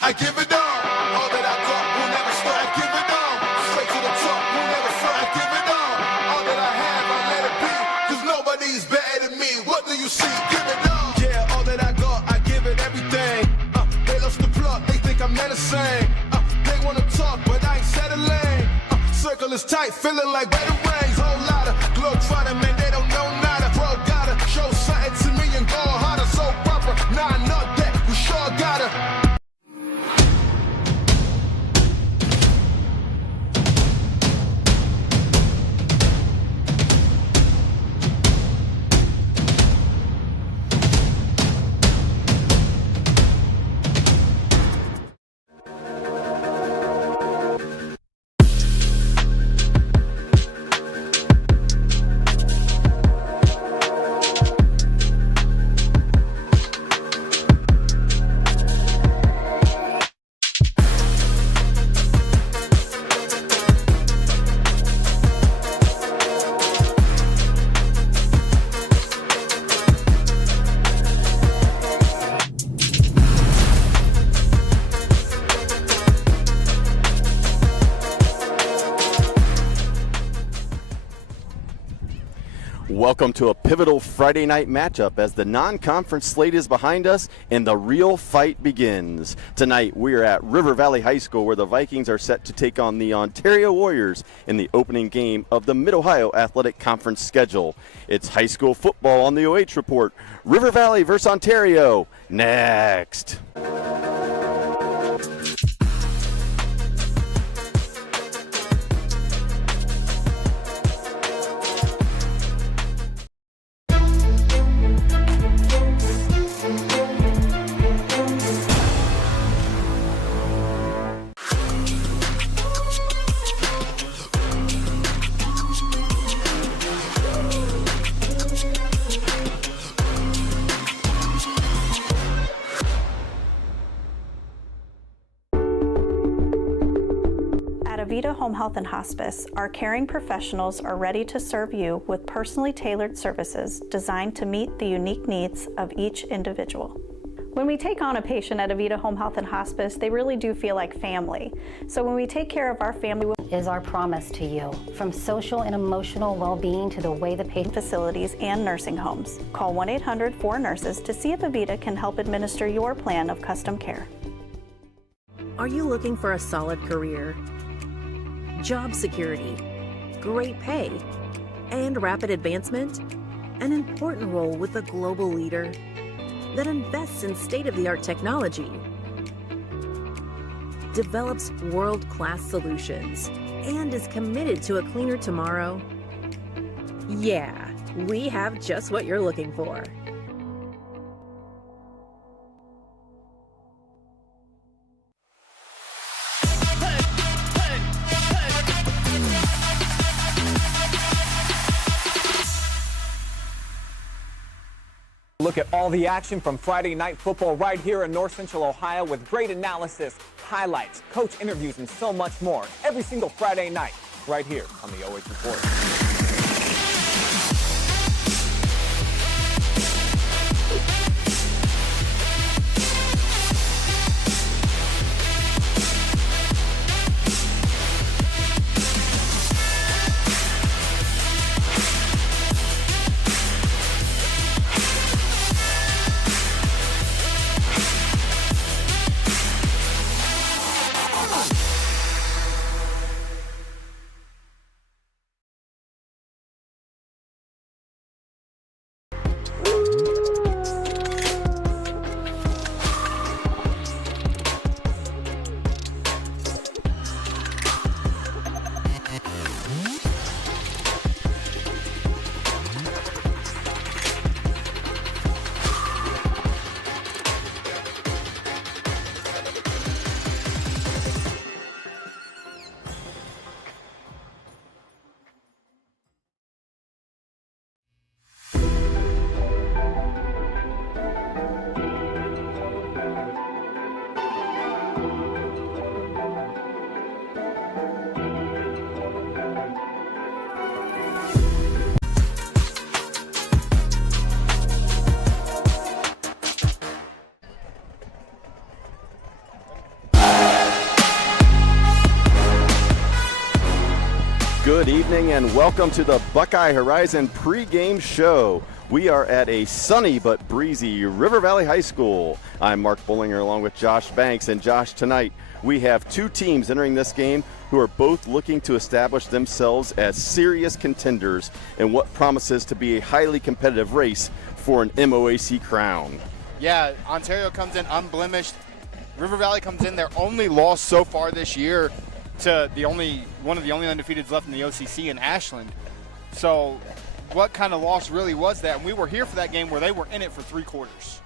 I give it all that I got will never stop. I give it all, straight to the top, will never stop. I give it all that I have, I let it be, cause nobody's better than me. What do you see? Give it all. Yeah, all that I got, I give it everything. They lost the plot, they think I'm menacing. They wanna talk, but I ain't settling. Circle is tight, feeling like better rings. Whole lot of globe trying, man, they don't know nada. Bro, gotta show something to me and go harder. So proper, nah, not that, we sure gotta. Welcome to a pivotal Friday night matchup as the non-conference slate is behind us and the real fight begins. Tonight we are at River Valley High School where the Vikings are set to take on the Ontario Warriors in the opening game of the Mid-Ohio Athletic Conference schedule. It's high school football on the OH Report. River Valley versus Ontario. Next. At Avita Home Health and Hospice, our caring professionals are ready to serve you with personally tailored services designed to meet the unique needs of each individual. When we take on a patient at Avita Home Health and Hospice, they really do feel like family. So when we take care of our family, is our promise to you, from social and emotional well-being to the way the patient facilities and nursing homes. Call 1-800-4NURSES to see if Avita can help administer your plan of custom care. Are you looking for a solid career, job security, great pay, and rapid advancement? An important role with a global leader that invests in state-of-the-art technology, develops world-class solutions, and is committed to a cleaner tomorrow? Yeah, we have just what you're looking for. Look at all the action from Friday Night Football right here in North Central Ohio with great analysis, highlights, coach interviews, and so much more every single Friday night right here on the OH Report. Good evening and welcome to the Buckeye Horizon pregame show. We are at a sunny but breezy River Valley High School. I'm Mark Bullinger along with Josh Banks. And Josh, tonight we have two teams entering this game who are both looking to establish themselves as serious contenders in what promises to be a highly competitive race for an MOAC crown. Yeah, Ontario comes in unblemished. River Valley comes in their only loss so far this year to one of the only undefeateds left in the OCC in Ashland. So what kind of loss really was that? And we were here for that game where they were in it for 3 quarters.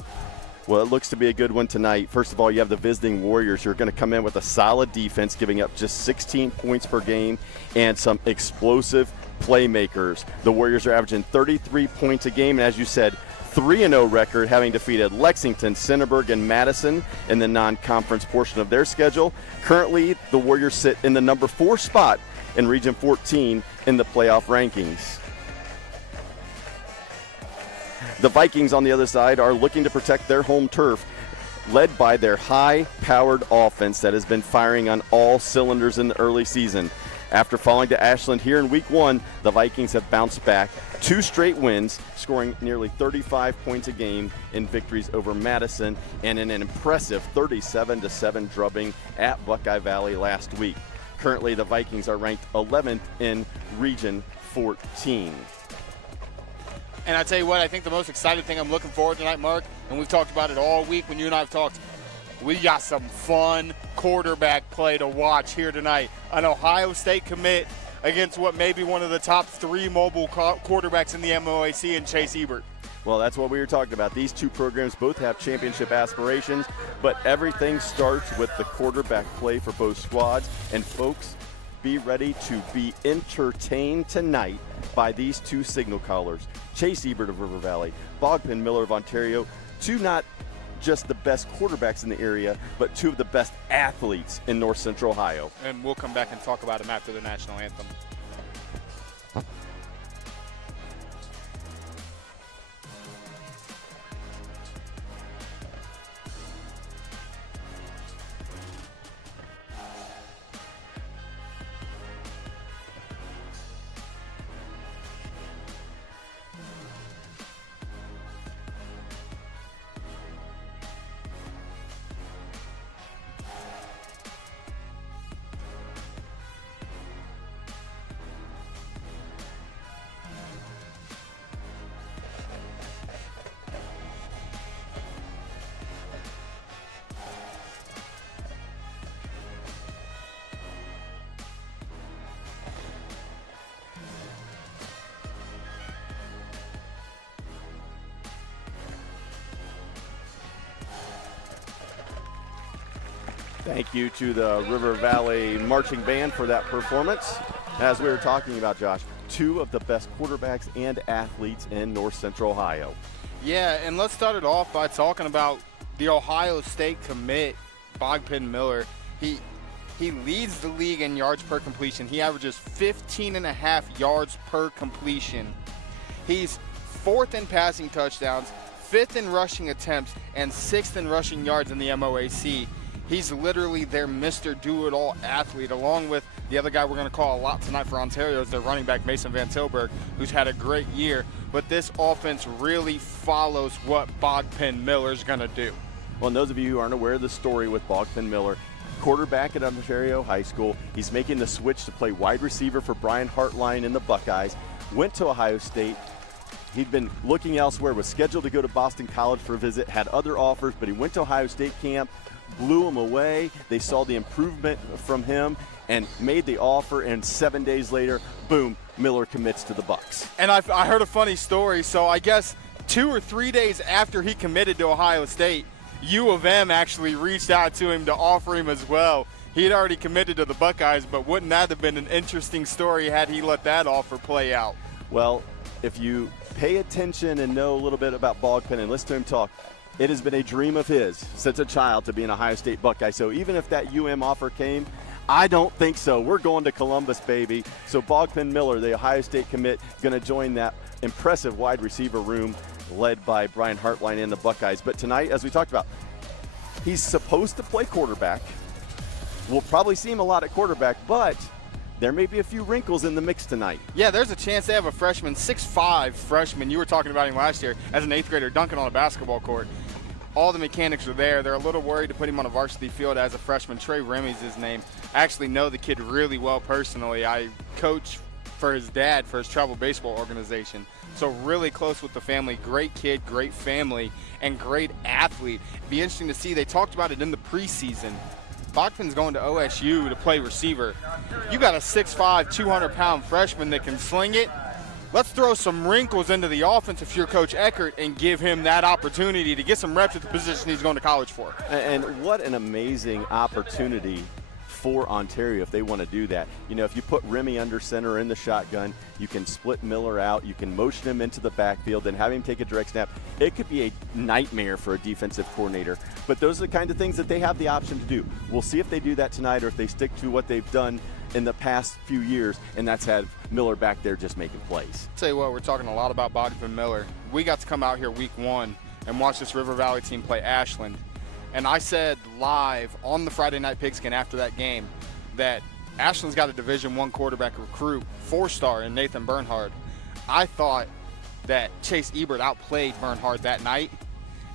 Well, it looks to be a good one tonight. First of all, you have the visiting Warriors who are going to come in with a solid defense, giving up just 16 points per game and some explosive playmakers. The Warriors are averaging 33 points a game, and as you said, 3-0 record, having defeated Lexington, Centerburg, and Madison in the non-conference portion of their schedule. Currently, the Warriors sit in the number 4 spot in Region 14 in the playoff rankings. The Vikings, on the other side, are looking to protect their home turf, led by their high-powered offense that has been firing on all cylinders in the early season. After falling to Ashland here in Week 1, the Vikings have bounced back 2 straight wins, scoring nearly 35 points a game in victories over Madison and in an impressive 37-7 drubbing at Buckeye Valley last week. Currently, the Vikings are ranked 11th in Region 14. And I tell you what, I think the most exciting thing I'm looking forward to tonight, Mark, and we've talked about it all week when you and I have talked, we got some fun quarterback play to watch here tonight. An Ohio State commit against what may be one of the top 3 mobile quarterbacks in the MOAC in Chase Ebert. Well, that's what we were talking about. These two programs both have championship aspirations, but everything starts with the quarterback play for both squads. And folks, be ready to be entertained tonight by these two signal callers. Chase Ebert of River Valley, Bogpen Miller of Ontario, two not just the best quarterbacks in the area, but 2 of the best athletes in North Central Ohio. And we'll come back and talk about them after the national anthem. Thank you to the River Valley Marching Band for that performance. As we were talking about, Josh, 2 of the best quarterbacks and athletes in North Central Ohio. Yeah, and let's start it off by talking about the Ohio State commit, Bogpen Miller. He leads the league in yards per completion. He averages 15.5 yards per completion. He's 4th in passing touchdowns, 5th in rushing attempts, and 6th in rushing yards in the MOAC. He's literally their Mr. Do-It-All athlete, along with the other guy we're going to call a lot tonight for Ontario is their running back, Mason Van Tilburg, who's had a great year. But this offense really follows what Bogpen Miller's going to do. Well, and those of you who aren't aware of the story with Bogpen Miller, quarterback at Ontario High School, he's making the switch to play wide receiver for Brian Hartline in the Buckeyes, went to Ohio State. He'd been looking elsewhere, was scheduled to go to Boston College for a visit, had other offers, but he went to Ohio State camp, blew him away. They saw the improvement from him and made the offer, and 7 days later, boom, Miller commits to the Bucks. And I heard a funny story. So I guess 2 or 3 days after he committed to Ohio State, U of M actually reached out to him to offer him as well. He had already committed to the Buckeyes, but wouldn't that have been an interesting story had he let that offer play out? Well, if you pay attention and know a little bit about Bogpen and listen to him talk, it has been a dream of his since a child to be an Ohio State Buckeye. So even if that UM offer came, I don't think so. We're going to Columbus, baby. So Bogpen Miller, the Ohio State commit, going to join that impressive wide receiver room led by Brian Hartline and the Buckeyes. But tonight, as we talked about, he's supposed to play quarterback. We'll probably see him a lot at quarterback, but there may be a few wrinkles in the mix tonight. Yeah, there's a chance they have a freshman, 6'5" freshman. You were talking about him last year as an 8th grader dunking on a basketball court. All the mechanics are there. They're a little worried to put him on a varsity field as a freshman. Trey Remy's his name. I actually know the kid really well personally. I coach for his dad for his travel baseball organization. So really close with the family. Great kid, great family, and great athlete. Be interesting to see. They talked about it in the preseason. Bachman's going to OSU to play receiver. You got a 6'5", 200-pound freshman that can sling it. Let's throw some wrinkles into the offense if you're Coach Eckert and give him that opportunity to get some reps at the position he's going to college for. And what an amazing opportunity for Ontario if they want to do that. You know, if you put Remy under center in the shotgun, you can split Miller out, you can motion him into the backfield and have him take a direct snap. It could be a nightmare for a defensive coordinator, but those are the kind of things that they have the option to do. We'll see if they do that tonight or if they stick to what they've done in the past few years, and that's had Miller back there just making plays. Tell you what, we're talking a lot about Bogdan Miller. We got to come out here week 1 and watch this River Valley team play Ashland. And I said live on the Friday Night Pigskin after that game that Ashland's got a Division I quarterback recruit, 4-star in Nathan Bernhard. I thought that Chase Ebert outplayed Bernhard that night,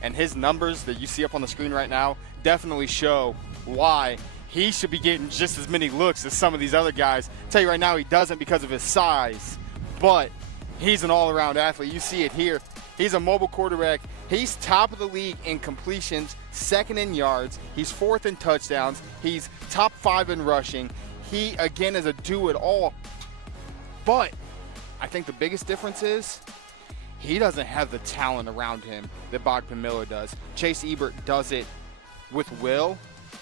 and his numbers that you see up on the screen right now definitely show why he should be getting just as many looks as some of these other guys. I'll tell you right now, he doesn't because of his size, but he's an all-around athlete. You see it here. He's a mobile quarterback. He's top of the league in completions, 2nd in yards. He's 4th in touchdowns. He's top 5 in rushing. He, again, is a do-it-all. But I think the biggest difference is he doesn't have the talent around him that Bogdan Miller does. Chase Ebert does it with will,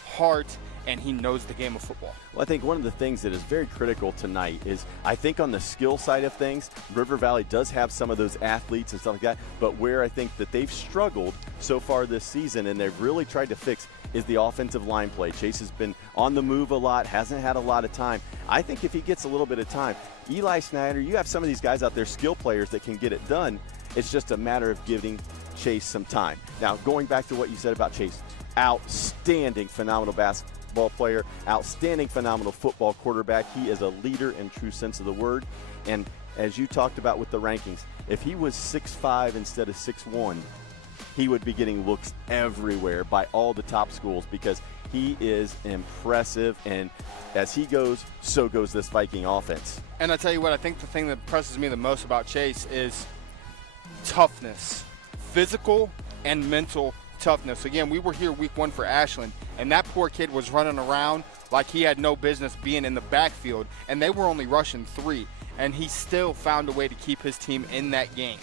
heart, and he knows the game of football. Well, I think one of the things that is very critical tonight is I think on the skill side of things, River Valley does have some of those athletes and stuff like that, but where I think that they've struggled so far this season and they've really tried to fix is the offensive line play. Chase has been on the move a lot, hasn't had a lot of time. I think if he gets a little bit of time, Eli Snyder, you have some of these guys out there, skill players that can get it done. It's just a matter of giving Chase some time. Now, going back to what you said about Chase, outstanding, phenomenal basketball player, outstanding, phenomenal football quarterback. He is a leader in true sense of the word. And as you talked about with the rankings, if he was 6'5" instead of 6'1", he would be getting looks everywhere by all the top schools because he is impressive. And as he goes, so goes this Viking offense. And I tell you what, I think the thing that impresses me the most about Chase is toughness, physical and mental toughness. Again, we were here week 1 for Ashland, and that poor kid was running around like he had no business being in the backfield, and they were only rushing 3, and he still found a way to keep his team in that game.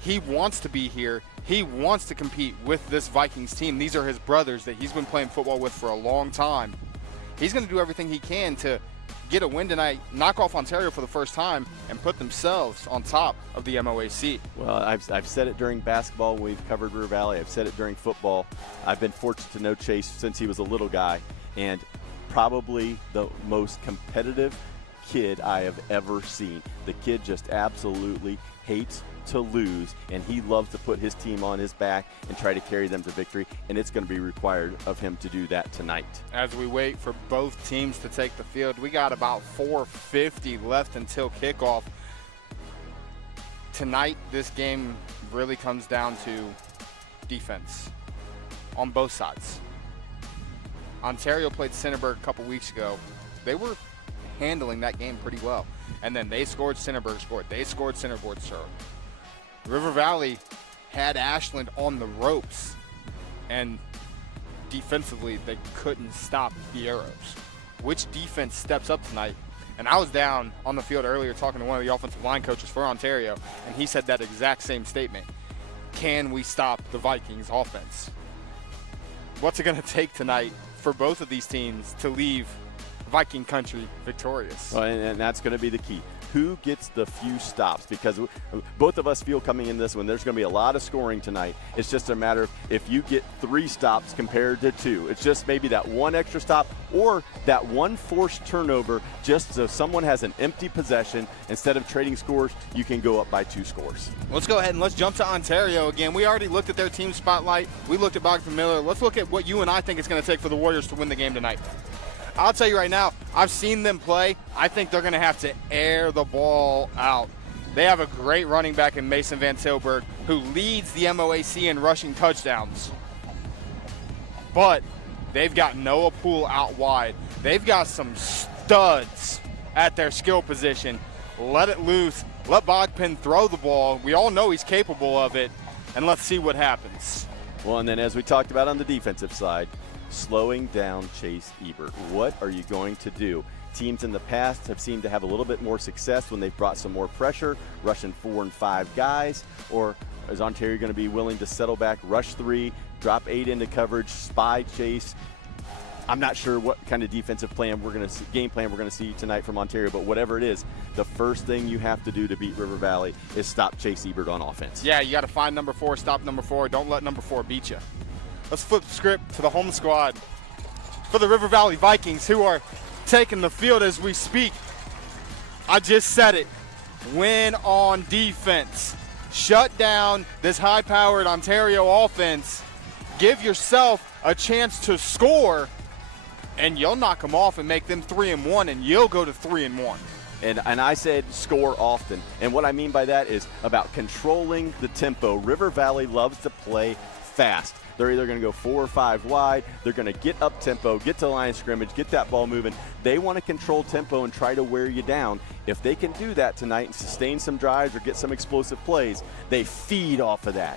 He wants to be here. He wants to compete with this Vikings team. These are his brothers that he's been playing football with for a long time. He's going to do everything he can to get a win tonight, knock off Ontario for the first time, and put themselves on top of the MOAC. Well, I've said it during basketball when we've covered River Valley. I've said it during football. I've been fortunate to know Chase since he was a little guy, and probably the most competitive kid I have ever seen. The kid just absolutely hates to lose, and he loves to put his team on his back and try to carry them to victory, and it's going to be required of him to do that tonight. As we wait for both teams to take the field, we got about 4:50 left until kickoff. Tonight, this game really comes down to defense on both sides. Ontario played Centerburg a couple weeks ago. They were handling that game pretty well, and then they scored, Centerburg scored. They scored, Centerburg scored. River Valley had Ashland on the ropes, and defensively they couldn't stop the arrows. Which defense steps up tonight? And I was down on the field earlier talking to one of the offensive line coaches for Ontario, and he said that exact same statement. Can we stop the Vikings offense? What's it going to take tonight for both of these teams to leave Viking country victorious? Well, and that's going to be the key. Who gets the few stops? Because both of us feel coming in this one, there's going to be a lot of scoring tonight. It's just a matter of if you get 3 stops compared to 2. It's just maybe that one extra stop or that one forced turnover just so someone has an empty possession. Instead of trading scores, you can go up by 2 scores. Let's go ahead and let's jump to Ontario again. We already looked at their team spotlight. We looked at Bogdan Miller. Let's look at what you and I think it's going to take for the Warriors to win the game tonight. I'll tell you right now, I've seen them play. I think they're going to have to air the ball out. They have a great running back in Mason Van Tilburg who leads the MOAC in rushing touchdowns. But they've got Noah Poole out wide. They've got some studs at their skill position. Let it loose. Let Bogpin throw the ball. We all know he's capable of it. And let's see what happens. Well, and then as we talked about on the defensive side, slowing down Chase Ebert. What are you going to do? Teams in the past have seemed to have a little bit more success when they've brought some more pressure, rushing 4 and 5 guys, or is Ontario going to be willing to settle back, rush 3, drop 8 into coverage, spy Chase? I'm not sure what kind of defensive plan game plan we're going to see tonight from Ontario, but whatever it is, the first thing you have to do to beat River Valley is stop Chase Ebert on offense. Yeah, you got to find number 4, stop number 4. Don't let number 4 beat you. Let's flip the script to the home squad for the River Valley Vikings, who are taking the field as we speak. I just said it. Win on defense. Shut down this high-powered Ontario offense. Give yourself a chance to score, and you'll knock them off and make them 3-1, and you'll go to 3-1. And I said score often. And what I mean by that is about controlling the tempo. River Valley loves to play fast. They're either going to go 4 or 5 wide. They're going to get up tempo, get to the line of scrimmage, get that ball moving. They want to control tempo and try to wear you down. If they can do that tonight and sustain some drives or get some explosive plays, they feed off of that.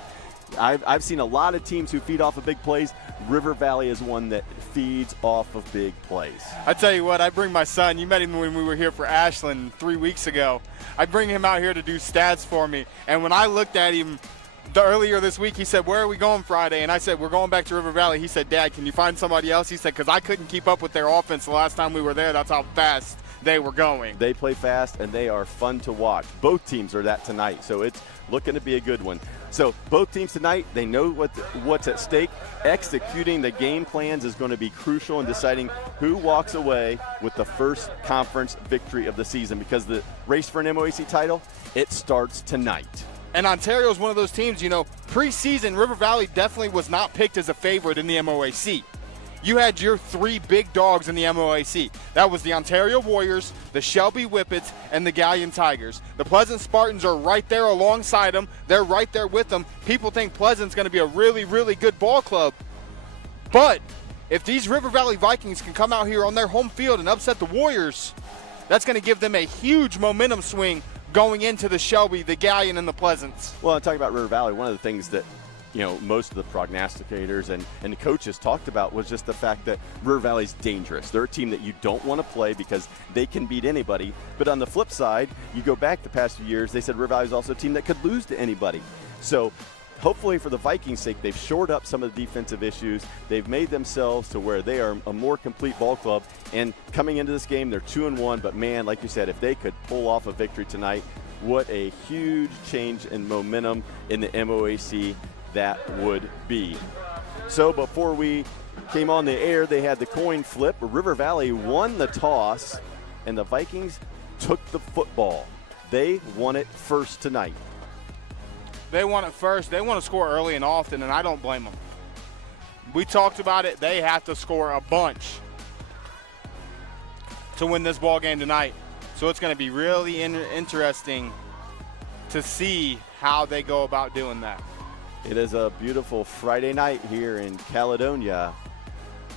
I've seen a lot of teams who feed off of big plays. River Valley is one that feeds off of big plays. I tell you what, I bring my son. You met him when we were here for Ashland 3 weeks ago. I bring him out here to do stats for me. And when I looked at him earlier this week, he said, "Where are we going Friday?" And I said, "We're going back to River Valley." He said, "Dad, can you find somebody else?" He said, "Because I couldn't keep up with their offense the last time we were there. That's how fast they were going." They play fast, and they are fun to watch. Both teams are that tonight, so it's looking to be a good one. So both teams tonight, they know what's at stake. Executing the game plans is going to be crucial in deciding who walks away with the first conference victory of the season, because the race for an MOAC title, it starts tonight. And Ontario is one of those teams, you know, preseason, River Valley definitely was not picked as a favorite in the MOAC. You had your 3 big dogs in the MOAC. That was the Ontario Warriors, the Shelby Whippets, and the Galleon Tigers. The Pleasant Spartans are right there alongside them. They're right there with them. People think Pleasant's going to be a really, really good ball club. But if these River Valley Vikings can come out here on their home field and upset the Warriors, that's going to give them a huge momentum swing going into the Shelby, the Galleon, and the Pleasants. Well, I'm talking about River Valley. One of the things that, you know, most of the prognosticators and the coaches talked about was just the fact that River Valley's dangerous. They're a team that you don't want to play because they can beat anybody. But on the flip side, you go back the past few years, they said River Valley's also a team that could lose to anybody. So hopefully for the Vikings' sake, they've shored up some of the defensive issues. They've made themselves to where they are a more complete ball club. And coming into this game, they're 2-1. But, man, like you said, if they could pull off a victory tonight, what a huge change in momentum in the MOAC that would be. So before we came on the air, they had the coin flip. River Valley won the toss, and the Vikings took the football. They won it first tonight. They want it first. They want to score early and often, and I don't blame them. We talked about it. They have to score a bunch to win this ball game tonight. So it's going to be really interesting to see how they go about doing that. It is a beautiful Friday night here in Caledonia.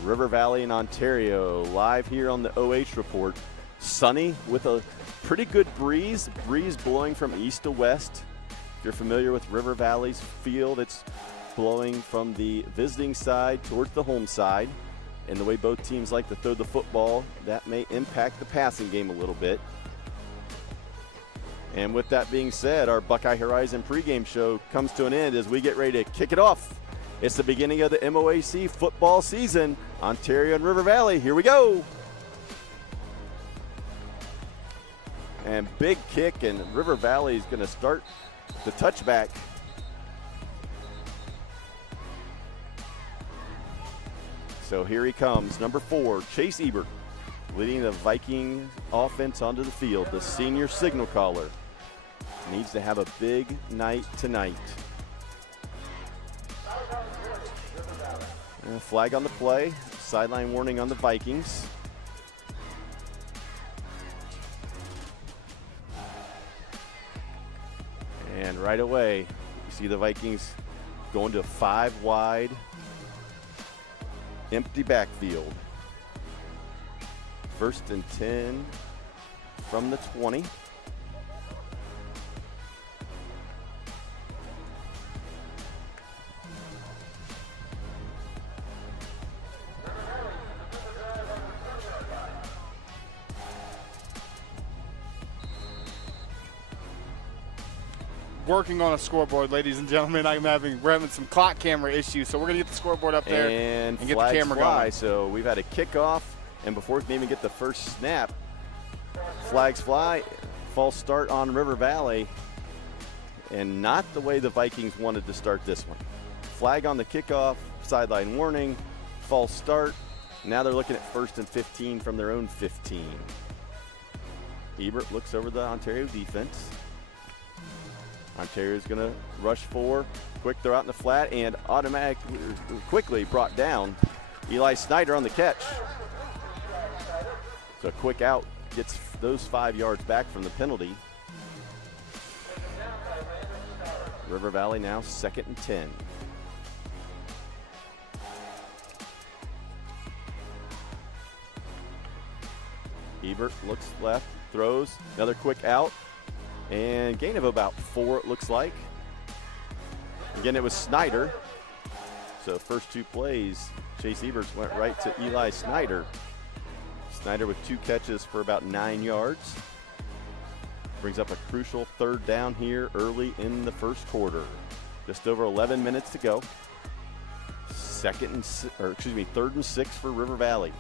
River Valley in Ontario, live here on the OH Report. Sunny with a pretty good breeze blowing from east to west. If you're familiar with River Valley's field, it's blowing from the visiting side towards the home side. And the way both teams like to throw the football, that may impact the passing game a little bit. And with that being said, our Buckeye Horizon pregame show comes to an end as we get ready to kick it off. It's the beginning of the MOAC football season. Ontario and River Valley, here we go. And big kick, and River Valley is going to start the touchback. So here he comes, number 4, Chase Ebert, leading the Viking offense onto the field. The senior signal caller needs to have a big night tonight. And a flag on the play, sideline warning on the Vikings. right away, you see the Vikings going to 5 wide, empty backfield. 1st and 10 from the 20. Working on a scoreboard, ladies and gentlemen. We're having some clock camera issues, so we're gonna get the scoreboard up there and get the camera going. So we've had a kickoff, and before we can even get the first snap, flags fly, false start on River Valley, and not the way the Vikings wanted to start this one. Flag on the kickoff, sideline warning, false start. Now they're looking at 1st and 15 from their own 15. Ebert looks over the Ontario defense. Ontario's going to rush 4. Quick throw out in the flat and quickly brought down. Eli Snyder on the catch. So a quick out gets those 5 yards back from the penalty. River Valley now 2nd and 10. Ebert looks left, throws, another quick out. And gain of about 4, it looks like. Again, it was Snyder. So first 2 plays, Chase Eberts went right to Eli Snyder. Snyder with 2 catches for about 9 yards. Brings up a crucial 3rd down here early in the 1st quarter. Just over 11 minutes to go. 3rd and 6 for River Valley.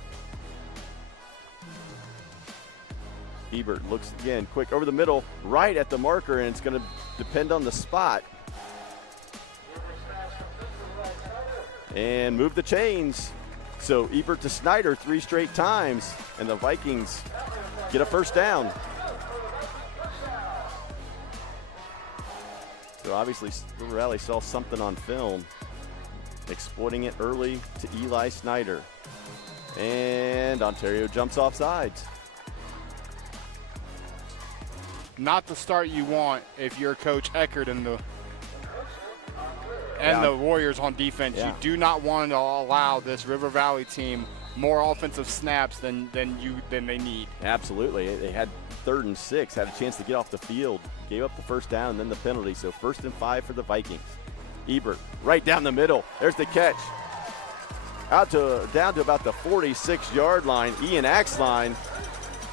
Ebert looks again, quick over the middle, right at the marker, and it's going to depend on the spot. And move the chains. So Ebert to Snyder 3 straight times, and the Vikings get a 1st down. So obviously River Valley saw something on film, exploiting it early to Eli Snyder. And Ontario jumps off sides. Not the start you want if you're Coach Eckert and the Warriors on defense. Yeah. You do not want to allow this River Valley team more offensive snaps than they need. Absolutely. They had 3rd and 6, had a chance to get off the field, gave up the 1st down and then the penalty. So 1st and 5 for the Vikings. Ebert right down the middle. There's the catch. Down to about the 46-yard line. Ian Axline,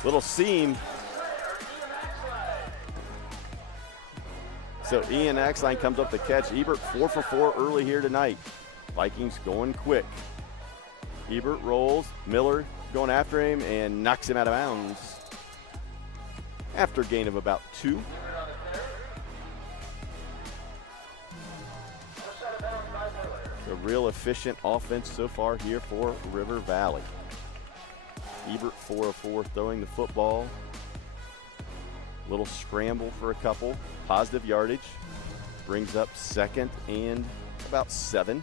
little seam. So Ian Axline comes up the catch. Ebert 4 for 4 early here tonight. Vikings going quick. Ebert rolls. Miller going after him and knocks him out of bounds. After a gain of about 2. A real efficient offense so far here for River Valley. Ebert 4 of 4 throwing the football. Little scramble for a couple. Positive yardage. Brings up 2nd and about 7.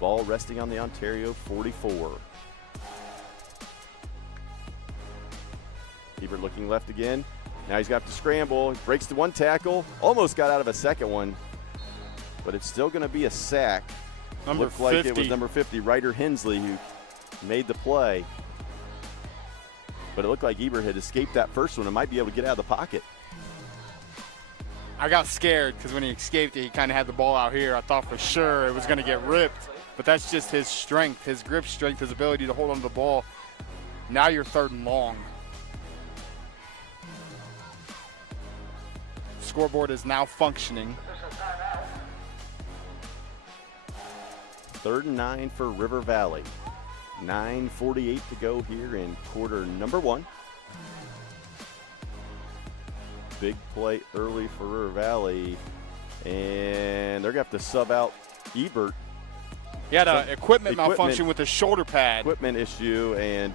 Ball resting on the Ontario 44. Ebert looking left again. Now he's got to scramble. He breaks the 1 tackle. Almost got out of a 2nd one. But it's still going to be a sack. Looked like it was number 50, Ryder Hensley, who made the play. But it looked like Ebert had escaped that first one and might be able to get out of the pocket. I got scared because when he escaped it, he kind of had the ball out here. I thought for sure it was going to get ripped. But that's just his strength, his grip strength, his ability to hold on to the ball. Now you're 3rd and long. Scoreboard is now functioning. 3rd and 9 for River Valley. 9:48 to go here in quarter number 1. Big play early for River Valley, and they're going to have to sub out Ebert. He had an equipment malfunction with his shoulder pad. Equipment issue, and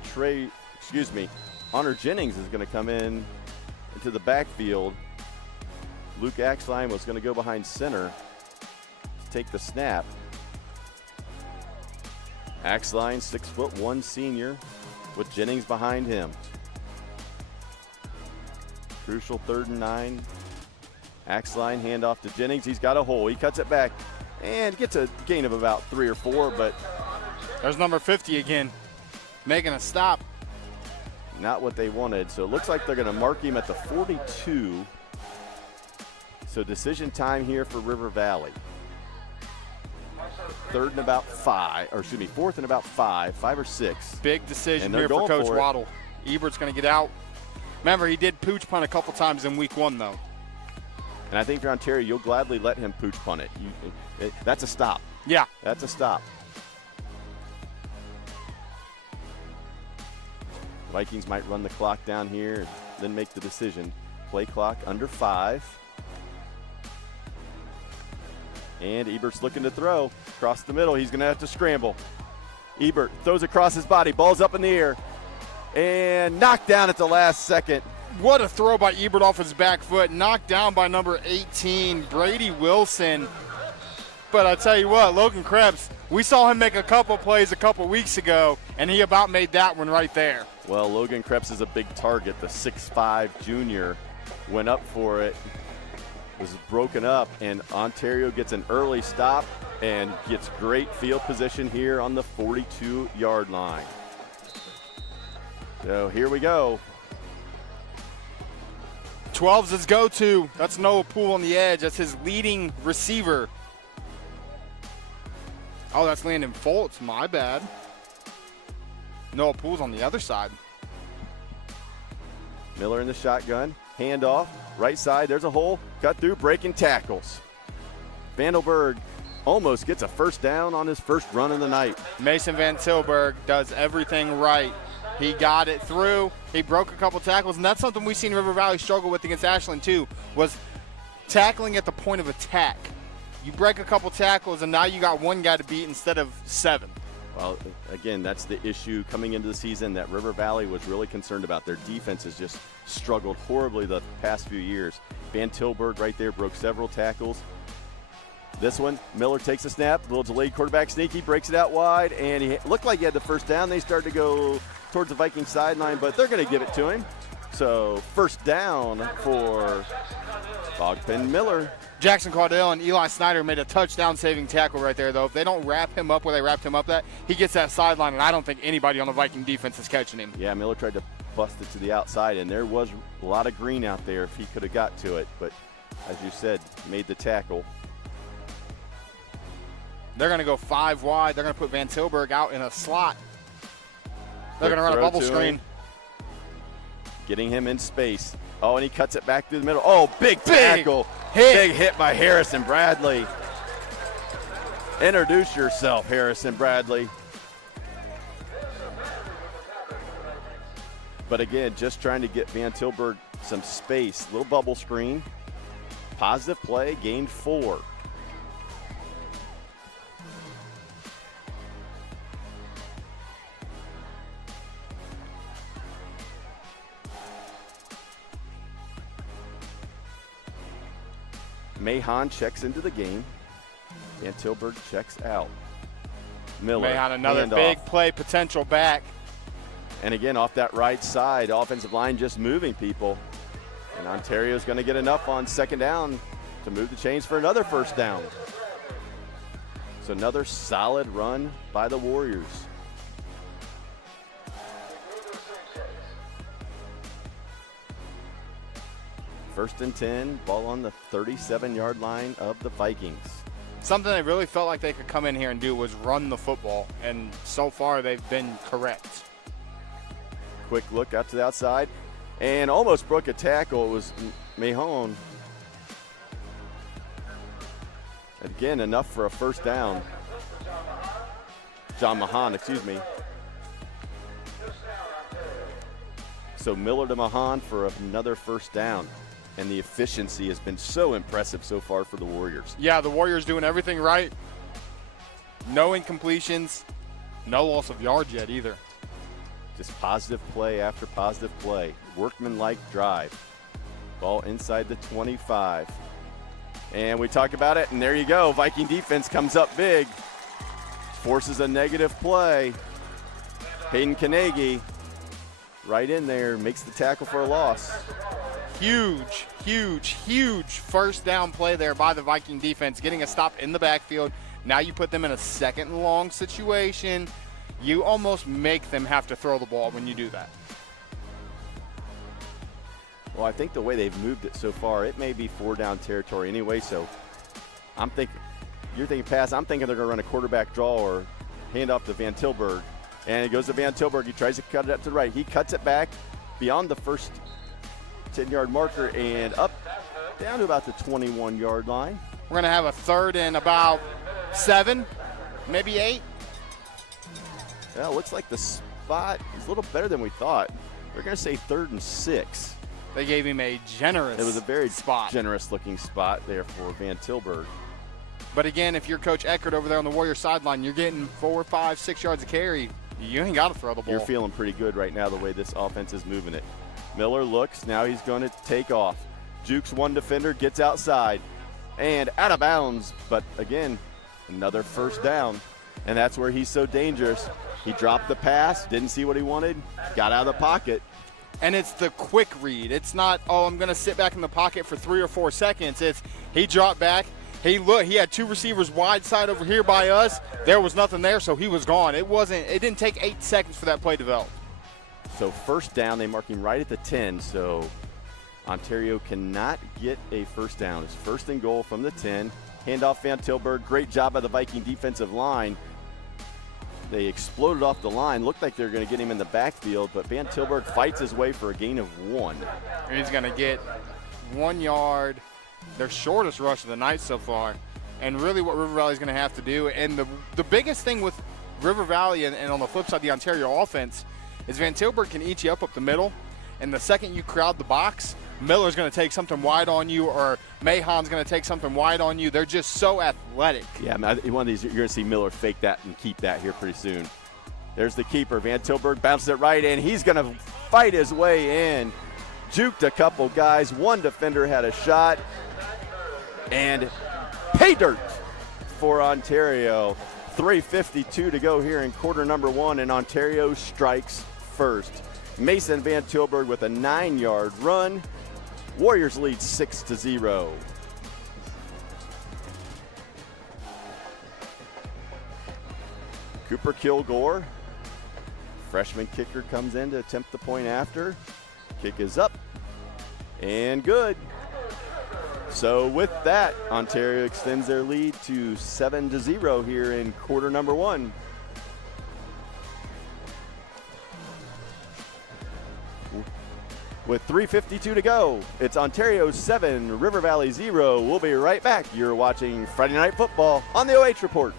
Honor Jennings is going to come into the backfield. Luke Axline was going to go behind center to take the snap. Axline, 6'1" senior, with Jennings behind him. Crucial 3rd and 9. Axline handoff to Jennings. He's got a hole. He cuts it back and gets a gain of about 3 or 4, but there's number 50 again, making a stop. Not what they wanted. So it looks like they're going to mark him at the 42. So decision time here for River Valley. Fourth and about 5, five or 6. Big decision here for Coach Waddle. Ebert's going to get out. Remember, he did pooch punt a couple times in week 1, though. And I think if you're Ontario, you'll gladly let him pooch punt it. That's a stop. Yeah. That's a stop. Vikings might run the clock down here and then make the decision. Play clock under 5. And Ebert's looking to throw across the middle. He's going to have to scramble. Ebert throws across his body. Ball's up in the air. And knocked down at the last second. What a throw by Ebert off his back foot. Knocked down by number 18, Brady Wilson. But I tell you what, Logan Krebs, we saw him make a couple plays a couple weeks ago, and he about made that one right there. Well, Logan Krebs is a big target. The 6'5 junior went up for it. Was broken up, and Ontario gets an early stop and gets great field position here on the 42-yard line. So here we go. 12's his go-to. That's Noah Poole on the edge. That's his leading receiver. Oh, that's Landon Foltz. My bad. Noah Poole's on the other side. Miller in the shotgun. Handoff. Right side. There's a hole. Cut through. Breaking tackles. Vandelberg almost gets a first down on his first run of the night. Mason Van Tilburg does everything right. He got it through. He broke a couple tackles, and that's something we've seen River Valley struggle with against Ashland too, was tackling at the point of attack. You break a couple tackles, and now you got one guy to beat instead of 7. Well, again, that's the issue coming into the season that River Valley was really concerned about. Their defense has just struggled horribly the past few years. Van Tilburg right there broke several tackles. This one, Miller takes a snap, a little delayed quarterback sneak. He breaks it out wide, and he looked like he had the first down. They started to go towards the Viking sideline, but they're going to give it to him. So first down for Bogpen Miller. Jackson Caudell and Eli Snyder made a touchdown-saving tackle right there, though. If they don't wrap him up where they wrapped him up at, he gets that sideline, and I don't think anybody on the Viking defense is catching him. Yeah, Miller tried to bust it to the outside, and there was a lot of green out there if he could have got to it. But as you said, made the tackle. They're going to go 5 wide. They're going to put Van Tilburg out in a slot. They're going to run a bubble screen. Getting him in space. Oh, and he cuts it back through the middle. Oh, big tackle. Big hit by Harrison Bradley. Introduce yourself, Harrison Bradley. But again, just trying to get Van Tilburg some space. Little bubble screen. Positive play, gained 4. Mahan checks into the game. Van Tilburg checks out. Miller. Mahan, another big play potential back. And again, off that right side, offensive line just moving people. And Ontario's going to get enough on second down to move the chains for another first down. So another solid run by the Warriors. First and 10, ball on the 37-yard line of the Vikings. Something they really felt like they could come in here and do was run the football, and so far they've been correct. Quick look out to the outside, and almost broke a tackle. It was Mahon. Again, enough for a first down. John Mahan, excuse me. So Miller to Mahan for another first down. And the efficiency has been so impressive so far for the Warriors. Yeah, the Warriors doing everything right. No incompletions, no loss of yards yet either. Just positive play after positive play. Workman-like drive. Ball inside the 25. And we talk about it, and there you go. Viking defense comes up big. Forces a negative play. Hayden Kanegi right in there, makes the tackle for a loss. huge, huge, huge first down play there by the Viking defense, getting a stop in the backfield. Now you put them in a 2nd and long situation. You almost make them have to throw the ball when you do that. Well, I think the way they've moved it so far, it may be 4 down territory anyway, so I'm thinking, you're thinking pass, I'm thinking they're going to run a quarterback draw or hand off to Van Tilburg. And it goes to Van Tilburg. He tries to cut it up to the right. He cuts it back beyond the first 10-yard marker and up down to about the 21-yard line. We're going to have a 3rd and about 7, maybe 8. Well, it looks like the spot is a little better than we thought. We're going to say 3rd and 6. They gave him a generous It was a very spot. generous-looking spot there for Van Tilburg. But again, if you're Coach Eckert over there on the Warrior sideline, you're getting 4, 5, 6 yards of carry. You ain't got to throw the ball. You're feeling pretty good right now the way this offense is moving it. Miller looks. Now he's going to take off. Jukes one defender, gets outside, and out of bounds. But again, another first down, and that's where he's so dangerous. He dropped the pass, didn't see what he wanted, got out of the pocket. And it's the quick read. It's not, oh, I'm going to sit back in the pocket for 3 or 4 seconds. It's he dropped back. He had 2 receivers wide side over here by us. There was nothing there, so he was gone. It didn't take 8 seconds for that play to develop. So first down, they mark him right at the 10. So Ontario cannot get a first down. It's 1st and goal from the 10. Handoff Van Tilburg. Great job by the Viking defensive line. They exploded off the line. Looked like they were going to get him in the backfield, but Van Tilburg fights his way for a gain of 1. He's going to get 1 yard. Their shortest rush of the night so far. And really what River Valley is going to have to do, and the biggest thing with River Valley and on the flip side, the Ontario offense, is Van Tilburg can eat you up the middle, and the second you crowd the box, Miller's going to take something wide on you, or Mahon's going to take something wide on you. They're just so athletic. Yeah, one of these, you're going to see Miller fake that and keep that here pretty soon. There's the keeper. Van Tilburg bounces it right in. He's going to fight his way in. Juked a couple guys. One defender had a shot. And pay dirt for Ontario. 3:52 to go here in quarter number 1, and Ontario strikes first. Mason Van Tilburg with a 9-yard run. Warriors lead 6-0. Cooper Kilgore, freshman kicker, comes in to attempt the point after. Kick is up and good. So with that, Ontario extends their lead to 7-0 here in quarter number 1. With 3:52 to go, it's Ontario 7, River Valley 0. We'll be right back. You're watching Friday Night Football on the OH Report.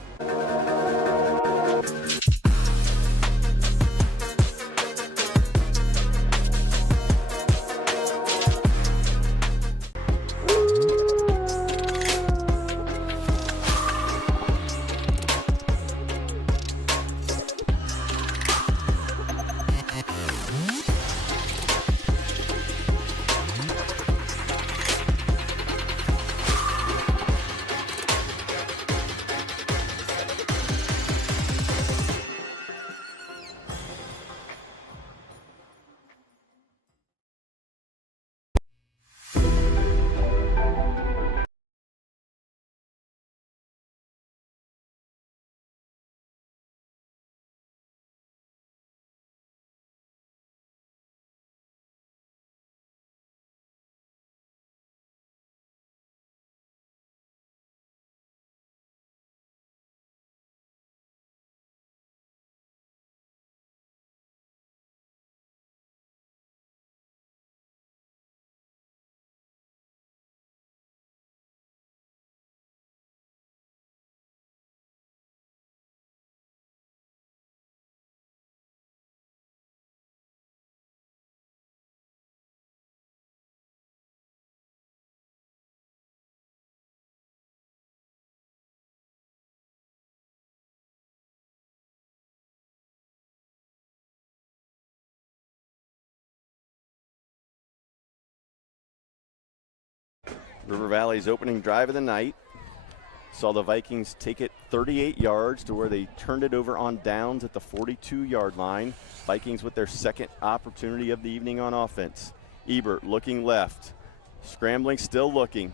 River Valley's opening drive of the night saw the Vikings take it 38 yards to where they turned it over on downs at the 42-yard line. Vikings with their second opportunity of the evening on offense. Ebert looking left. Scrambling, still looking.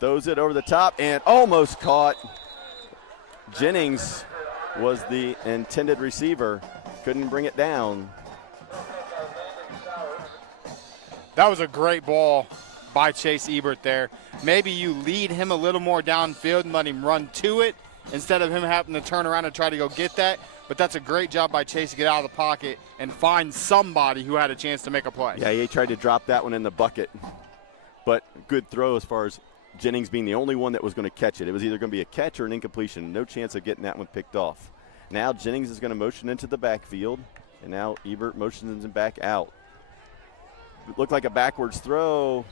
Throws it over the top and almost caught. Jennings was the intended receiver. Couldn't bring it down. That was a great ball by Chase Ebert there. Maybe you lead him a little more downfield and let him run to it instead of him having to turn around and try to go get that. But that's a great job by Chase to get out of the pocket and find somebody who had a chance to make a play. Yeah, he tried to drop that one in the bucket. But good throw as far as Jennings being the only one that was going to catch it. It was either going to be a catch or an incompletion. No chance of getting that one picked off. Now Jennings is going to motion into the backfield, and now Ebert motions him back out. It looked like a backwards throw,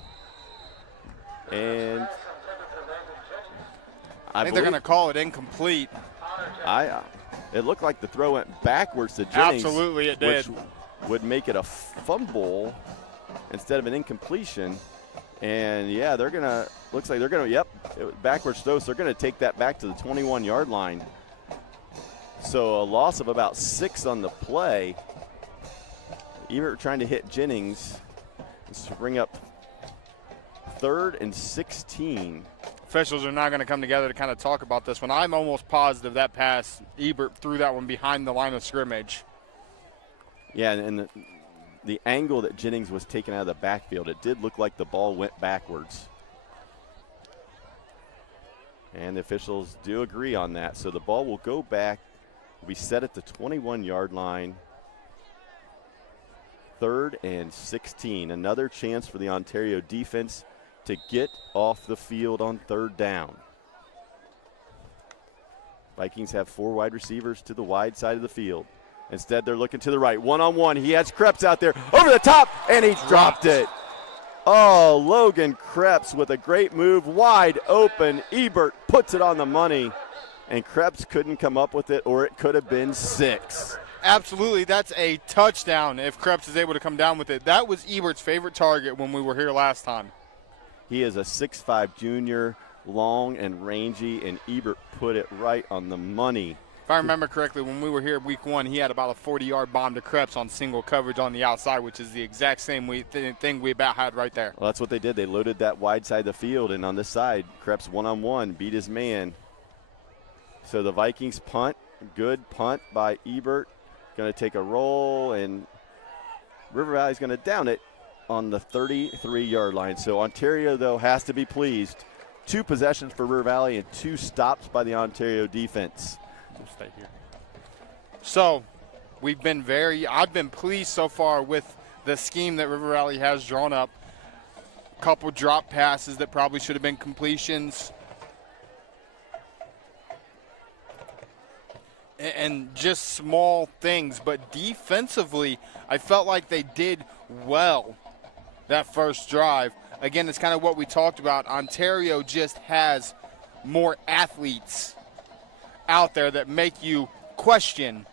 and I think they're going to call it incomplete. It looked like the throw went backwards to Jennings. Absolutely it did. Which would make it a fumble instead of an incompletion. And, yeah, they're going to – looks like they're going to – yep, it was backwards throw, so they're going to take that back to the 21-yard line. So a loss of about 6 on the play. Ebert trying to hit Jennings to bring up 3rd and 16. Officials are not going to come together to kind of talk about this one. I'm almost positive that pass, Ebert threw that one behind the line of scrimmage. Yeah, and the angle that Jennings was taken out of the backfield, it did look like the ball went backwards. And the officials do agree on that. So the ball will go back, will be set at the 21-yard line. 3rd and 16. Another chance for the Ontario defense to get off the field on 3rd down. Vikings have 4 wide receivers to the wide side of the field. Instead, they're looking to the right. One-on-one. He has Krebs out there over the top, and he dropped it. Oh, Logan Krebs with a great move, wide open. Ebert puts it on the money, and Krebs couldn't come up with it, or it could have been 6. Absolutely, that's a touchdown if Krebs is able to come down with it. That was Ebert's favorite target when we were here last time. He is a 6'5 junior, long and rangy, and Ebert put it right on the money. If I remember correctly, when we were here week 1, he had about a 40-yard bomb to Krebs on single coverage on the outside, which is the exact same thing we about had right there. Well, that's what they did. They loaded that wide side of the field, and on this side, Krebs one-on-one beat his man. So the Vikings punt, good punt by Ebert. Going to take a roll, and River Valley's going to down it on the 33-yard line. So Ontario, though, has to be pleased. 2 possessions for River Valley and 2 stops by the Ontario defense. We'll stay here. So I've been pleased so far with the scheme that River Valley has drawn up. A couple drop passes that probably should have been completions. And just small things, but defensively, I felt like they did well that first drive. Again, it's kind of what we talked about. Ontario just has more athletes out there that make you question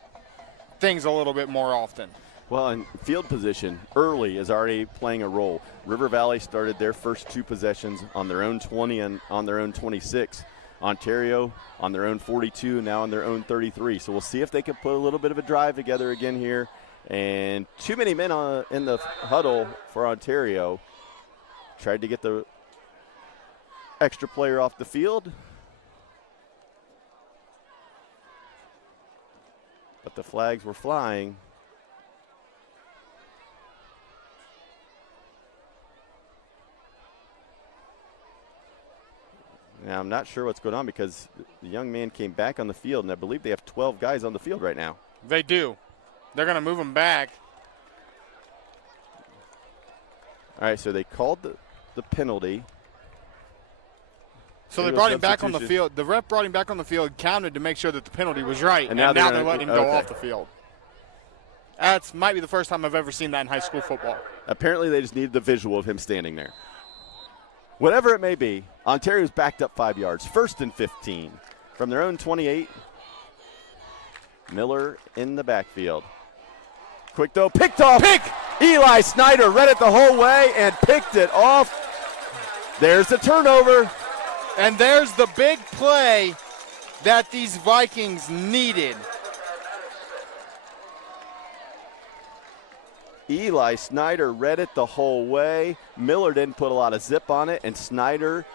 things a little bit more often. Well, and field position early is already playing a role. River Valley started their first 2 possessions on their own 20 and on their own 26. Ontario on their own 42, now on their own 33. So we'll see if they can put a little bit of a drive together again here. And too many men in the huddle for Ontario. Tried to get the extra player off the field. But the flags were flying. Now, I'm not sure what's going on because the young man came back on the field, and I believe they have 12 guys on the field right now. They do. They're going to move them back. All right, so they called the penalty. So they brought him back on the field. The ref brought him back on the field, counted to make sure that the penalty was right, and now they're letting him go off the field. That might be the first time I've ever seen that in high school football. Apparently they just needed the visual of him standing there. Whatever it may be, Ontario's backed up 5 yards. 1st and 15 from their own 28. Miller in the backfield. Quick throw, picked off. Pick! Eli Snyder read it the whole way and picked it off. There's the turnover. And there's the big play that these Vikings needed. Eli Snyder read it the whole way. Miller didn't put a lot of zip on it, and Snyder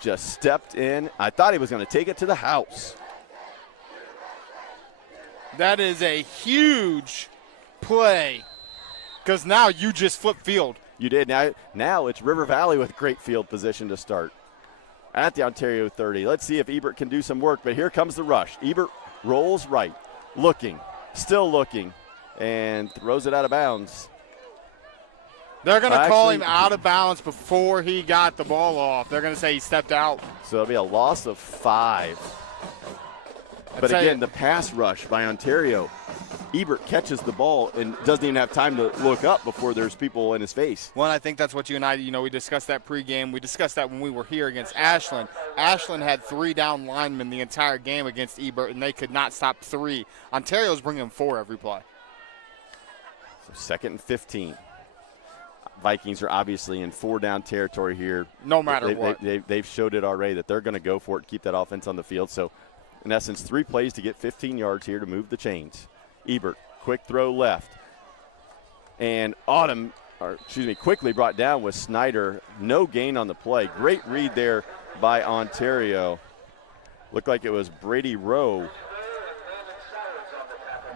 just stepped in. I thought he was going to take it to the house. That is a huge play because now you just flip field. You did. Now it's River Valley with great field position to start at the Ontario 30. Let's see if Ebert can do some work, but here comes the rush. Ebert rolls right, looking, still looking, and throws it out of bounds. They're going to call him out of bounds before he got the ball off. They're going to say he stepped out. So it'll be a loss of 5. But again, the pass rush by Ontario. Ebert catches the ball and doesn't even have time to look up before there's people in his face. Well, I think that's what you and I, we discussed that pregame. We discussed that when we were here against Ashland. Ashland had 3 down linemen the entire game against Ebert, and they could not stop 3. Ontario's bringing 4 every play. So 2nd and 15. Vikings are obviously in 4-down territory here. No matter what. They've showed it already that they're going to go for it, keep that offense on the field. So, in essence, 3 plays to get 15 yards here to move the chains. Ebert, quick throw left. And quickly brought down with Snyder. No gain on the play. Great read there by Ontario. Looked like it was Brady Rowe.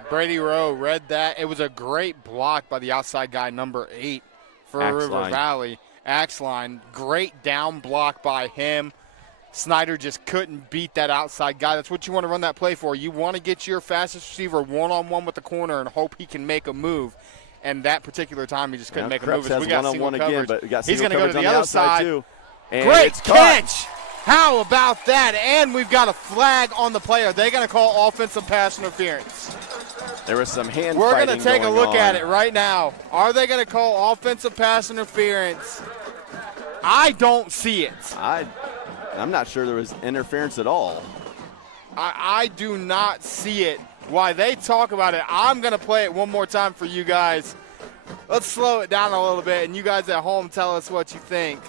Brady Rowe read that. It was a great block by the outside guy, number 8 for River Valley. Axline, great down block by him. Snyder just couldn't beat that outside guy. That's what you want to run that play for. You want to get your fastest receiver one-on-one with the corner and hope he can make a move. And that particular time, he just couldn't make a move. We got one-on-one again, but we got he's going to go to on the other side. Too. And great catch. How about that? And we've got a flag on the play. Are they going to call offensive pass interference? There was some hand We're fighting going to take a look on. at it right now. Are they going to call offensive pass interference? I don't see it. I'm not sure there was interference at all. I do not see it. While they talk about it, I'm going to play it one more time for you guys. Let's slow it down a little bit, and you guys at home tell us what you think.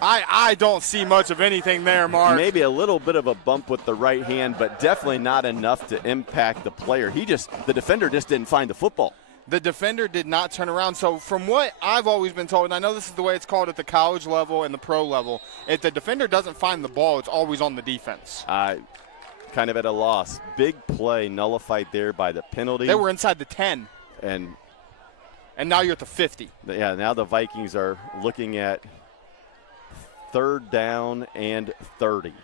I don't see much of anything there, Mark. Maybe a little bit of a bump with the right hand, but definitely not enough to impact the player. The defender just didn't find the football. The defender did not turn around. So from what I've always been told, and I know this is the way it's called at the college level and the pro level, if the defender doesn't find the ball, it's always on the defense. Kind of at a loss. Big play nullified there by the penalty. They were inside the 10. And now you're at the 50. Yeah, now the Vikings are looking at 3rd down and 30.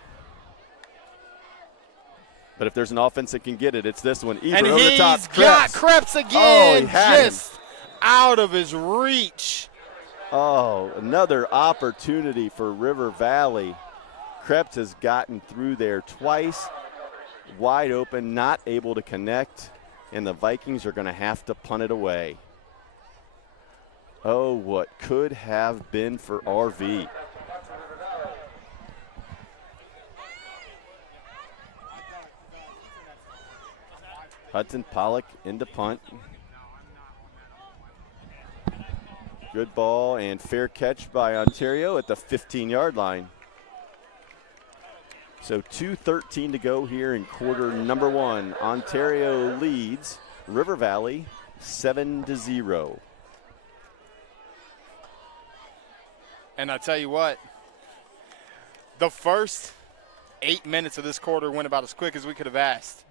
But if there's an offense that can get it, it's this one. Ebert and over the top. He's got Krebs again, just him. out of his reach. Oh, another opportunity for River Valley. Krebs has gotten through there twice. Wide open, not able to connect. And the Vikings are going to have to punt it away. Oh, what could have been for RV. Hudson Pollock into punt. Good ball and fair catch by Ontario at the 15-yard line. So 2:13 to go here in quarter number 1. Ontario leads River Valley 7-0. And I tell you what, the first 8 minutes of this quarter went about as quick as we could have asked.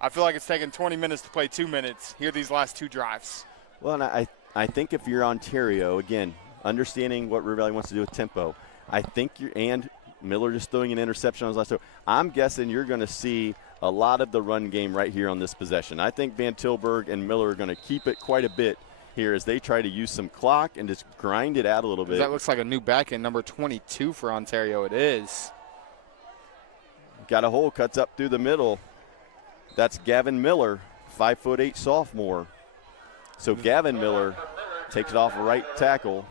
I feel like it's taken 20 minutes to play 2 minutes. Here, these last 2 drives. Well, and I think if you're Ontario, again, understanding what River Valley wants to do with tempo, I think and Miller just throwing an interception on his last throw, I'm guessing you're going to see a lot of the run game right here on this possession. I think Van Tilburg and Miller are going to keep it quite a bit here as they try to use some clock and just grind it out a little bit. That looks like a new back end, number 22 for Ontario. It is. Got a hole, cuts up through the middle. That's Gavin Miller, 5'8" sophomore. So Gavin Miller takes it off right tackle.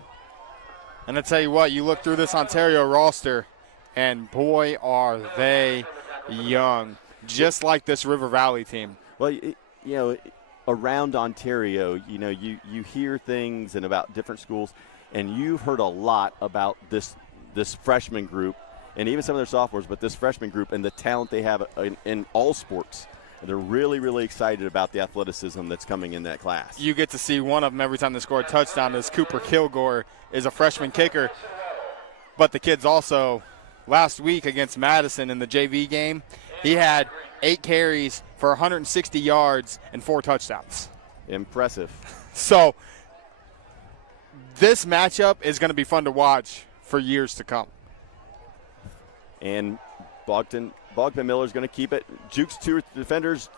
And I tell you what, you look through this Ontario roster, and boy, are they young, just like this River Valley team. Well, around Ontario, you hear things and about different schools, and you've heard a lot about this freshman group and even some of their sophomores, but this freshman group and the talent they have in all sports. And they're really, really excited about the athleticism that's coming in that class. You get to see one of them every time they score a touchdown. As Cooper Kilgore is a freshman kicker. But the kid's also, last week against Madison in the JV game, he had 8 carries for 160 yards and 4 touchdowns. Impressive. So this matchup is going to be fun to watch for years to come. And Bogdan Miller is going to keep it, jukes 3 defenders,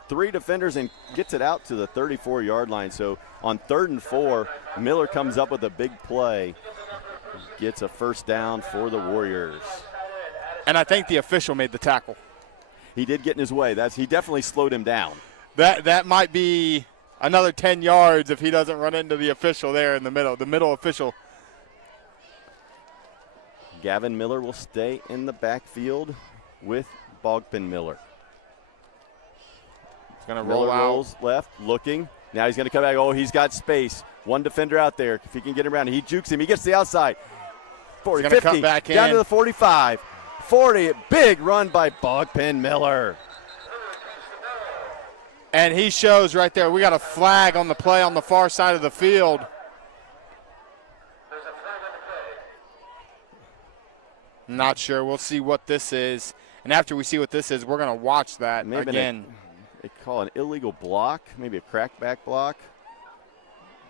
and gets it out to the 34-yard line. So on 3rd and 4, Miller comes up with a big play, gets a first down for the Warriors. And I think the official made the tackle. He did get in his way. He definitely slowed him down. That might be another 10 yards if he doesn't run into the official there in the middle official. Gavin Miller will stay in the backfield with Bogdan Miller. He's going to Miller roll out. Rolls left, looking. Now he's going to come back. Oh, he's got space. One defender out there. If he can get him around, he jukes him. He gets to the outside. 40, he's going to 50, cut back down in. to the 45. 40, big run by Bogdan Miller. And he shows right there, we got a flag on the play on the far side of the field. Not sure. We'll see what this is. And after we see what this is, we're going to watch that again. They call an illegal block, maybe a crackback block.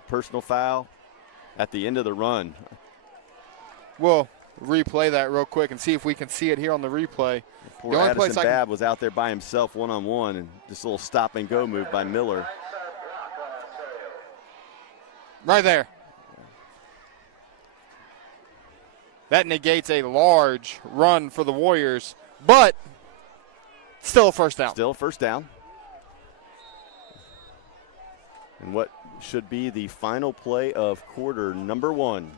Personal foul at the end of the run. We'll replay that real quick and see if we can see it here on the replay. Poor Addison Babb was out there by himself one-on-one, and this little stop-and-go move by Miller. Right there. That negates a large run for the Warriors, but still a first down. Still a first down. And what should be the final play of quarter number 1.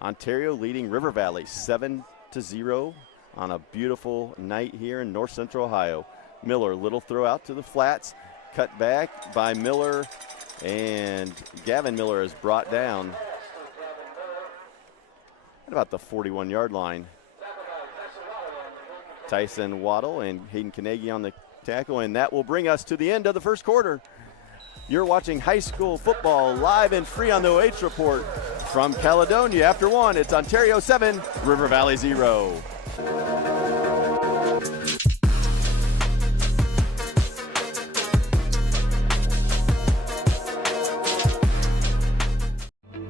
Ontario leading River Valley 7-0 on a beautiful night here in North Central Ohio. Miller, little throw out to the flats, cut back by Miller, and Gavin Miller is brought down at about the 41-yard line. Tyson Waddle and Hayden Carnegie on the tackle, and that will bring us to the end of the first quarter. You're watching high school football live and free on the OH Report. From Caledonia after 1, it's Ontario 7, River Valley 0.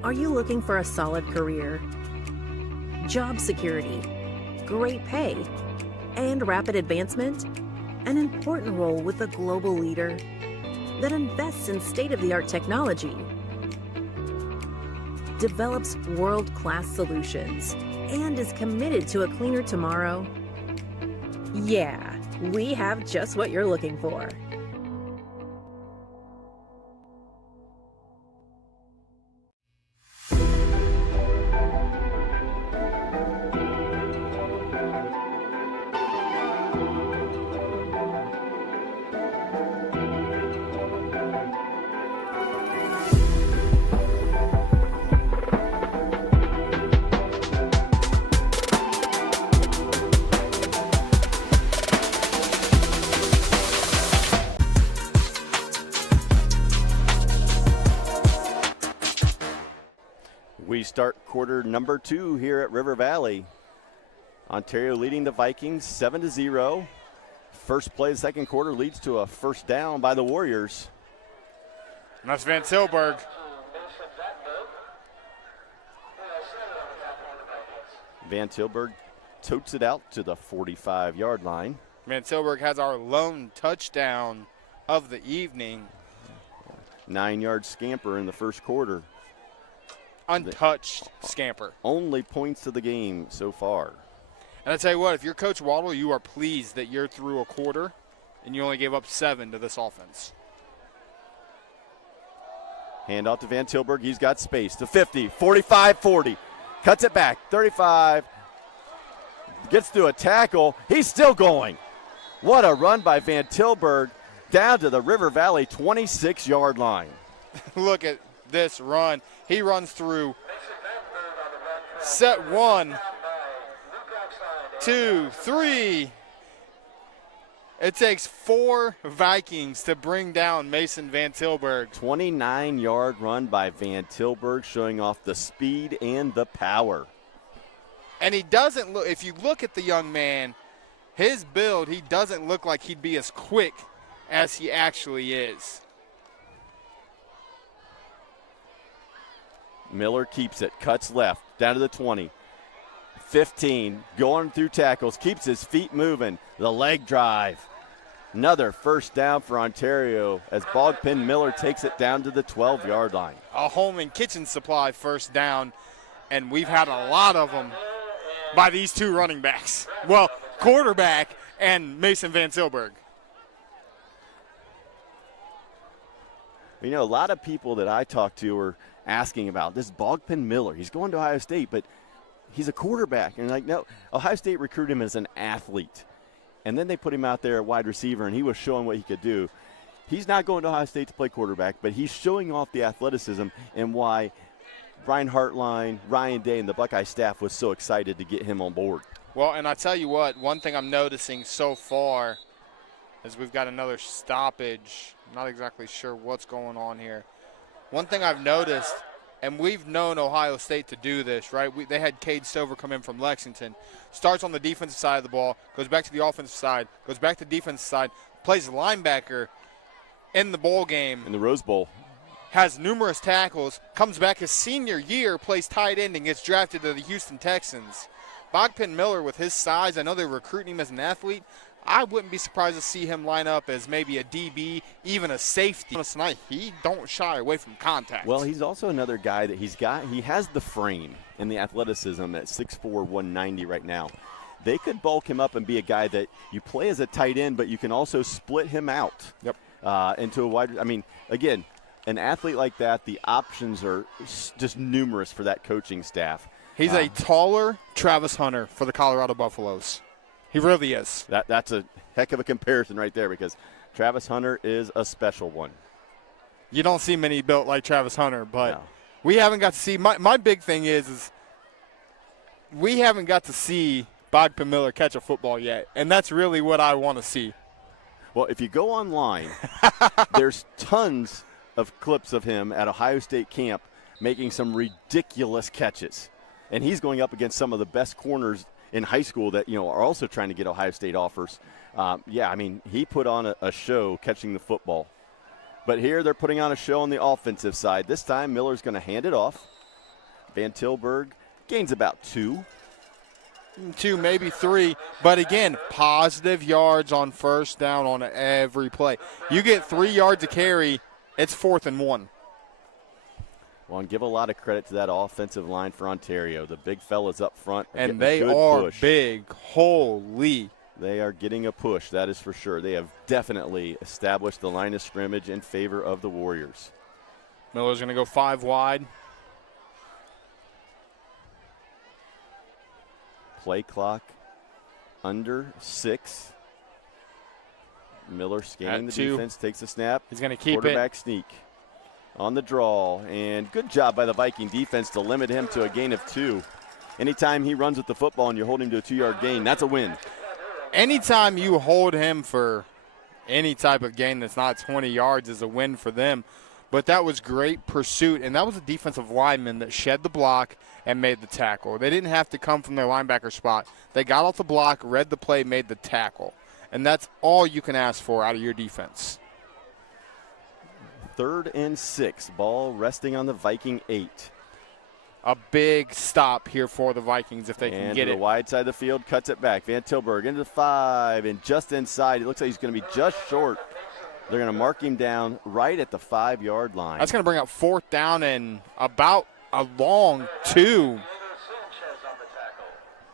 Are you looking for a solid career, job security, great pay, and rapid advancement? An important role with a global leader that invests in state-of-the-art technology, develops world-class solutions, and is committed to a cleaner tomorrow? Yeah, we have just what you're looking for. We start quarter number 2 here at River Valley. Ontario leading the Vikings 7-0. First play of the second quarter leads to a first down by the Warriors. And that's Van Tilburg. Van Tilburg totes it out to the 45-yard line. Van Tilburg has our lone touchdown of the evening. 9-yard scamper in the first quarter. Untouched scamper. Only points of the game so far. And I tell you what, if you're Coach Waddle, you are pleased that you're through a quarter and you only gave up 7 to this offense. Hand off to Van Tilburg. He's got space. To 50, 45, 40. Cuts it back. 35. Gets through a tackle. He's still going. What a run by Van Tilburg down to the River Valley 26-yard line. Look at this run. He runs through set 1 2, 3. It takes 4 Vikings to bring down Mason Van Tilburg. 29-yard run by Van Tilburg, showing off the speed and the power. And he doesn't look, if you look at the young man, his build, he doesn't look like he'd be as quick as he actually is. Miller keeps it, cuts left, down to the 20. 15, going through tackles, keeps his feet moving. The leg drive. Another first down for Ontario as Bogpin Miller takes it down to the 12-yard line. A home and kitchen supply first down, and we've had a lot of them by these 2 running backs. Well, quarterback and Mason Van Tilburg. You know, a lot of people that I talk to are asking about this Bogpin Miller. He's going to Ohio State, but he's a quarterback. And like, no, Ohio State recruited him as an athlete. And then they put him out there at wide receiver, and he was showing what he could do. He's not going to Ohio State to play quarterback, but he's showing off the athleticism and why Brian Hartline, Ryan Day, and the Buckeye staff was so excited to get him on board. Well, and I tell you what, one thing I'm noticing so far is we've got another stoppage. I'm not exactly sure what's going on here. One thing I've noticed, and we've known Ohio State to do this, right? They had Cade Stover come in from Lexington. Starts on the defensive side of the ball, goes back to the offensive side, goes back to the defensive side, plays linebacker in the bowl game. In the Rose Bowl. Has numerous tackles, comes back his senior year, plays tight end, and gets drafted to the Houston Texans. Bogpin Miller, with his size, I know they're recruiting him as an athlete. I wouldn't be surprised to see him line up as maybe a DB, even a safety. Tonight, he don't shy away from contact. Well, he's also another guy that he has the frame and the athleticism at 6'4", 190 right now. They could bulk him up and be a guy that you play as a tight end, but you can also split him out into a wide. I mean, again, an athlete like that, the options are just numerous for that coaching staff. He's a taller Travis Hunter for the Colorado Buffaloes. He really is. That's a heck of a comparison right there because Travis Hunter is a special one. You don't see many built like Travis Hunter, but no. We haven't got to see. My big thing is we haven't got to see Bogpin Miller catch a football yet, and that's really what I want to see. Well, if you go online, there's tons of clips of him at Ohio State camp making some ridiculous catches. And he's going up against some of the best corners in high school that, are also trying to get Ohio State offers. I mean, he put on a show catching the football. But here they're putting on a show on the offensive side. This time Miller's going to hand it off. Van Tilburg gains about 2, maybe 3. But, again, positive yards on first down on every play. You get 3 yards to carry, it's 4th and 1. Well, and give a lot of credit to that offensive line for Ontario. The big fellas up front are and they are push. Big. Holy. They are getting a push, that is for sure. They have definitely established the line of scrimmage in favor of the Warriors. Miller's going to go 5 wide. Play clock under 6. Miller scanning the defense, takes a snap. He's going to keep Quarterback sneak on the draw. And good job by the Viking defense to limit him to a gain of 2. Anytime he runs with the football and you hold him to a 2-yard gain, that's a win. Anytime you hold him for any type of gain that's not 20 yards is a win for them. But that was great pursuit, and that was a defensive lineman that shed the block and made the tackle. They didn't have to come from their linebacker spot. They got off the block, read the play, made the tackle. And that's all you can ask for out of your defense. 3rd and 6. Ball resting on the Viking 8. A big stop here for the Vikings if they can get it. And to the wide side of the field, cuts it back. Van Tilburg into the 5 and just inside. It looks like he's going to be just short. They're going to mark him down right at the 5-yard line. That's going to bring up 4th down and about a long 2.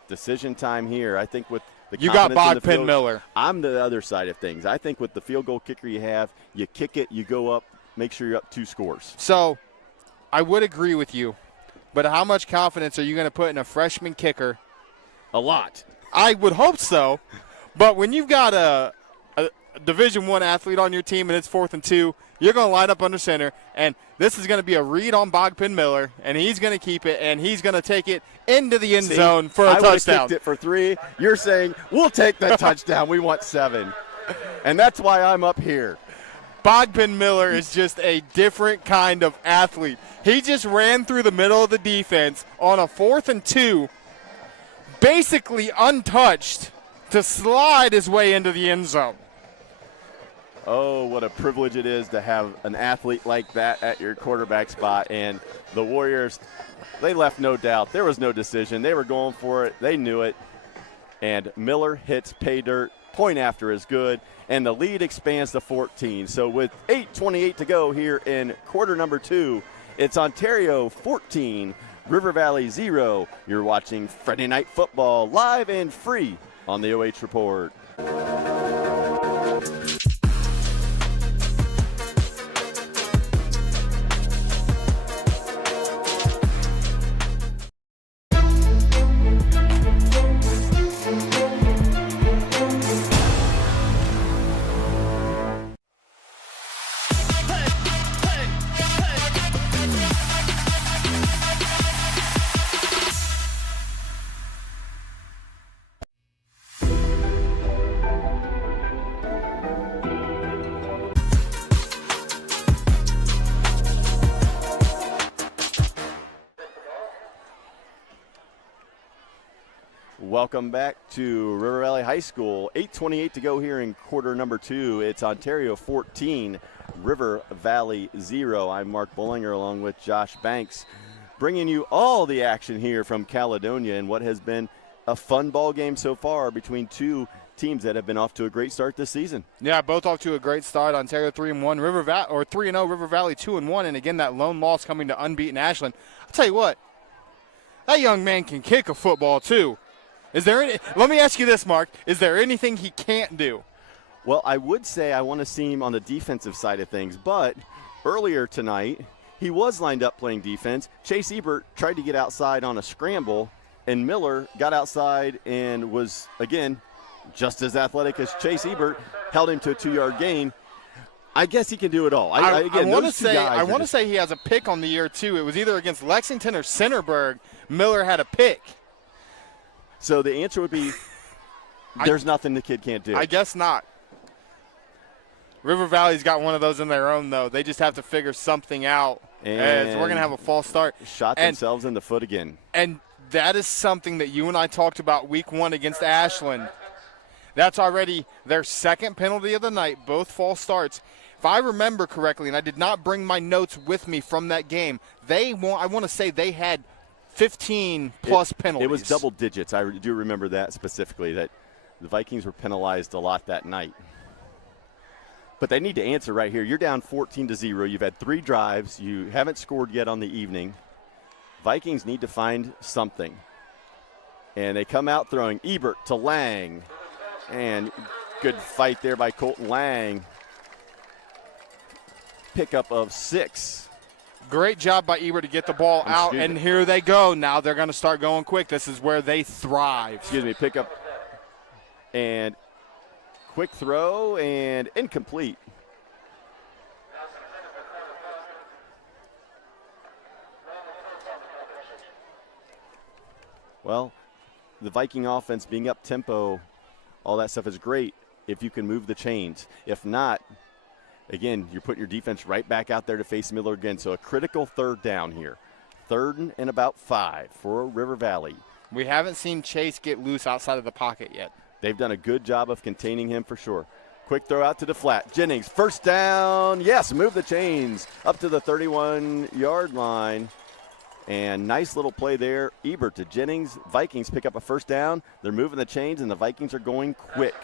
Decision time here. I think with the you got Bogpin Miller. I'm the other side of things. I think with the field goal kicker you have, you kick it, you go up, make sure you're up 2 scores. So I would agree with you. But how much confidence are you going to put in a freshman kicker? A lot. I would hope so. But when you've got Division I athlete on your team and it's 4th and 2, you're going to line up under center, and this is going to be a read on Bogpin Miller, and he's going to keep it, and he's going to take it into the end zone for a I touchdown. Kicked it for 3. You're saying, we'll take the touchdown. We want 7. And that's why I'm up here. Bogpin Miller is just a different kind of athlete. He just ran through the middle of the defense on a 4th and 2, basically untouched, to slide his way into the end zone. Oh, what a privilege it is to have an athlete like that at your quarterback spot. And the Warriors, they left no doubt. There was no decision. They were going for it. They knew it. And Miller hits pay dirt. Point after is good. And the lead expands to 14. So with 8:28 to go here in quarter number 2, it's Ontario 14, River Valley 0. You're watching Friday Night Football live and free on the OH Report. Welcome back to River Valley High School. 8:28 to go here in quarter number 2. It's Ontario 14, River Valley 0. I'm Mark Bullinger along with Josh Banks, bringing you all the action here from Caledonia in what has been a fun ball game so far between two teams that have been off to a great start this season. Yeah, both off to a great start. Ontario 3-1, 3-0, River Valley 2-1, and again that lone loss coming to unbeaten Ashland. I'll tell you what, that young man can kick a football too. Let me ask you this, Mark. Is there anything he can't do? Well, I would say I want to see him on the defensive side of things, but earlier tonight he was lined up playing defense. Chase Ebert tried to get outside on a scramble, and Miller got outside and was, again, just as athletic as Chase Ebert, held him to a 2-yard gain. I guess he can do it all. I want to say he has a pick on the year, too. It was either against Lexington or Centerburg. Miller had a pick. So the answer would be there's nothing the kid can't do. I guess not. River Valley's got one of those in their own, though. They just have to figure something out. And we're going to have a false start. Shot themselves in the foot again. And that is something that you and I talked about week 1 against Ashland. That's already their second penalty of the night, both false starts. If I remember correctly, and I did not bring my notes with me from that game, I want to say they had 15-plus penalties. It was double digits. I do remember that specifically, that the Vikings were penalized a lot that night. But they need to answer right here. You're down 14-0. You've had 3 drives. You haven't scored yet on the evening. Vikings need to find something. And they come out throwing Ebert to Lang. And good fight there by Colton Lang. Pickup of 6. Great job by Ebert to get the ball out, and here they go. Now they're going to start going quick. This is where they thrive. Pickup and quick throw and incomplete. Well, the Viking offense being up tempo, all that stuff is great if you can move the chains. If not, again, you're putting your defense right back out there to face Miller again. So a critical 3rd down here. 3rd and about 5 for River Valley. We haven't seen Chase get loose outside of the pocket yet. They've done a good job of containing him for sure. Quick throw out to the flat. Jennings, first down. Yes, move the chains up to the 31-yard line. And nice little play there. Ebert to Jennings. Vikings pick up a first down. They're moving the chains, and the Vikings are going quick.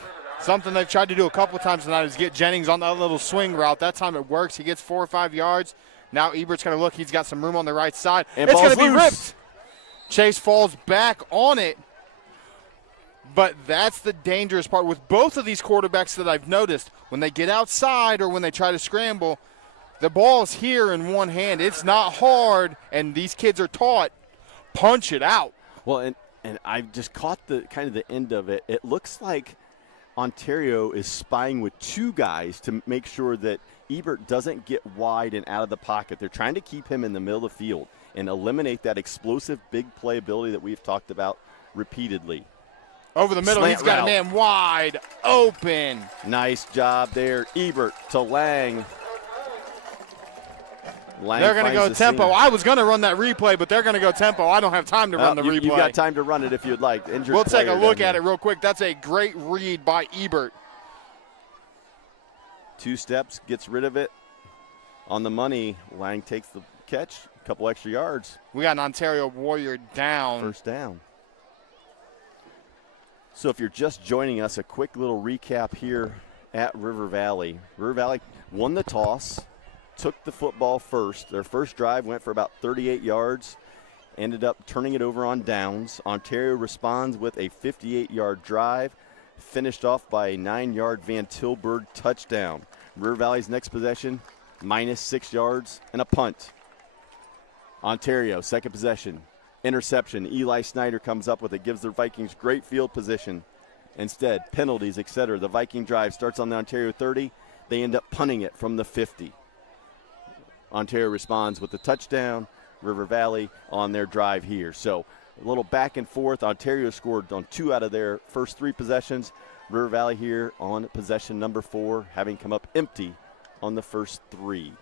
Something they've tried to do a couple of times tonight is get Jennings on that little swing route. That time it works. He gets 4 or 5 yards. Now Ebert's going to look. He's got some room on the right side. And it's going to be loose. ripped. Chase falls back on it. But that's the dangerous part with both of these quarterbacks that I've noticed. When they get outside or when they try to scramble, the ball's here in one hand. It's not hard, and these kids are taught, punch it out. Well, and I just caught the kind of the end of it. It looks like Ontario is spying with 2 guys to make sure that Ebert doesn't get wide and out of the pocket. They're trying to keep him in the middle of the field and eliminate that explosive big play ability that we've talked about repeatedly. Over the middle, Slant he's got route. a man wide open. Nice job there. Ebert to Lang. Lang They're going to go finds the tempo. seam. I was going to run that replay, but they're going to go tempo. I don't have time to run the replay. You've got time to run it if you'd like. Injured We'll take a player look down at there. it real quick. That's a great read by Ebert. 2 steps, gets rid of it. On the money, Lang takes the catch, a couple extra yards. We got an Ontario Warrior down. First down. So if you're just joining us, a quick little recap here at River Valley. River Valley won the toss, took the football first. Their first drive went for about 38 yards, ended up turning it over on downs. Ontario responds with a 58-yard drive, finished off by a 9-yard Van Tilburg touchdown. River Valley's next possession, -6 yards and a punt. Ontario, second possession, interception. Eli Snyder comes up with it, gives the Vikings great field position. Instead, penalties, etc. The Viking drive starts on the Ontario 30. They end up punting it from the 50. Ontario responds with a touchdown. River Valley on their drive here. So a little back and forth. Ontario scored on 2 out of their first 3 possessions. River Valley here on possession number 4, having come up empty on the first 3.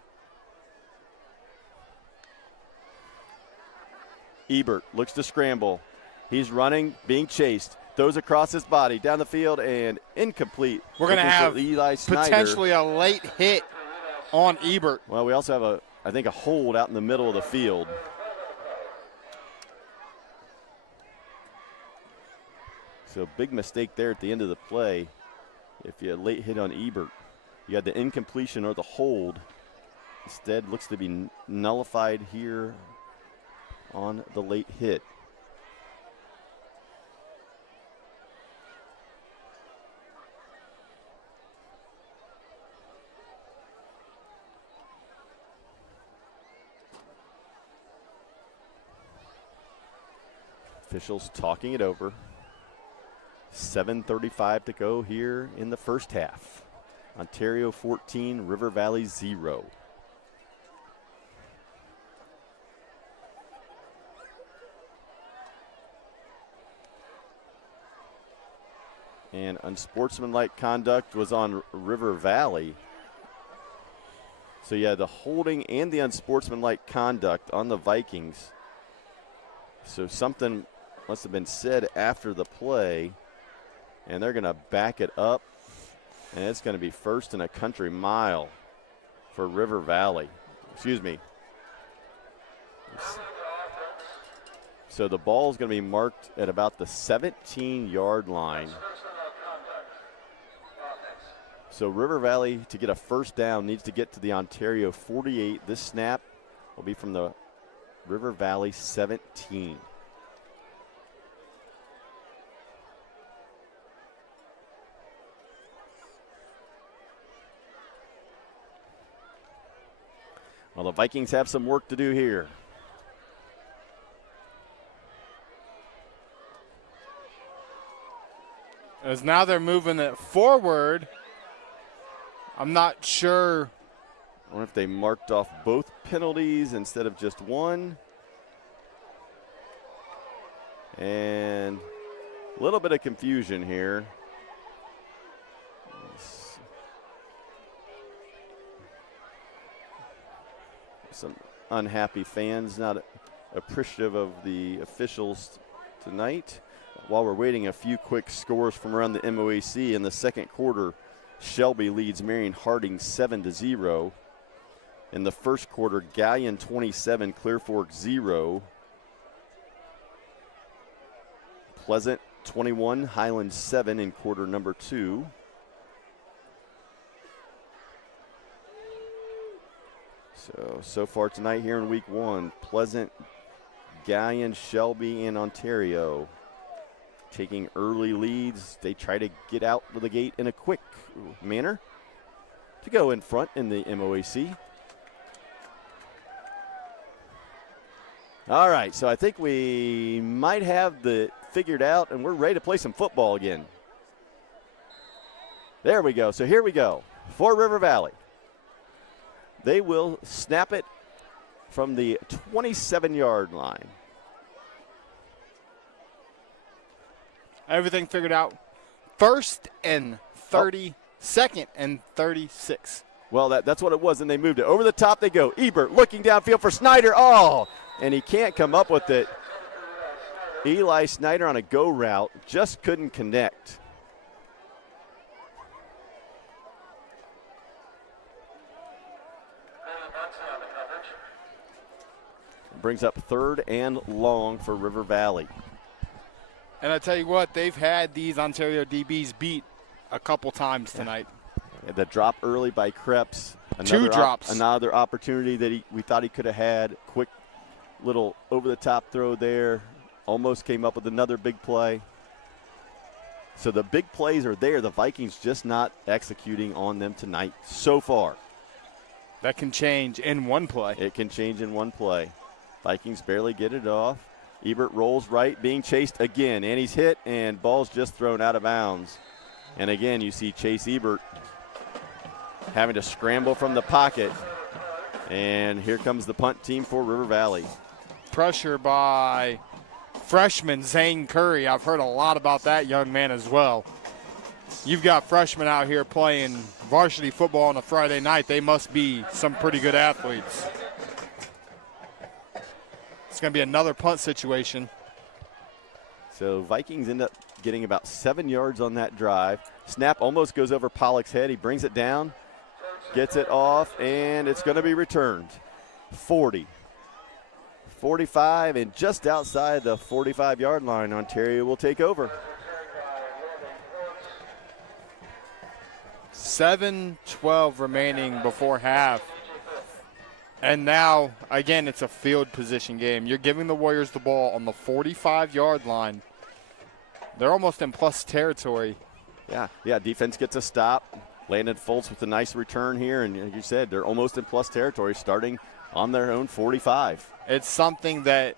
Ebert looks to scramble. He's running, being chased. Throws across his body, down the field, and incomplete. We're going to Looking for have Eli Snyder. potentially a late hit on Ebert. Well, we also have, I think, a hold out in the middle of the field. So big mistake there at the end of the play. If you had a late hit on Ebert, you had the incompletion or the hold. Instead, looks to be nullified here on the late hit. Officials talking it over. 7:35 to go here in the first half. Ontario 14, River Valley 0. And unsportsmanlike conduct was on River Valley. So yeah, the holding and the unsportsmanlike conduct on the Vikings. So something must have been said after the play, and they're going to back it up, and it's going to be first and a country mile for River Valley. Excuse me. So the ball is going to be marked at about the 17-yard line. So River Valley, to get a first down, needs to get to the Ontario 48. This snap will be from the River Valley 17. Well, the Vikings have some work to do here. As now they're moving it forward. I'm not sure. I wonder if they marked off both penalties instead of just one. And a little bit of confusion here. Some unhappy fans, not appreciative of the officials tonight. While we're waiting, a few quick scores from around the MOAC. In the second quarter, Shelby leads Marion Harding 7-0. In the first quarter, Gallion 27, Clear Fork 0. Pleasant 21, Highland 7 in quarter number 2. So far tonight here in week 1, Pleasant, Gallion, Shelby, and Ontario taking early leads. They try to get out of the gate in a quick manner to go in front in the MOAC. All right, so I think we might have the figured out, and we're ready to play some football again. There we go. So here we go for River Valley. They will snap it from the 27-yard line. Everything figured out. 1st and 30, 2nd and 36. Well, that's what it was, and they moved it. Over the top they go. Ebert looking downfield for Snyder. Oh, and he can't come up with it. Eli Snyder on a go route just couldn't connect. Brings up 3rd and long for River Valley. And I tell you what, they've had these Ontario DBs beat a couple times tonight. The drop early by Krebs. 2 drops. Another opportunity that we thought he could have had. Quick little over-the-top throw there. Almost came up with another big play. So the big plays are there. The Vikings just not executing on them tonight so far. That can change in one play. It can change in one play. Vikings barely get it off. Ebert rolls right, being chased again, and he's hit, and ball's just thrown out of bounds. And again, you see Chase Ebert having to scramble from the pocket. And here comes the punt team for River Valley. Pressure by freshman Zane Curry. I've heard a lot about that young man as well. You've got freshmen out here playing varsity football on a Friday night. They must be some pretty good athletes. It's going to be another punt situation. So Vikings end up getting about 7 yards on that drive. Snap almost goes over Pollock's head. He brings it down, gets it off, and it's going to be returned. 40, 45, and just outside the 45-yard line, Ontario will take over. 7:12 remaining before half. And now, again, it's a field position game. You're giving the Warriors the ball on the 45-yard line. They're almost in plus territory. Yeah, defense gets a stop. Landon Foltz with a nice return here, and like you said, they're almost in plus territory starting on their own 45. It's something that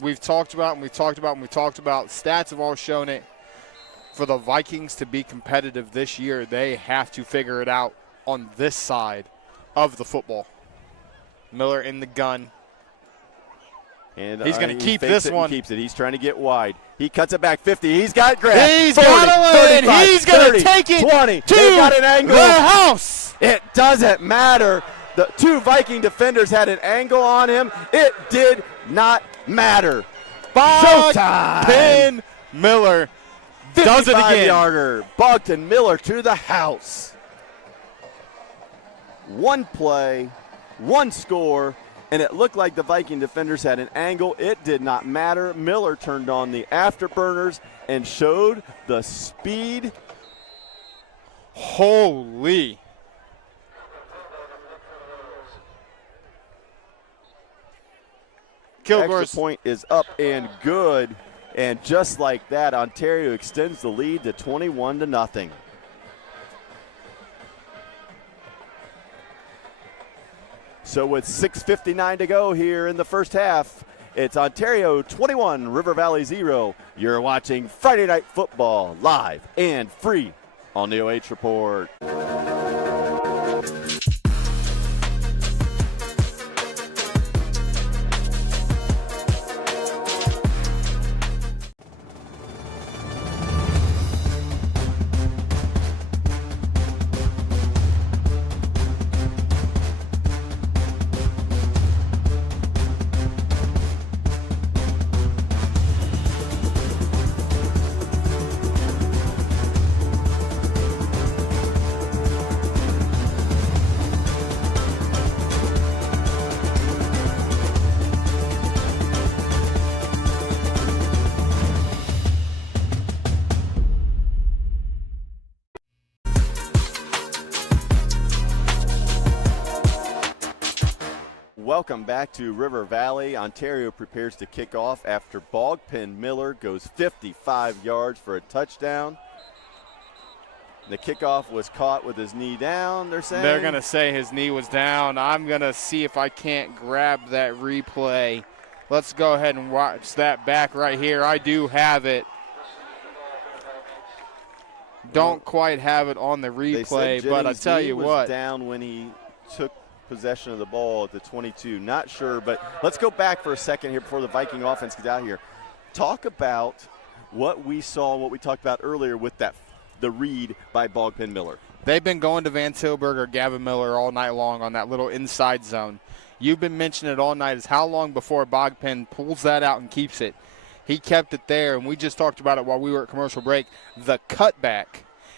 we've talked about and we've talked about and we've talked about. Stats have all shown it. For the Vikings to be competitive this year, they have to figure it out on this side of the football. Miller in the gun. And he's going to keep this one. Keeps it. He's trying to get wide. He cuts it back 50. He's got grab. He's 40, got it. He's going to take it 20. to They got an angle. the house. It doesn't matter. The 2 Viking defenders had an angle on him. It did not matter. Showtime. Miller does it again. 55-yarder. Bogton Miller to the house. One play, one score, and it looked like the Viking defenders had an angle. It did not matter. Miller turned on the afterburners and showed the speed. Holy. Extra point is up and good. And just like that, Ontario extends the lead to 21-0. So with 6:59 to go here in the first half, it's Ontario 21, River Valley 0. You're watching Friday Night Football live and free on the OH Report. Welcome back to River Valley. Ontario prepares to kick off after Bogpin Miller goes 55 yards for a touchdown. The kickoff was caught with his knee down, they're saying. They're going to say his knee was down. I'm going to see if I can't grab that replay. Let's go ahead and watch that back right here. I do have it. Don't quite have it on the replay, but I tell you was what. Down when he took possession of the ball at the 22. Not sure, but let's go back for a second here before the Viking offense gets out here. Talk about what we saw, what we talked about earlier with the read by Bogpin Miller. They've been going to Van Tilburg or Gavin Miller all night long on that little inside zone. You've been mentioning it all night is how long before Bogpin pulls that out and keeps it. He kept it there, and we just talked about it while we were at commercial break. The cutback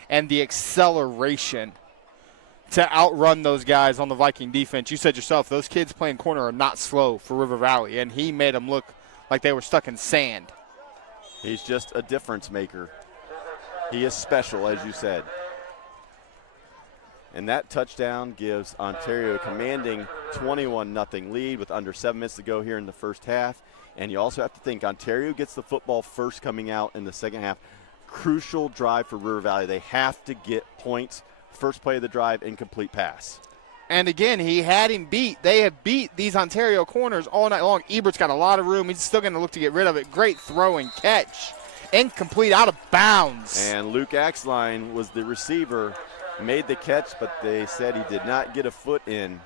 and the acceleration to outrun those guys on the Viking defense. You said yourself, those kids playing corner are not slow for River Valley, and he made them look like they were stuck in sand. He's just a difference maker. He is special, as you said. And that touchdown gives Ontario a commanding 21-0 lead with under 7 minutes to go here in the first half. And you also have to think Ontario gets the football first coming out in the second half. Crucial drive for River Valley. They have to get points. First play of the drive, incomplete pass. And again, he had him beat. They have beat these Ontario corners all night long. Ebert's got a lot of room. He's still going to look to get rid of it. Great throw and catch. Incomplete, out of bounds. And Luke Axline was the receiver. Made the catch, but they said he did not get a foot in.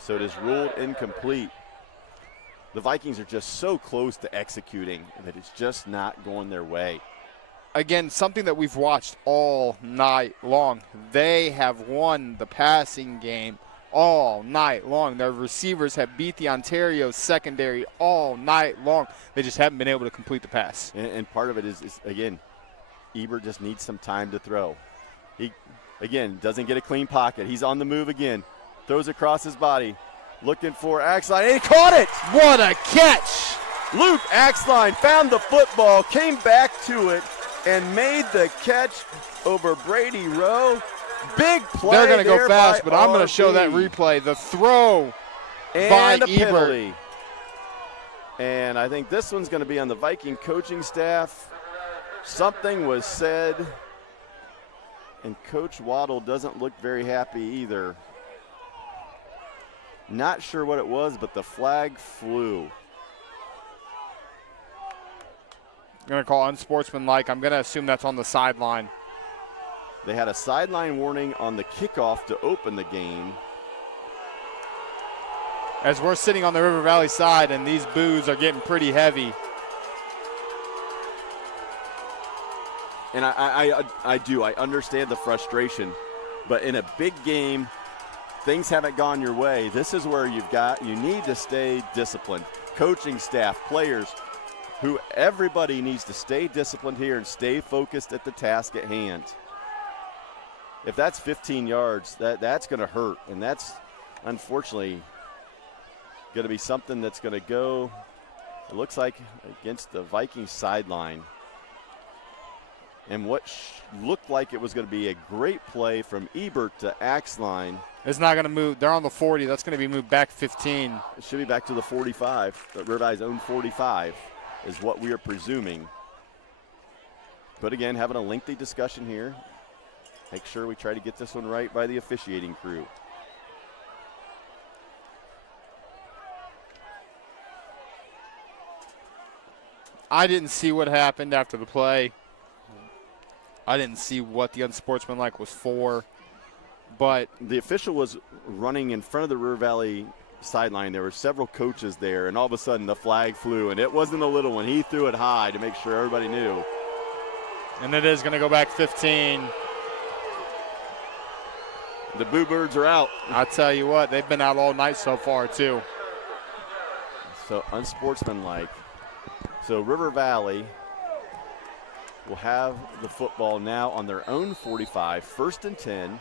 So it is ruled incomplete. The Vikings are just so close to executing that it's just not going their way. Again, something that we've watched all night long. They have won the passing game all night long. Their receivers have beat the Ontario secondary all night long. They just haven't been able to complete the pass. And part of it is, again, Ebert just needs some time to throw. He, again, doesn't get a clean pocket. He's on the move again. Throws across his body. Looking for Axline, and he caught it! What a catch! Luke Axline found the football, came back to it, and made the catch over Brady Rowe. Big play. They're going to go fast, but I'm going to RV. show that replay. The throw and by a Ebert. penalty. And I think this one's going to be on the Viking coaching staff. Something was said. And Coach Waddle doesn't look very happy either. Not sure what it was, but the flag flew. I'm going to call unsportsmanlike. I'm going to assume that's on the sideline. They had a sideline warning on the kickoff to open the game. As we're sitting on the River Valley side, and these boos are getting pretty heavy. And I understand the frustration, but in a big game, things haven't gone your way. This is where you need to stay disciplined. Coaching staff, players, everybody needs to stay disciplined here and stay focused at the task at hand. If that's 15 yards, that's going to hurt, and that's unfortunately going to be something that's going to go, it looks like, against the Vikings sideline. And what looked like it was going to be a great play from Ebert to Axline. It's not going to move. They're on the 40. That's going to be moved back 15. It should be back to the 45. The River Valley's own 45 is what we are presuming. But again, having a lengthy discussion here. Make sure we try to get this one right by the officiating crew. I didn't see what happened after the play. I didn't see what the unsportsmanlike was for, but the official was running in front of the River Valley sideline. There were several coaches there, and all of a sudden the flag flew, and it wasn't a little one. He threw it high to make sure everybody knew. And it is going to go back 15. The Boo Birds are out. I tell you what, they've been out all night so far, too. So unsportsmanlike. So River Valley will have the football now on their own 45, 1st and 10.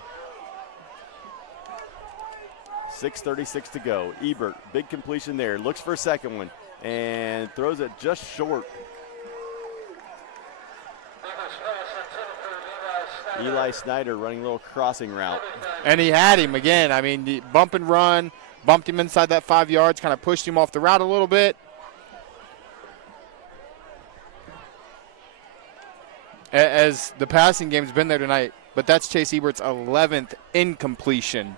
6:36 to go. Ebert, big completion there. Looks for a second one and throws it just short. Eli Snyder running a little crossing route. And he had him again. I mean, the bump and run, bumped him inside that 5 yards, kind of pushed him off the route a little bit. As the passing game's been there tonight, but that's Chase Ebert's 11th incompletion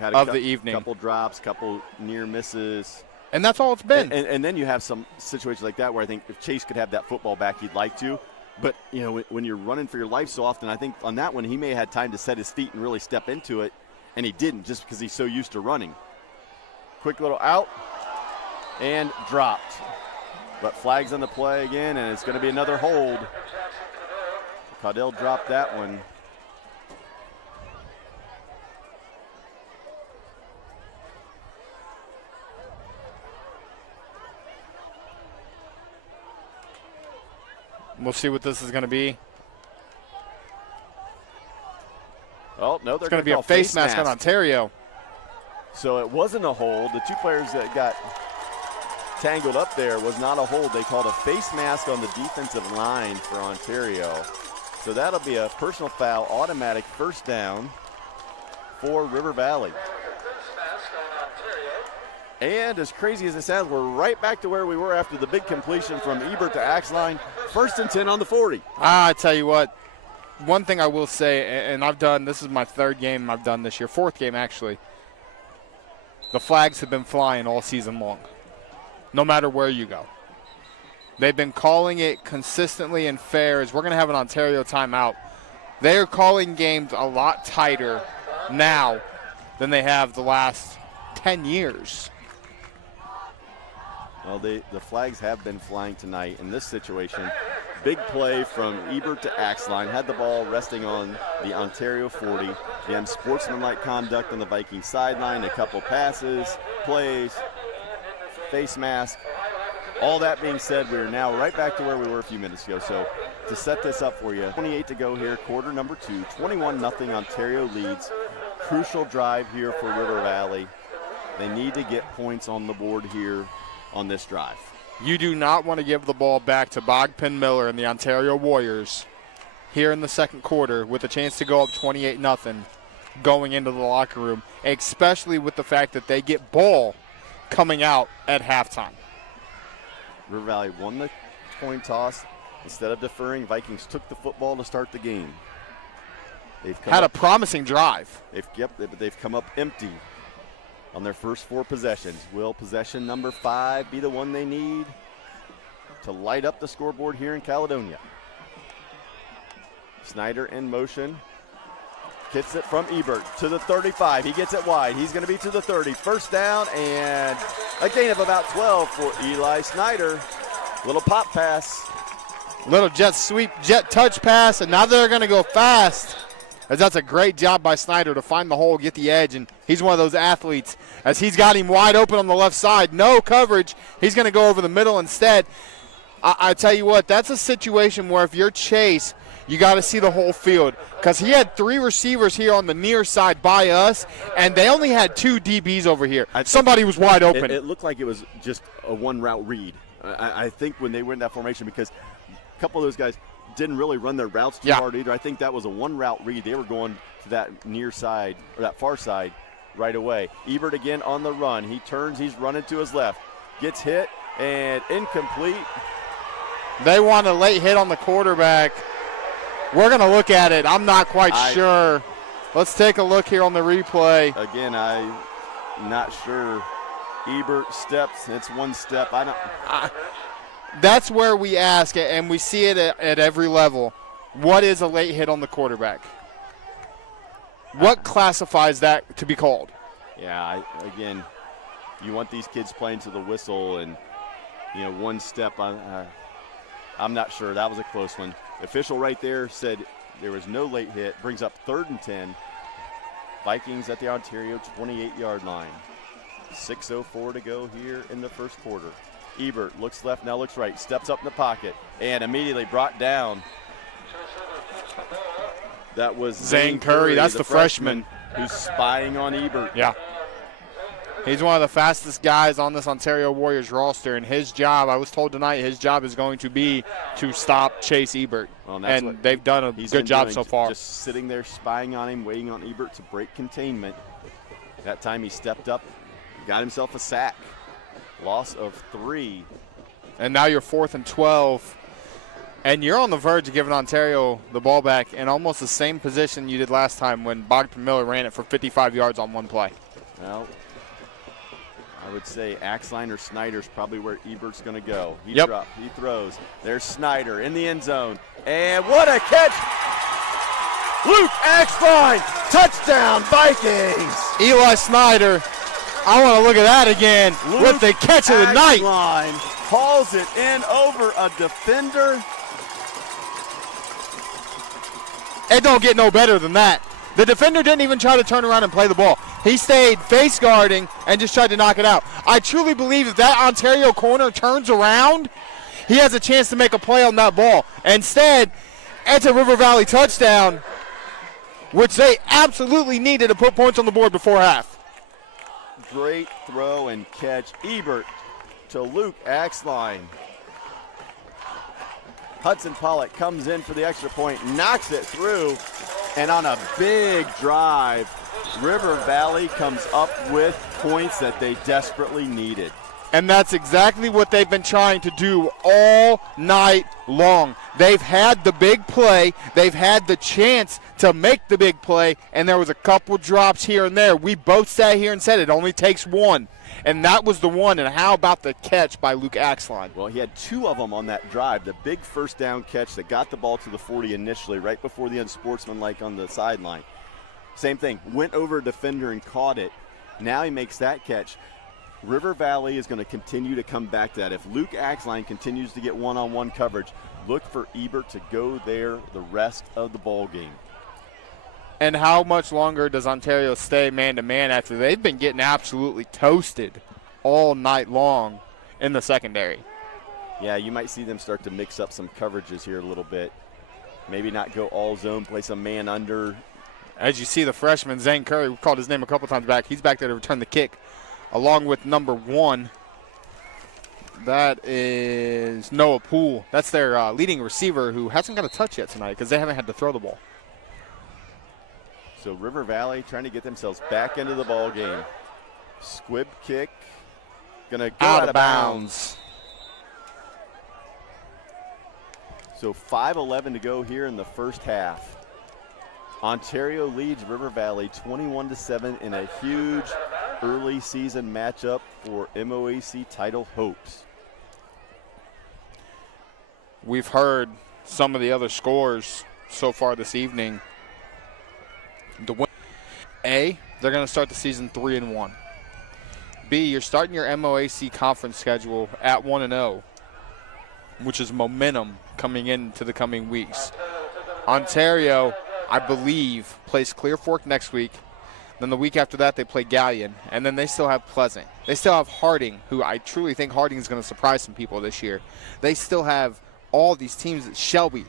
of the evening. Couple drops, couple near misses. And that's all it's been. And then you have some situations like that where I think if Chase could have that football back, he'd like to. But, you know, when you're running for your life so often, I think on that one he may have had time to set his feet and really step into it, and he didn't just because he's so used to running. Quick little out and dropped. But flags on the play again, and it's going to be another hold. Caudell dropped that one. We'll see what this is going to be. Oh, no, they're going to be a face mask on Ontario. So it wasn't a hold. The two players that got tangled up there was not a hold. They called a face mask on the defensive line for Ontario. So that'll be a personal foul, automatic first down for River Valley. And as crazy as it sounds, we're right back to where we were after the big completion from Ebert to Axline. 1st and 10 on the 40. I tell you what, one thing I will say, and this is my 3rd game I've done this year, 4th game actually. The flags have been flying all season long, no matter where you go. They've been calling it consistently and fair as we're going to have an Ontario timeout. They're calling games a lot tighter now than they have the last 10 years. Well, the flags have been flying tonight in this situation. Big play from Ebert to Axline. Had the ball resting on the Ontario 40. Again, sportsmanlike conduct on the Viking sideline. A couple passes, plays, face mask. All that being said, we're now right back to where we were a few minutes ago. So to set this up for you, 28 to go here, quarter number 2. 21-0 Ontario leads. Crucial drive here for River Valley. They need to get points on the board here on this drive. You do not want to give the ball back to Bogpin Miller and the Ontario Warriors here in the second quarter with a chance to go up 28-0 going into the locker room, especially with the fact that they get ball coming out at halftime. River Valley won the coin toss. Instead of deferring, Vikings took the football to start the game. They've had a promising drive. They've come up empty on their first 4 possessions. Will possession number 5 be the one they need to light up the scoreboard here in Caledonia? Snyder in motion. Gets it from Ebert to the 35. He gets it wide. He's going to be to the 30. First down and a gain of about 12 for Eli Snyder. Little pop pass. Little jet sweep, jet touch pass, and now they're going to go fast. As that's a great job by Snyder to find the hole, get the edge, and he's one of those athletes. As he's got him wide open on the left side, no coverage. He's going to go over the middle instead. I tell you what, that's a situation where if you're Chase, you got to see the whole field because he had 3 receivers here on the near side by us, and they only had 2 DBs over here. Somebody was wide open. It looked like it was just a one-route read. I think when they were in that formation, because a couple of those guys didn't really run their routes too hard either. I think that was a one-route read. They were going to that near side or that far side right away. Ebert again on the run. He turns. He's running to his left. Gets hit and incomplete. They want a late hit on the quarterback. We're going to look at it. I'm not quite sure. Let's take a look here on the replay. Again, I'm not sure. Ebert steps. It's one step. That's where we ask, and we see it at every level. What is a late hit on the quarterback? What classifies that to be called? Yeah, again, you want these kids playing to the whistle, and, one step. I'm not sure. That was a close one. Official right there said there was no late hit. Brings up 3rd and 10. Vikings at the Ontario 28-yard line. 6:04 to go here in the first quarter. Ebert looks left, now looks right. Steps up in the pocket and immediately brought down. That was Zane Curry. That's the freshman who's spying on Ebert. Yeah. He's one of the fastest guys on this Ontario Warriors roster, and his job, I was told tonight, his job is going to be to stop Chase Ebert. Well, and they've done a good job so far. Just sitting there spying on him, waiting on Ebert to break containment. That time he stepped up, got himself a sack. Loss of 3. And now you're 4th and 12. And you're on the verge of giving Ontario the ball back in almost the same position you did last time when Bogpin Miller ran it for 55 yards on one play. Well, I would say Axline or Snyder's probably where Ebert's going to go. He throws. There's Snyder in the end zone. And what a catch! Luke Axline, touchdown Vikings! Eli Snyder, I want to look at that again with the catch of the night. Axline hauls it in over a defender. It don't get no better than that. The defender didn't even try to turn around and play the ball. He stayed face guarding and just tried to knock it out. I truly believe if that Ontario corner turns around, he has a chance to make a play on that ball. Instead, it's a River Valley touchdown, which they absolutely needed to put points on the board before half. Great throw and catch. Ebert to Luke Axline. Hudson Pollock comes in for the extra point, knocks it through, and on a big drive, River Valley comes up with points that they desperately needed. And that's exactly what they've been trying to do all night long. They've had the big play. They've had the chance to make the big play, and there was a couple drops here and there. We both sat here and said it only takes one, and that was the one. And how about the catch by Luke Axline? Well, he had two of them on that drive. The big first down catch that got the ball to the 40 initially, right before the unsportsmanlike on the sideline. Same thing, went over a defender and caught it. Now he makes that catch. River Valley is going to continue to come back to that. If Luke Axline continues to get one-on-one coverage, look for Ebert to go there the rest of the ball game. And how much longer does Ontario stay man-to-man after they've been getting absolutely toasted all night long in the secondary? Yeah, you might see them start to mix up some coverages here a little bit. Maybe not go all zone, play some man under. As you see the freshman, Zane Curry, we called his name a couple times back. He's back there to return the kick, along with number 1. That is Noah Poole. That's their leading receiver who hasn't got a touch yet tonight because they haven't had to throw the ball. So River Valley trying to get themselves back into the ball game. Squib kick, gonna go out of bounds. So 5:11 to go here in the first half. Ontario leads River Valley 21-7 in a huge early season matchup for MOAC title hopes. We've heard some of the other scores so far this evening. A, they're going to start the season 3-1. B, you're starting your MOAC conference schedule at 1-0, which is momentum coming into the coming weeks. Ontario, I believe, plays Clear Fork next week. Then the week after that, they play Galleon. And then they still have Pleasant. They still have Harding, who I truly think Harding is going to surprise some people this year. They still have all these teams at Shelby.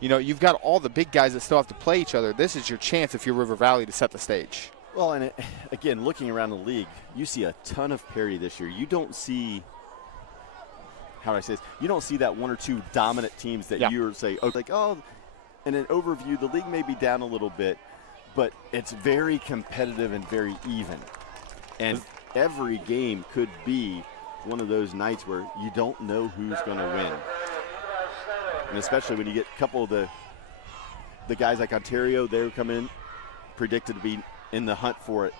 You know, you've got all the big guys that still have to play each other. This is your chance if you're River Valley to set the stage. Well, and again, looking around the league, you see a ton of parity this year. You don't see, how do I say this? You don't see that one or two dominant teams that you say, oh, like, oh, in an overview, the league may be down a little bit, but it's very competitive and very even. And every game could be one of those nights where you don't know who's going to win. And especially when you get a couple of the guys like Ontario, they come in predicted to be in the hunt for it.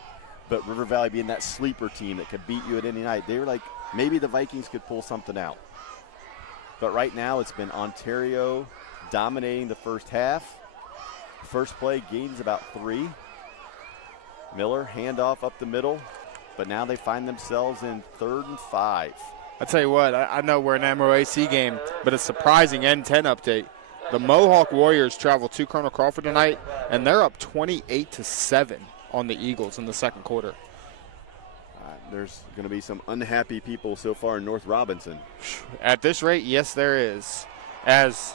But River Valley being that sleeper team that could beat you at any night, they were like, maybe the Vikings could pull something out. But right now it's been Ontario dominating the first half. First play gains about 3. Miller, handoff up the middle. But now they find themselves in 3rd and 5. I tell you what, I know we're an MOAC game, but a surprising N10 update. The Mohawk Warriors travel to Colonel Crawford tonight, and they're up 28-7 on the Eagles in the second quarter. There's going to be some unhappy people so far in North Robinson. At this rate, yes, there is. As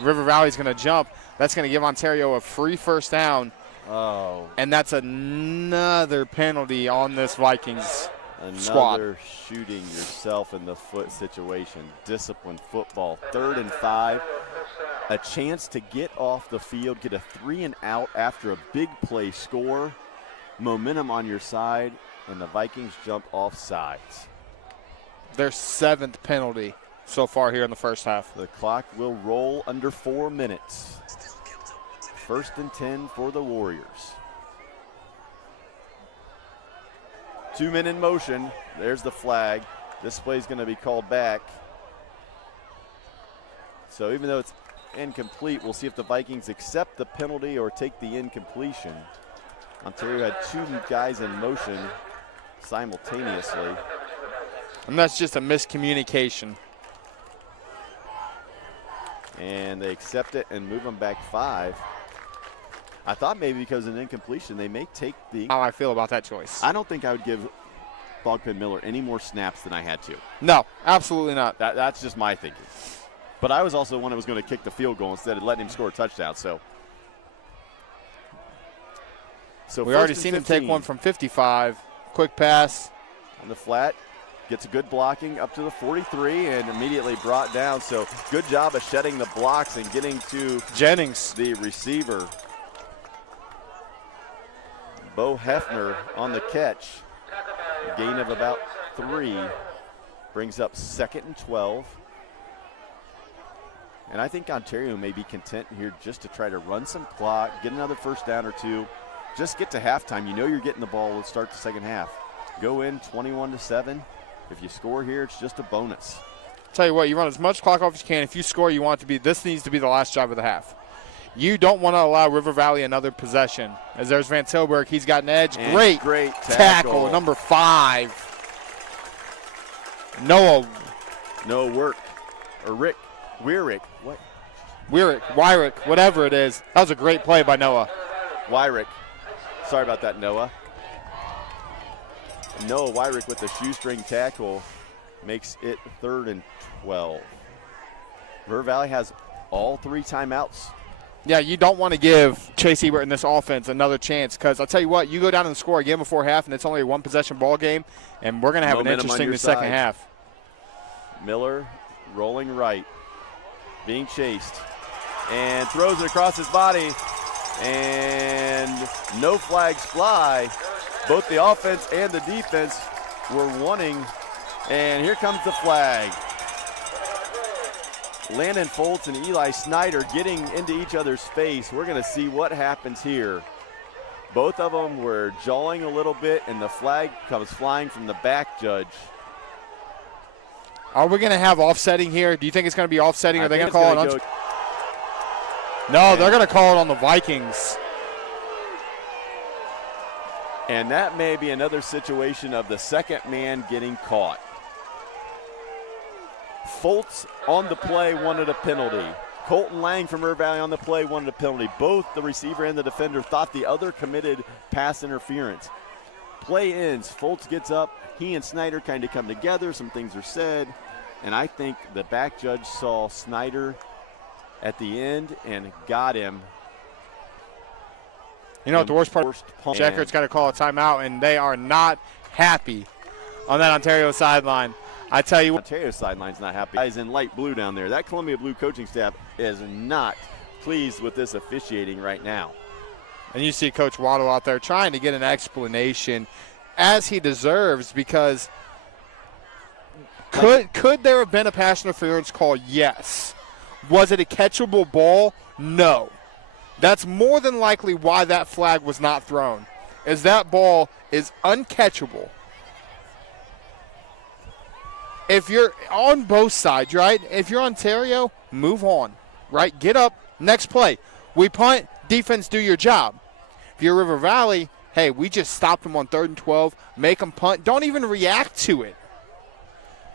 River Valley's going to jump, that's going to give Ontario a free first down. Oh. And that's another penalty on this Vikings squad. Another shooting yourself in the foot situation. Disciplined football. 3rd and 5. A chance to get off the field, get a 3 and out after a big play score. Momentum on your side, and the Vikings jump off sides. Their 7th penalty so far here in the first half. The clock will roll under 4 minutes. 1st and 10 for the Warriors. 2 men in motion. There's the flag. This play is going to be called back. So even though it's incomplete, we'll see if the Vikings accept the penalty or take the incompletion. Ontario had 2 guys in motion simultaneously. And that's just a miscommunication. And they accept it and move them back 5. I thought maybe because of an incompletion, they may take the. How I feel about that choice. I don't think I would give Bogpin Miller any more snaps than I had to. No, absolutely not. That's just my thinking. But I was also one that was going to kick the field goal instead of letting him score a touchdown. So we already seen him take one from 55. Quick pass. On the flat. Gets a good blocking up to the 43 and immediately brought down. So good job of shedding the blocks and getting to Jennings, the receiver. Bo Hefner on the catch. A gain of about 3. Brings up 2nd and 12. And I think Ontario may be content here just to try to run some clock, get another first down or 2. Just get to halftime. You know you're getting the ball. We'll start the second half. Go in 21-7. If you score here, it's just a bonus. Tell you what, you run as much clock off as you can. If you score, you want it to be, this needs to be the last drive of the half. You don't want to allow River Valley another possession. As there's Van Tilburg, he's got an edge. And great tackle. Number 5. Noah Work. Or Rick. Weirick. What? Wyrick, whatever it is. That was a great play by Noah. Wyrick. Sorry about that, Noah. Noah Wyrick with the shoestring tackle makes it 3rd and 12. River Valley has all 3 timeouts. Yeah, you don't want to give Chase Ebert in this offense another chance because I'll tell you what, you go down and score again before half and it's only a 1-possession ball game, and we're going to have an interesting second half. Miller rolling right, being chased, and throws it across his body, and no flags fly. Both the offense and the defense were wanting, and here comes the flag. Landon Foltz and Eli Snyder getting into each other's face. We're going to see what happens here. Both of them were jawing a little bit, and the flag comes flying from the back judge. Are we going to have offsetting here? Do you think it's going to be offsetting? Are they going to call it? No, they're going to call it on the Vikings. And that may be another situation of the second man getting caught. Foltz on the play wanted a penalty. Colton Lang from River Valley on the play wanted a penalty. Both the receiver and the defender thought the other committed pass interference. Play ends. Foltz gets up. He and Snyder kind of come together. Some things are said. And I think the back judge saw Snyder at the end and got him. You know what the worst part? Checker's got to call a timeout, and they are not happy on that Ontario sideline. I tell you what. Ontario sideline's not happy. Guys in light blue down there. That Columbia Blue coaching staff is not pleased with this officiating right now. And you see Coach Waddle out there trying to get an explanation, as he deserves, because could there have been a pass interference call? Yes. Was it a catchable ball? No. That's more than likely why that flag was not thrown, is that ball is uncatchable. If you're on both sides, right? If you're Ontario, move on, right? Get up, next play. We punt, defense, do your job. If you're River Valley, hey, we just stopped them on 3rd and 12, make them punt. Don't even react to it.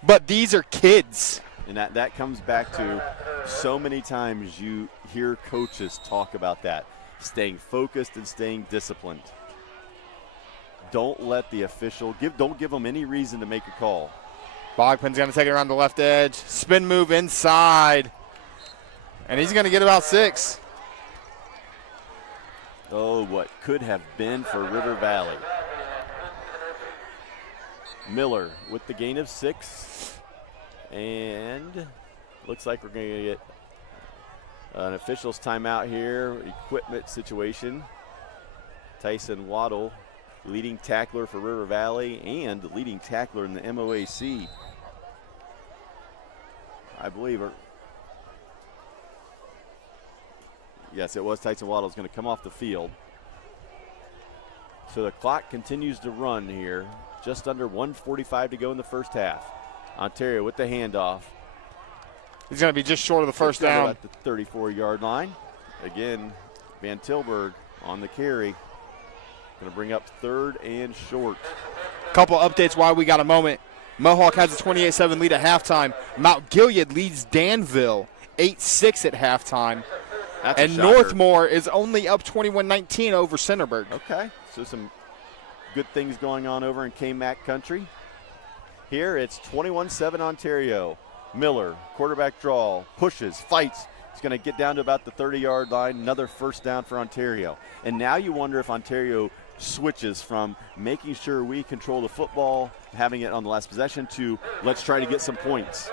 But these are kids. And that comes back to so many times you hear coaches talk about that, staying focused and staying disciplined. Don't let the official don't give them any reason to make a call. Bogpin's going to take it around the left edge. Spin move inside. And he's going to get about 6. Oh, what could have been for River Valley. Miller with the gain of 6. And looks like we're going to get an official's timeout here. Equipment situation. Tyson Waddle, leading tackler for River Valley and the leading tackler in the MOAC. I believe. Yes, it was Tyson Waddle is going to come off the field. So the clock continues to run here. just under 1:45 to go in the first half. Ontario with the handoff. He's going to be just short of the first down. At the 34-yard line. Again, Van Tilburg on the carry. Going to bring up 3rd and short. Couple updates while we got a moment. Mohawk has a 28-7 lead at halftime. Mount Gilead leads Danville 8-6 at halftime. That's a and shocker. Northmore is only up 21-19 over Centerburg. Okay, so some good things going on over in K-Mac country. Here it's 21-7 Ontario. Miller, quarterback draw, pushes, fights. He's going to get down to about the 30-yard line. Another first down for Ontario. And now you wonder if Ontario switches from making sure we control the football, having it on the last possession, to let's try to get some points.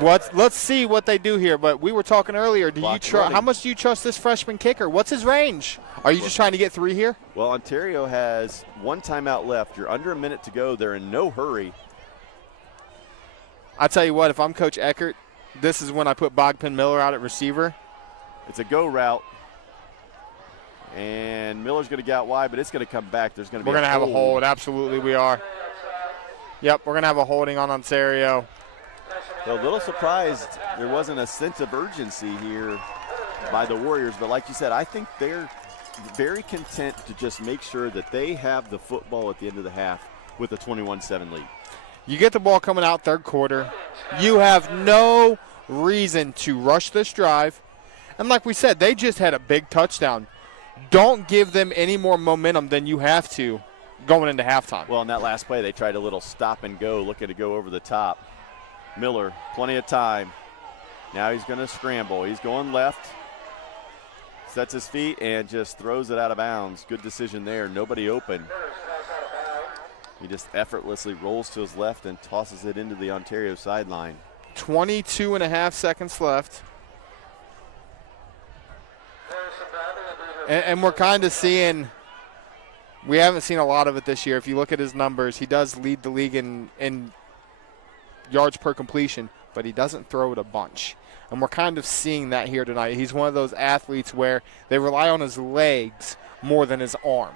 Let's see what they do here. But we were talking earlier. How much do you trust this freshman kicker? What's his range? Are you just trying to get 3 here? Well, Ontario has 1 timeout left. You're under a minute to go. They're in no hurry. I tell you what, if I'm Coach Eckert, this is when I put Bogpin Miller out at receiver. It's a go route. And Miller's going to get out wide, but it's going to come back. We're going to have a hold. Absolutely, we are. Yep, we're going to have a holding on Ontario. So a little surprised there wasn't a sense of urgency here by the Warriors. But like you said, I think they're very content to just make sure that they have the football at the end of the half with a 21-7 lead. You get the ball coming out third quarter. You have no reason to rush this drive. And like we said, they just had a big touchdown. Don't give them any more momentum than you have to going into halftime. Well, in that last play, they tried a little stop and go, looking to go over the top. Miller, plenty of time. Now he's going to scramble. He's going left. Sets his feet and just throws it out of bounds. Good decision there. Nobody open. He just effortlessly rolls to his left and tosses it into the Ontario sideline. 22.5 seconds left. And we're kind of seeing, we haven't seen a lot of it this year. If you look at his numbers, he does lead the league in yards per completion, but he doesn't throw it a bunch. And we're kind of seeing that here tonight. He's one of those athletes where they rely on his legs more than his arm.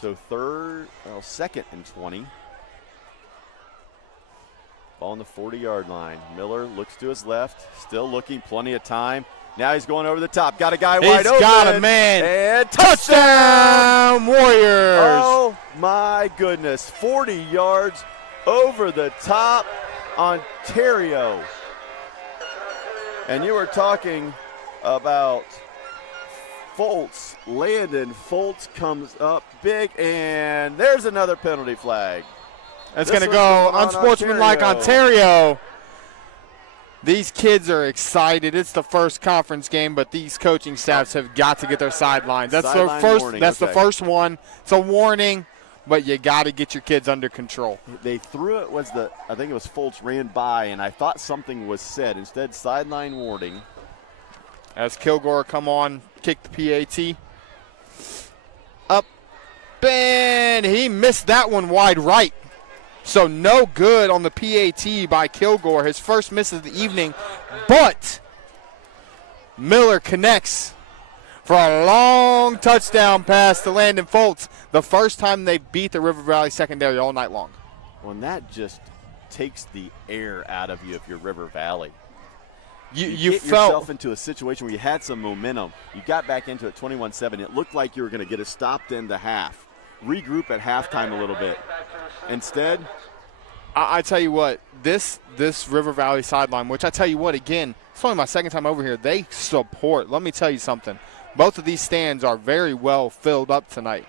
So 2nd and 20. Ball on the 40-yard line. Miller looks to his left, still looking, plenty of time. Now he's going over the top. Got a guy wide open. He's got a man. And touchdown, Warriors. Oh, my goodness. 40 yards over the top, Ontario. And you were talking about Foltz. Landon Foltz comes up big, and there's another penalty flag. That's going to go unsportsmanlike Ontario. These kids are excited. It's the first conference game, but these coaching staffs have got to get their sidelines. That's their first. Warning. That's the first one. It's a warning, but you got to get your kids under control. They threw it. I think it was Foltz ran by, and I thought something was said. Instead, sideline warning. As Kilgore come on, kick the PAT. Up, and he missed that one wide right. So no good on the PAT by Kilgore, his first miss of the evening. But Miller connects for a long touchdown pass to Landon Foltz, the first time they beat the River Valley secondary all night long. Well, and that just takes the air out of you if you're River Valley. You get yourself into a situation where you had some momentum. You got back into it 21-7. It looked like you were going to get a stop in the half. Regroup at halftime a little bit. Instead, I tell you what, this River Valley sideline, which I tell you what, again, it's only my second time over here, they support. Let me tell you something. Both of these stands are very well filled up tonight.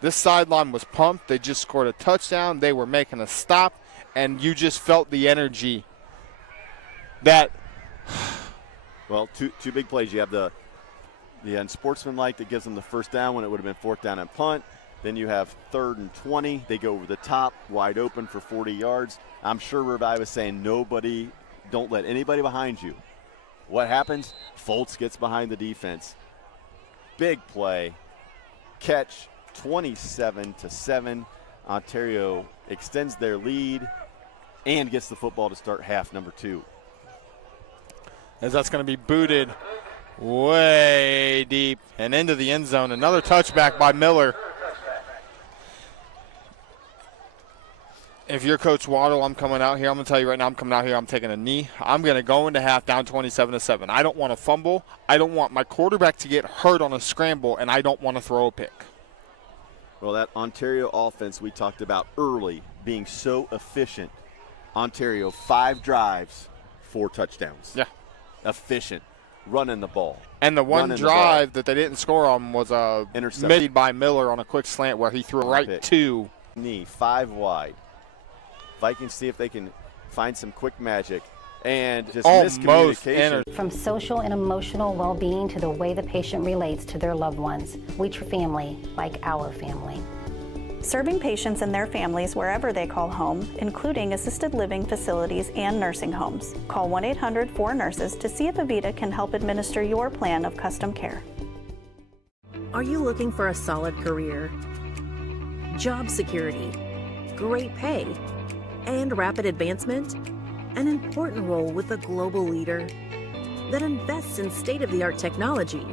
This sideline was pumped. They just scored a touchdown. They were making a stop, and you just felt the energy that – well, two big plays. You have the unsportsmanlike that gives them the first down when it would have been 4th down and punt. Then you have 3rd and 20. They go over the top, wide open for 40 yards. I'm sure Revive was saying, don't let anybody behind you. What happens? Foltz gets behind the defense. Big play. Catch, 27-7. Ontario extends their lead and gets the football to start half number 2. As that's going to be booted way deep and into the end zone. Another touchback by Miller. If you're Coach Waddle, I'm coming out here. I'm going to tell you right now, I'm coming out here. I'm taking a knee. I'm going to go into half down 27-7. I don't want to fumble. I don't want my quarterback to get hurt on a scramble, and I don't want to throw a pick. Well, that Ontario offense we talked about early being so efficient. Ontario, 5 drives, 4 touchdowns. Yeah. Efficient, running the ball. And the one drive that they didn't score on was made by Miller on a quick slant where he threw it right to knee, 5 wide. Vikings see if they can find some quick magic and just miscommunication. From social and emotional well-being to the way the patient relates to their loved ones, we treat family like our family. Serving patients and their families wherever they call home, including assisted living facilities and nursing homes. Call 1-800-4NURSES to see if Avita can help administer your plan of custom care. Are you looking for a solid career, job security, great pay, and rapid advancement? An important role with a global leader that invests in state-of-the-art technology,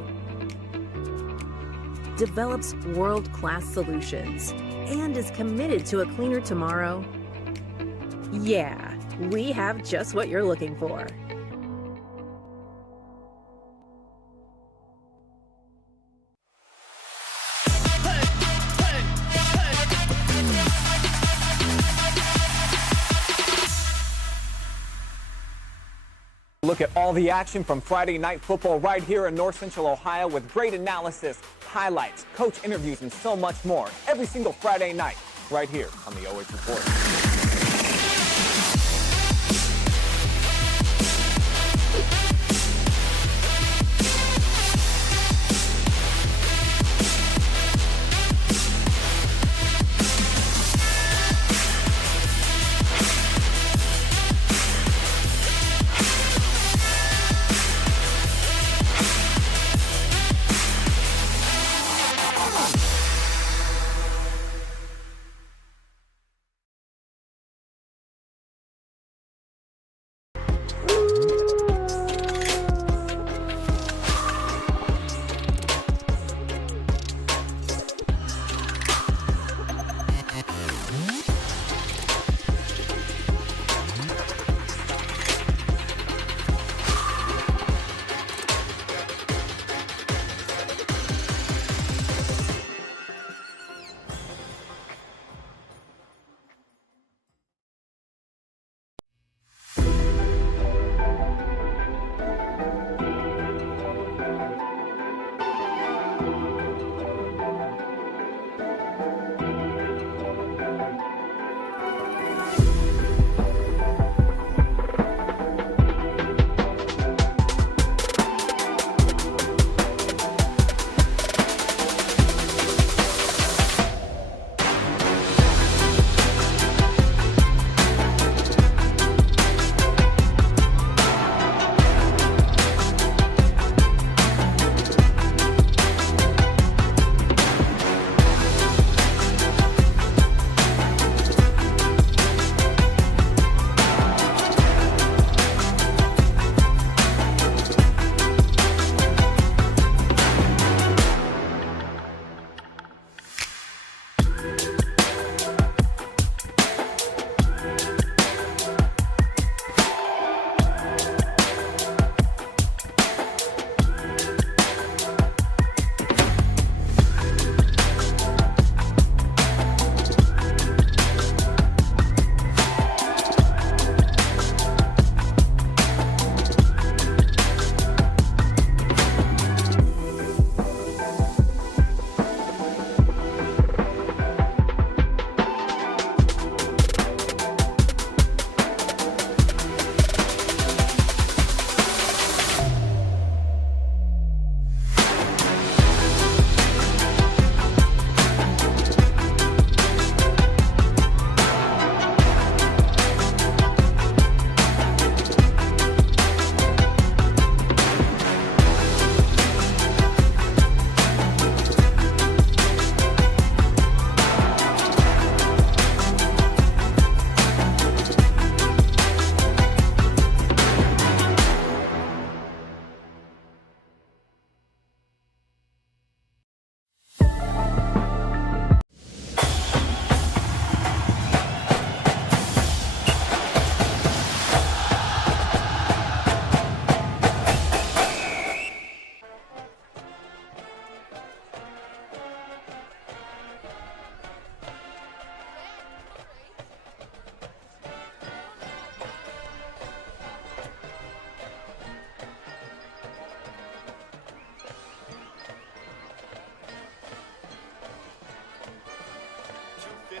develops world-class solutions, and is committed to a cleaner tomorrow? Yeah, we have just what you're looking for. Look at all the action from Friday Night Football right here in North Central Ohio with great analysis, highlights, coach interviews, and so much more every single Friday night right here on the OH Report.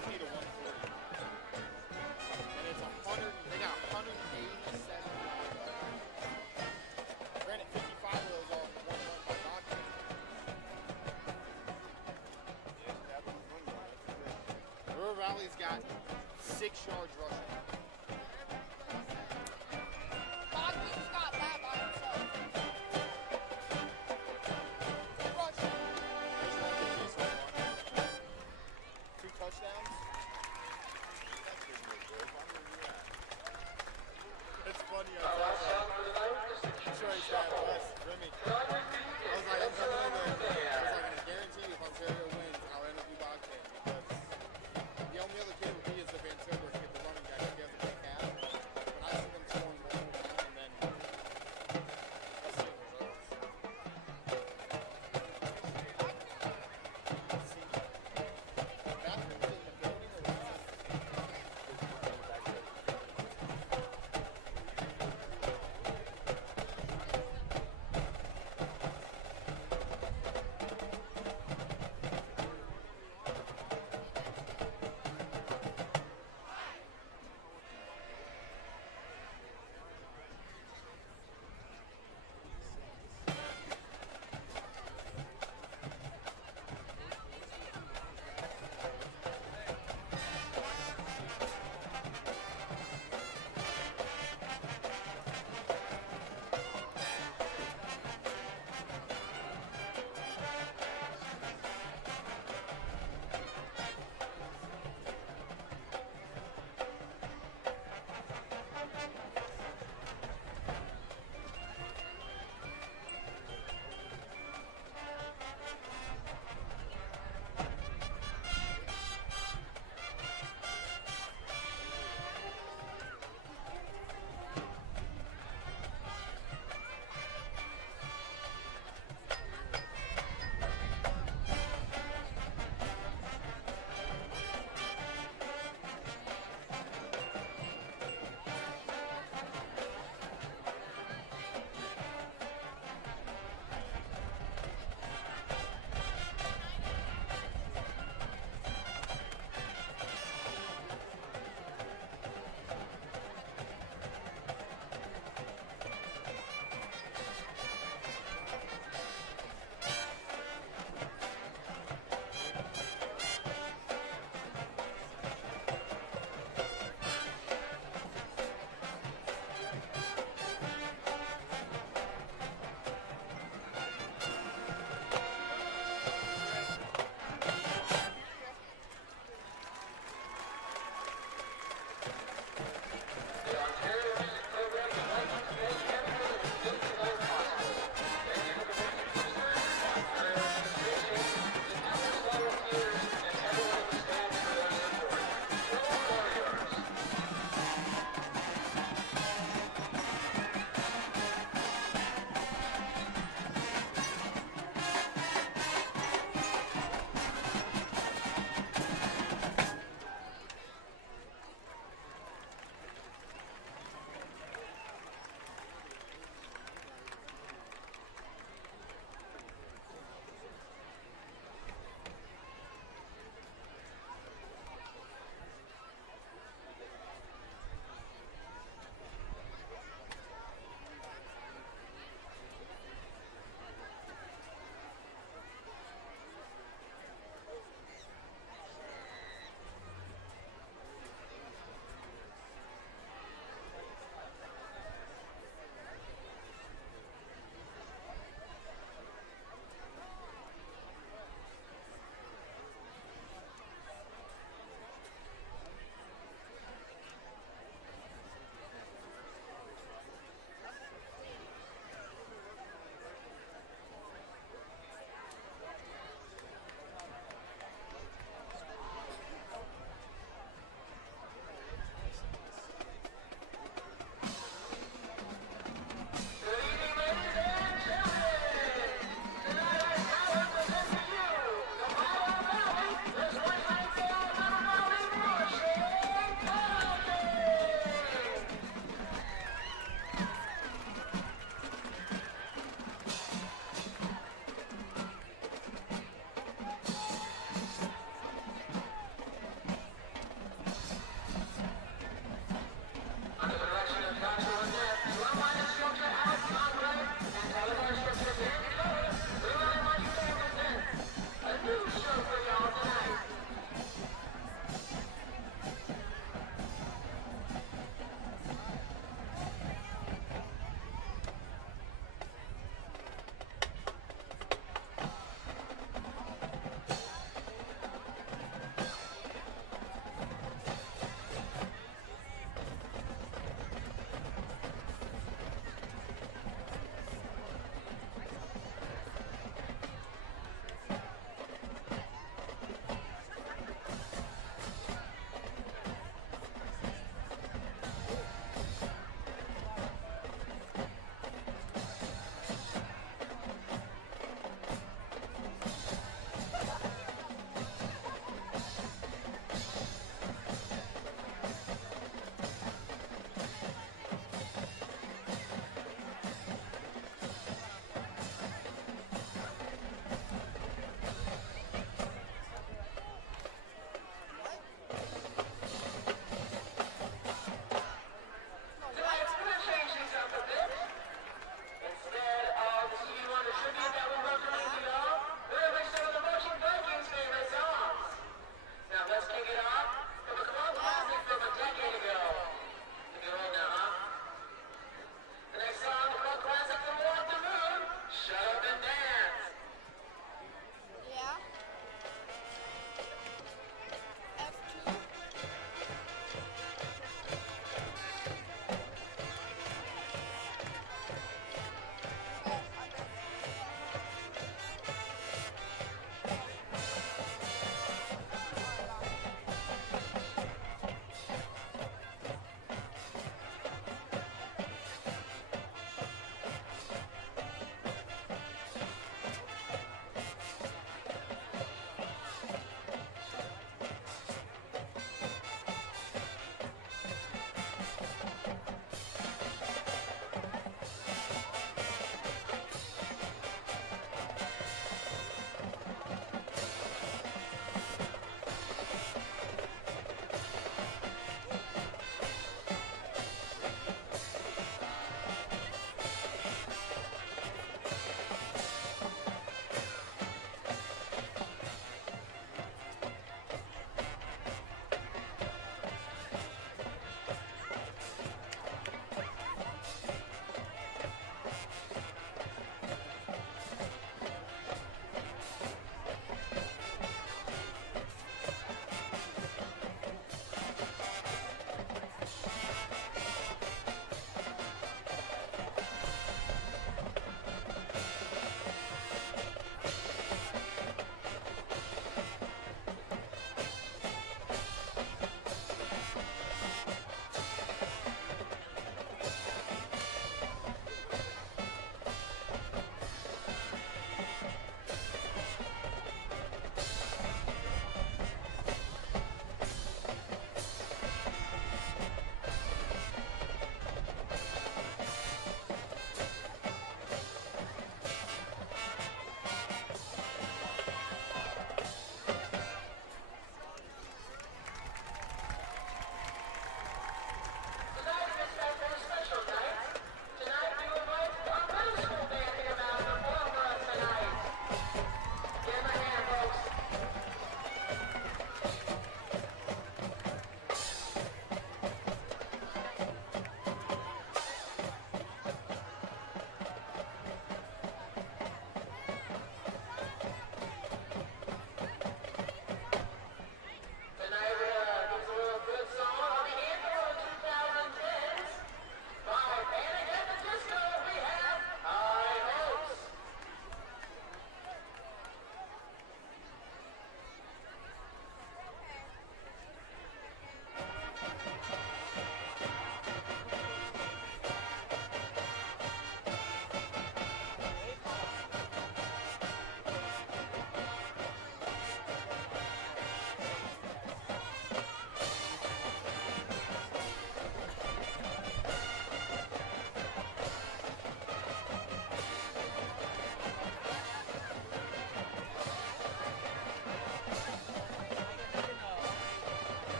150 to 140. And it's 100, they got 187. Granted, 55 of those are one run by Godwin. River Valley's got 6 yards rushing. Bogman's got that by himself. Rushing. There's one. 2 touchdowns. It's funny. I'm sure he's got less. Remy. I was like, I'm coming over there. I was like, I guarantee you if Ontario wins, I'll end up with Bogman because the only other kid would be is the Vancouver kid, the running back. He doesn't take half. But I see them scoring more and then let's see the results. See, bathrooms in the building or what?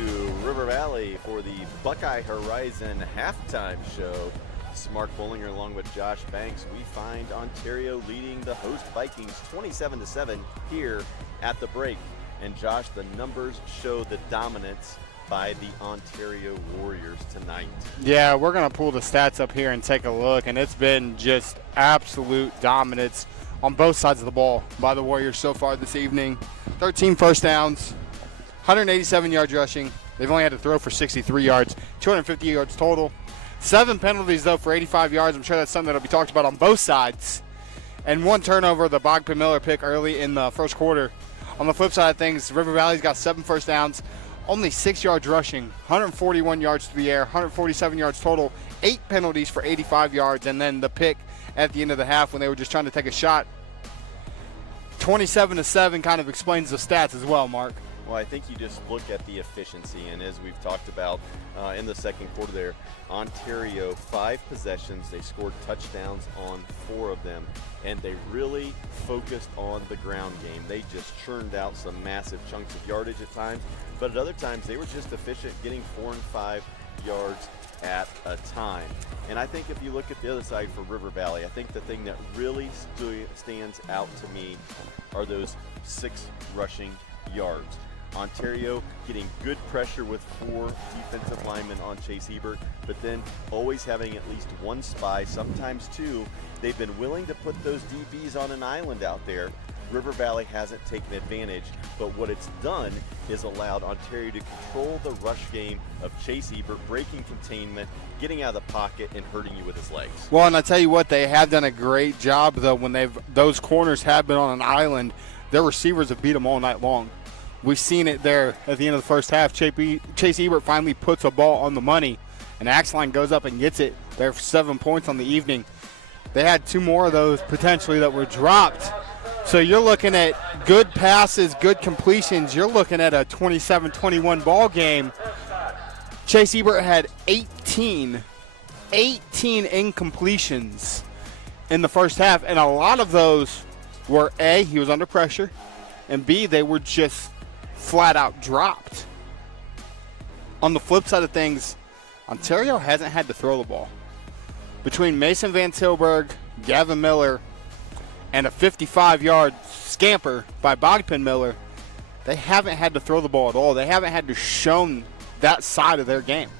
to River Valley for the Buckeye Horizon halftime show. This is Mark Bollinger along with Josh Banks. We find Ontario leading the host Vikings 27-7 here at the break. And Josh, the numbers show the dominance by the Ontario Warriors tonight. Yeah, we're going to pull the stats up here and take a look, and it's been just absolute dominance on both sides of the ball by the Warriors so far this evening. 13 first downs, 187 yards rushing. They've only had to throw for 63 yards, 250 yards total. 7 penalties, though, for 85 yards. I'm sure that's something that will be talked about on both sides. And 1 turnover, the Pregame Miller pick early in the first quarter. On the flip side of things, River Valley's got 7 first downs, only 6 yards rushing, 141 yards through the air, 147 yards total, 8 penalties for 85 yards, and then the pick at the end of the half when they were just trying to take a shot. 27-7 kind of explains the stats as well, Mark. Well, I think you just look at the efficiency, and as we've talked about in the second quarter there, Ontario, 5 possessions, they scored touchdowns on 4 of them, and they really focused on the ground game. They just churned out some massive chunks of yardage at times, but at other times they were just efficient, getting 4 and 5 yards at a time. And I think if you look at the other side for River Valley, I think the thing that really stands out to me are those 6 rushing yards. Ontario getting good pressure with 4 defensive linemen on Chase Ebert, but then always having at least 1 spy, sometimes 2. They've been willing to put those DBs on an island out there. River Valley hasn't taken advantage, but what it's done is allowed Ontario to control the rush game of Chase Ebert, breaking containment, getting out of the pocket, and hurting you with his legs. Well, and I tell you what, they have done a great job, though, when those corners have been on an island. Their receivers have beat them all night long. We've seen it there at the end of the first half. Chase Ebert finally puts a ball on the money, and Axline goes up and gets it there for 7 points on the evening. They had 2 more of those potentially that were dropped. So you're looking at good passes, good completions. You're looking at a 27-21 ball game. Chase Ebert had 18 incompletions in the first half, and a lot of those were A, he was under pressure, and B, they were just flat out dropped. On the flip side of things, Ontario hasn't had to throw the ball. Between Mason Van Tilburg, Gavin Miller, and a 55-yard scamper by Pregame Miller, they haven't had to throw the ball at all. They haven't had to show that side of their game.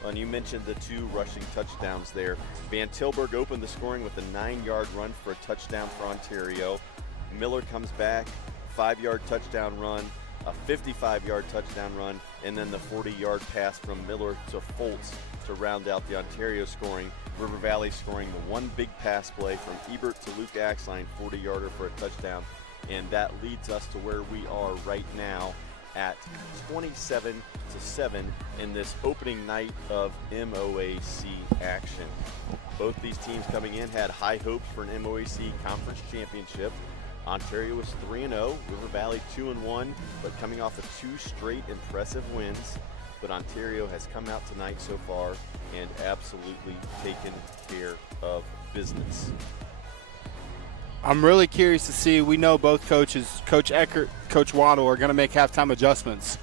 Well, and you mentioned the 2 rushing touchdowns there. Van Tilburg opened the scoring with a 9-yard run for a touchdown for Ontario. Miller comes back, 5-yard touchdown run, a 55-yard touchdown run, and then the 40-yard pass from Miller to Foltz to round out the Ontario scoring. River Valley scoring the 1 big pass play from Ebert to Luke Axline, 40-yarder for a touchdown. And that leads us to where we are right now at 27-7 in this opening night of MOAC action. Both these teams coming in had high hopes for an MOAC conference championship. Ontario was 3-0, River Valley 2-1, but coming off of 2 straight impressive wins. But Ontario has come out tonight so far and absolutely taken care of business. I'm really curious to see. We know both coaches, Coach Eckert, Coach Waddle, are going to make halftime adjustments.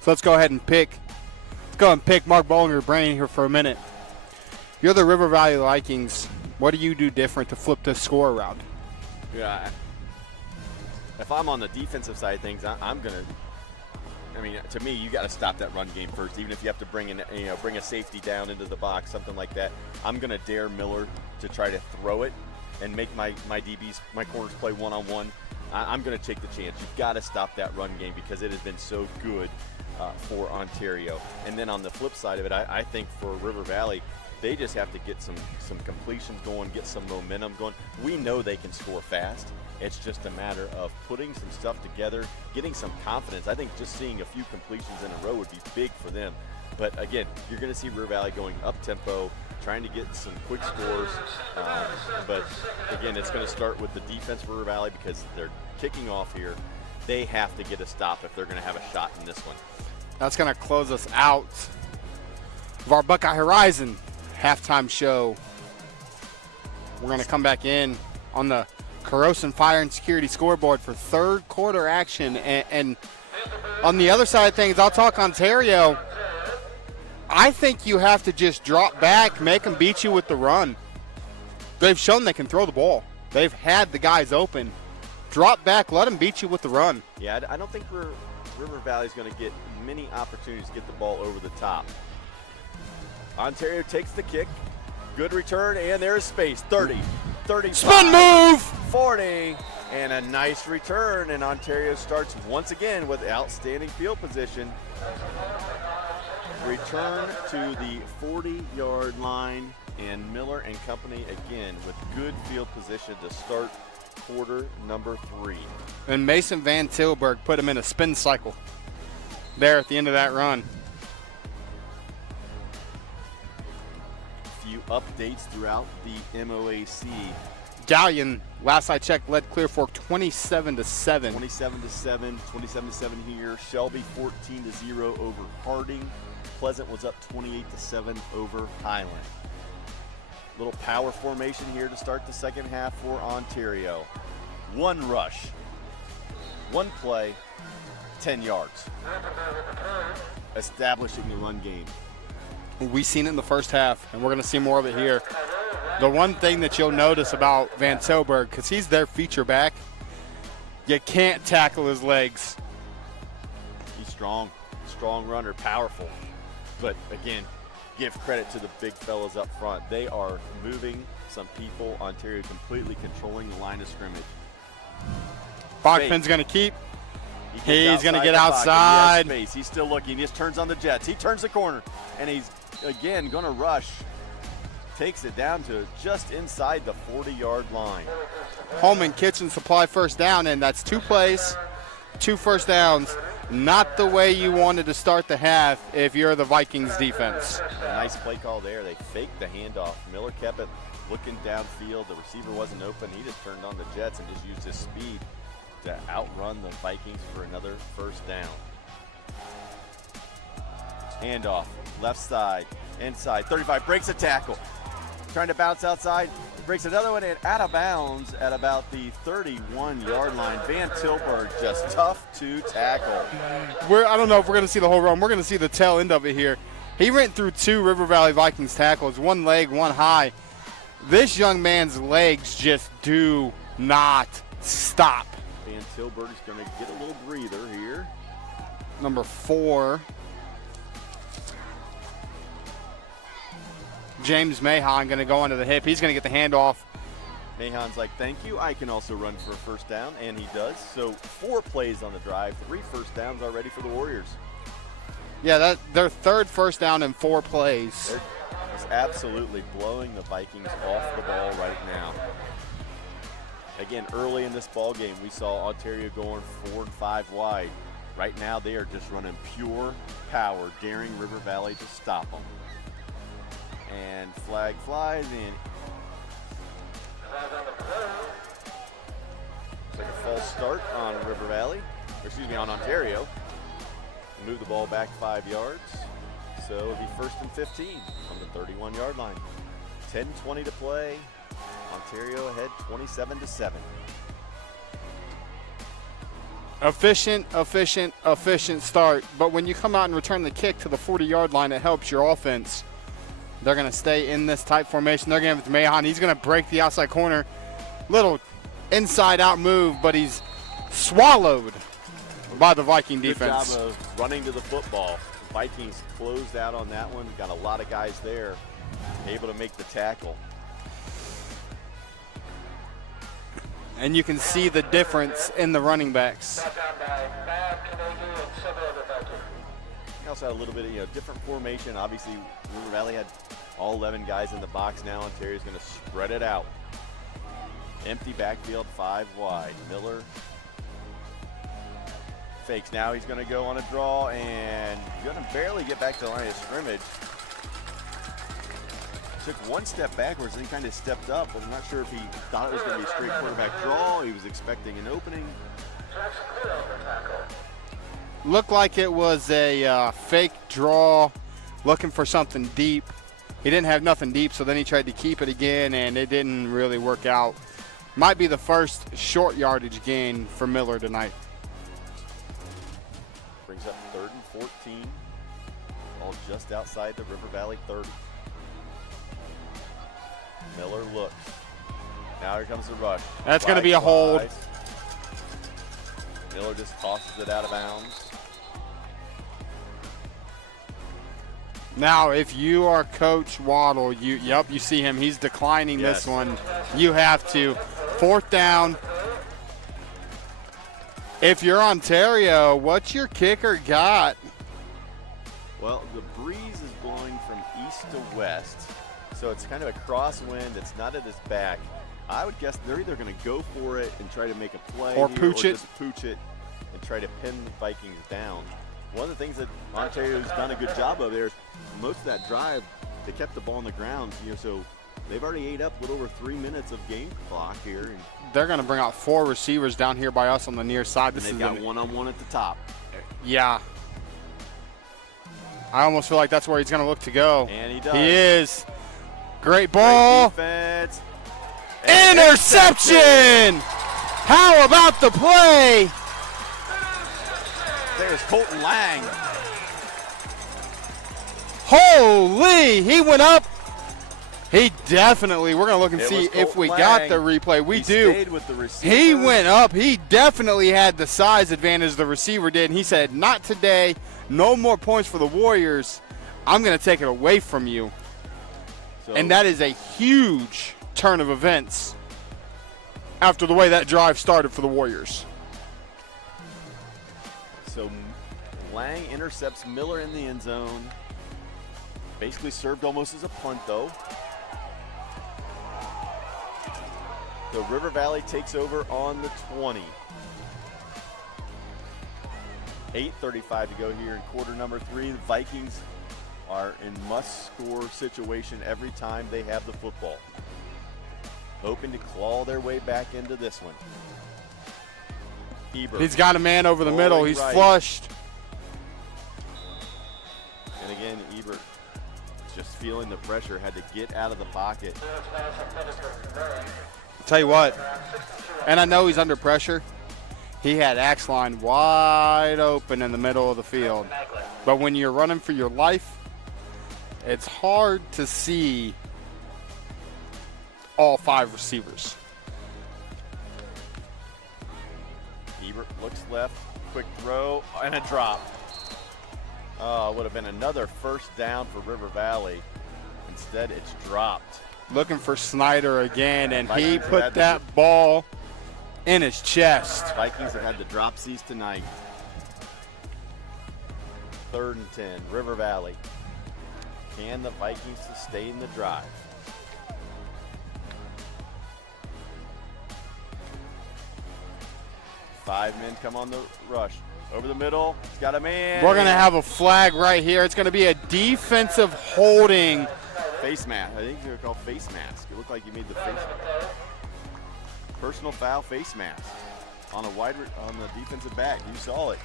So let's go ahead and pick Mark Bollinger's brain here for a minute. You're the River Valley Vikings. What do you do different to flip this score around? Yeah, if I'm on the defensive side of things, to me, you got to stop that run game first. Even if you have to bring a safety down into the box, something like that. I'm going to dare Miller to try to throw it and make my DBs, my corners play one-on-one. I'm going to take the chance. You've got to stop that run game because it has been so good for Ontario. And then on the flip side of it, I think for River Valley, they just have to get some completions going, get some momentum going. We know they can score fast. It's just a matter of putting some stuff together, getting some confidence. I think just seeing a few completions in a row would be big for them. But again, you're going to see River Valley going up-tempo, trying to get some quick scores. But again, it's going to start with the defense for River Valley because they're kicking off here. They have to get a stop if they're going to have a shot in this one. That's going to close us out of our Buckeye Horizon halftime show. We're going to come back in on the Koorsen Fire and Security scoreboard for third quarter action. And On the other side of things, I'll talk Ontario. I think you have to just drop back, make them beat you with the run. They've shown they can throw the ball. They've had the guys open. Drop back, let them beat you with the run. Yeah, I don't think River Valley's going to get many opportunities to get the ball over the top. Ontario takes the kick. Good return, and there's space. 30, 35, Spin move! 40, and a nice return, and Ontario starts once again with outstanding field position. Return to the 40-yard line, and Miller and company again with good field position to start quarter number 3. And Mason Van Tilburg put him in a spin cycle there at the end of that run. Few updates throughout the MOAC. Galleon, last I checked, led Clear Fork 27-7. 27-7, 27-7 here. Shelby 14-0 over Harding. Pleasant was up 28-7 over Highland. Little power formation here to start the second half for Ontario. One rush, one play, 10 yards. Establishing the run game. We've seen it in the first half, and we're going to see more of it here. The one thing that you'll notice about Van Tilburg, because he's their feature back, you can't tackle his legs. He's strong runner, powerful. But again, give credit to the big fellas up front. They are moving some people. Ontario completely controlling the line of scrimmage. Bogpin's going to keep. He's going to get the outside. He has space. He's still looking. He just turns on the Jets. He turns the corner, and he's again going to rush. Takes it down to just inside the 40-yard line. Holman Kitchen Supply first down, and that's 2 plays, 2 first downs. Not the way you wanted to start the half if you're the Vikings defense. A nice play call there. They faked the handoff. Miller kept it looking downfield. The receiver wasn't open. He just turned on the Jets and just used his speed to outrun the Vikings for another first down. Handoff, left side, inside, 35, breaks a tackle. Trying to bounce outside, breaks another one and out of bounds at about the 31-yard line. Van Tilburg just tough to tackle. I don't know if we're going to see the whole run. We're going to see the tail end of it here. He ran through 2 River Valley Vikings tackles, one leg, one high. This young man's legs just do not stop. Van Tilburg is going to get a little breather here. Number 4. James Mahon going to go onto the hip. He's going to get the handoff. Mahon's like, thank you. I can also run for a first down, and he does. So 4 plays on the drive, 3 first downs already for the Warriors. Yeah, that's their 3rd first down in 4 plays. They're just absolutely blowing the Vikings off the ball right now. Again, early in this ball game, we saw Ontario going 4 and 5 wide. Right now, they are just running pure power, daring River Valley to stop them. And flag flies in. Looks like a false start on River Valley, or excuse me, on Ontario. Move the ball back 5 yards. So it'll be 1st and 15 on the 31-yard line. 10:20 to play. Ontario ahead 27-7. Efficient start. But when you come out and return the kick to the 40-yard line, it helps your offense. They're going to stay in this tight formation. They're going to give it to Mahon. He's going to break the outside corner. Little inside-out move, but he's swallowed by the Viking defense. Good job of running to the football. The Vikings closed out on that one. Got a lot of guys there, able to make the tackle. And you can see the difference in the running backs. Also had a little bit of different formation. Obviously, River Valley had all 11 guys in the box. Now Ontario's going to spread it out. Empty backfield, 5 wide. Miller fakes. Now he's going to go on a draw and going to barely get back to the line of scrimmage. Took 1 step backwards and he kind of stepped up, but I'm not sure if he thought it was going to be a straight quarterback draw. He was expecting an opening. Looked like it was a fake draw, looking for something deep. He didn't have nothing deep, so then he tried to keep it again, and it didn't really work out. Might be the first short yardage gain for Miller tonight. Bring 14, all just outside the River Valley 30. Miller looks. Now here comes the rush. That's going to be a hold. Miller just tosses it out of bounds. Now, if you are Coach Waddle, you see him. He's declining this one. You have to. 4th down. If you're Ontario, what's your kicker got? Well, the breeze is blowing from east to west, so it's kind of a crosswind. It's not at his back. I would guess they're either going to go for it and try to make a play or here, pooch it. Just pooch it and try to pin the Vikings down. One of the things that Ontario's done a good job of there is most of that drive, they kept the ball on the ground, so they've already ate up a little over 3 minutes of game clock here. And they're going to bring out 4 receivers down here by us on the near side. They've got one-on-one at the top. Yeah. I almost feel like that's where he's going to look to go. And he does. He is. Great ball. Great defense. Interception! How about the play? There's Colton Lang. Holy, he went up. He definitely, we're going to look and see if we got the replay. We do. Stayed with the receiver. He went up. He definitely had the size advantage the receiver did. And he said, not today. No more points for the Warriors. I'm going to take it away from you. So, and that is a huge turn of events after the way that drive started for the Warriors. So Lang intercepts Miller in the end zone. Basically served almost as a punt, though. So River Valley takes over on the 20. 8:35 to go here in quarter number 3. The Vikings are in must-score situation every time they have the football. Hoping to claw their way back into this one. Ebert. He's got a man over the middle. He's right. flushed. And again, Ebert just feeling the pressure, had to get out of the pocket. I'll tell you what, and I know he's under pressure. He had Axline wide open in the middle of the field. But when you're running for your life, it's hard to see all 5 receivers. Ebert looks left, quick throw, and a drop. Would have been another first down for River Valley. Instead, it's dropped. Looking for Snyder again, and he Vikings put that ball in his chest. Vikings have had the dropsies tonight. 3rd and 10, River Valley. Can the Vikings sustain the drive? Five men come on the rush. Over the middle, he's got a man. We're going to have a flag right here. It's going to be a defensive holding. Face mask. I think they're called face mask. It looked like you made the face mask. Personal foul face mask on on the defensive back. You saw it.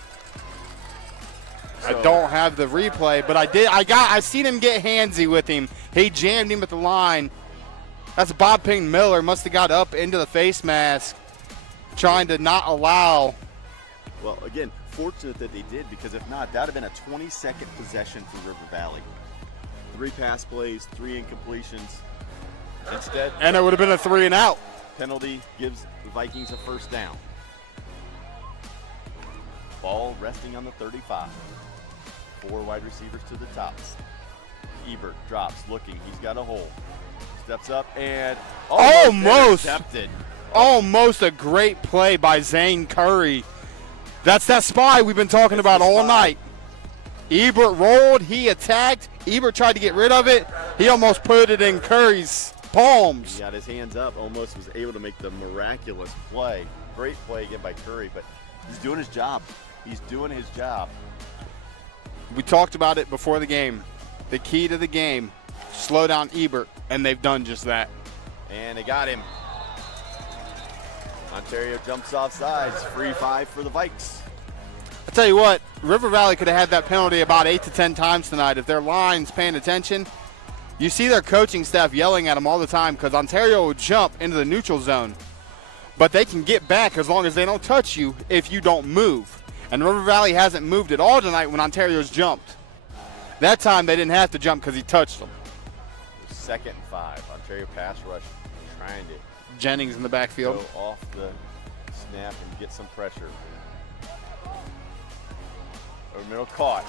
I don't have the replay, but I seen him get handsy with him. He jammed him at the line. That's Bob Ping Miller. Must have got up into the face mask, trying to not allow. Well, again, fortunate that they did, because if not, that would have been a 20-second possession for River Valley. 3 pass plays, 3 incompletions. Instead, and it would have been a 3 and out. Penalty gives the Vikings a first down. Ball resting on the 35. 4 wide receivers to the tops. Ebert drops, looking. He's got a hole. Steps up and almost intercepted. Almost a great play by Zane Curry. That's that spy we've been talking about all night. Ebert rolled, he attacked. Ebert tried to get rid of it. He almost put it in Curry's palms. He got his hands up, almost was able to make the miraculous play. Great play again by Curry, but he's doing his job. He's doing his job. We talked about it before the game. The key to the game, slow down Ebert, and they've done just that. And they got him. Ontario jumps off sides. Free 5 for the Vikes. I tell you what, River Valley could have had that penalty about 8 to 10 times tonight if their line's paying attention. You see their coaching staff yelling at them all the time because Ontario will jump into the neutral zone. But they can get back as long as they don't touch you if you don't move. And River Valley hasn't moved at all tonight when Ontario's jumped. That time they didn't have to jump because he touched them. 2nd and 5. Ontario pass rush trying to Jennings in the backfield. go off the snap and get some pressure. Over middle caught.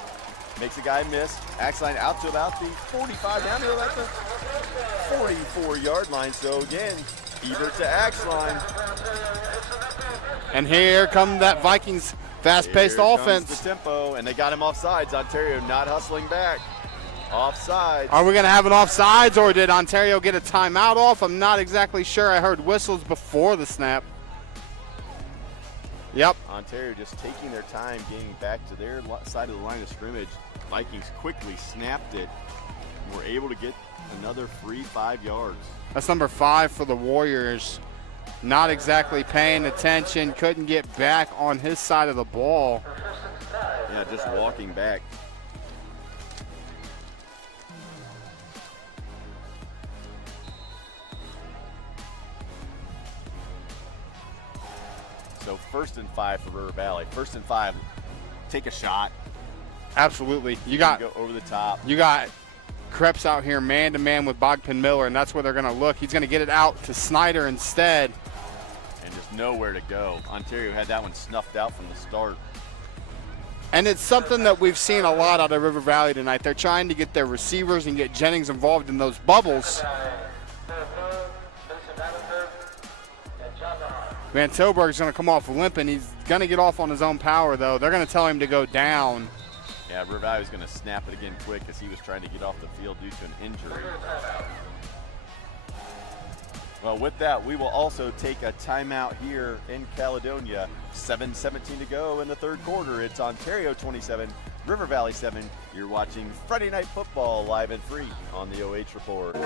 Makes a guy miss. Axline out to about the 45, down to about the 44-yard line. So again, Ebert to Axline. And here come that Vikings fast-paced Here comes offense. the tempo, and they got him offsides. Ontario not hustling back. Offsides. Are we going to have an offsides, or did Ontario get a timeout off? I'm not exactly sure. I heard whistles before the snap. Yep. Ontario just taking their time getting back to their side of the line of scrimmage. Vikings quickly snapped it and were able to get another free 5 yards. That's number 5 for the Warriors. Not exactly paying attention. Couldn't get back on his side of the ball. Yeah, just walking back. So 1st and 5 for River Valley. 1st and 5, take a shot. Absolutely. You Go got over the top. Krebs out here man-to-man with Bogpin Miller, and that's where they're going to look. He's going to get it out to Snyder instead. And just nowhere to go. Ontario had that one snuffed out from the start. And it's something that we've seen a lot out of River Valley tonight. They're trying to get their receivers and get Jennings involved in those bubbles. Van Tilburg's going to come off limping. He's going to get off on his own power, though. They're going to tell him to go down. Yeah, River Valley was going to snap it again quick as he was trying to get off the field due to an injury. Well, with that, we will also take a timeout here in Caledonia. 7:17 to go in the 3rd quarter. It's Ontario 27, River Valley 7. You're watching Friday Night Football live and free on the OH Report.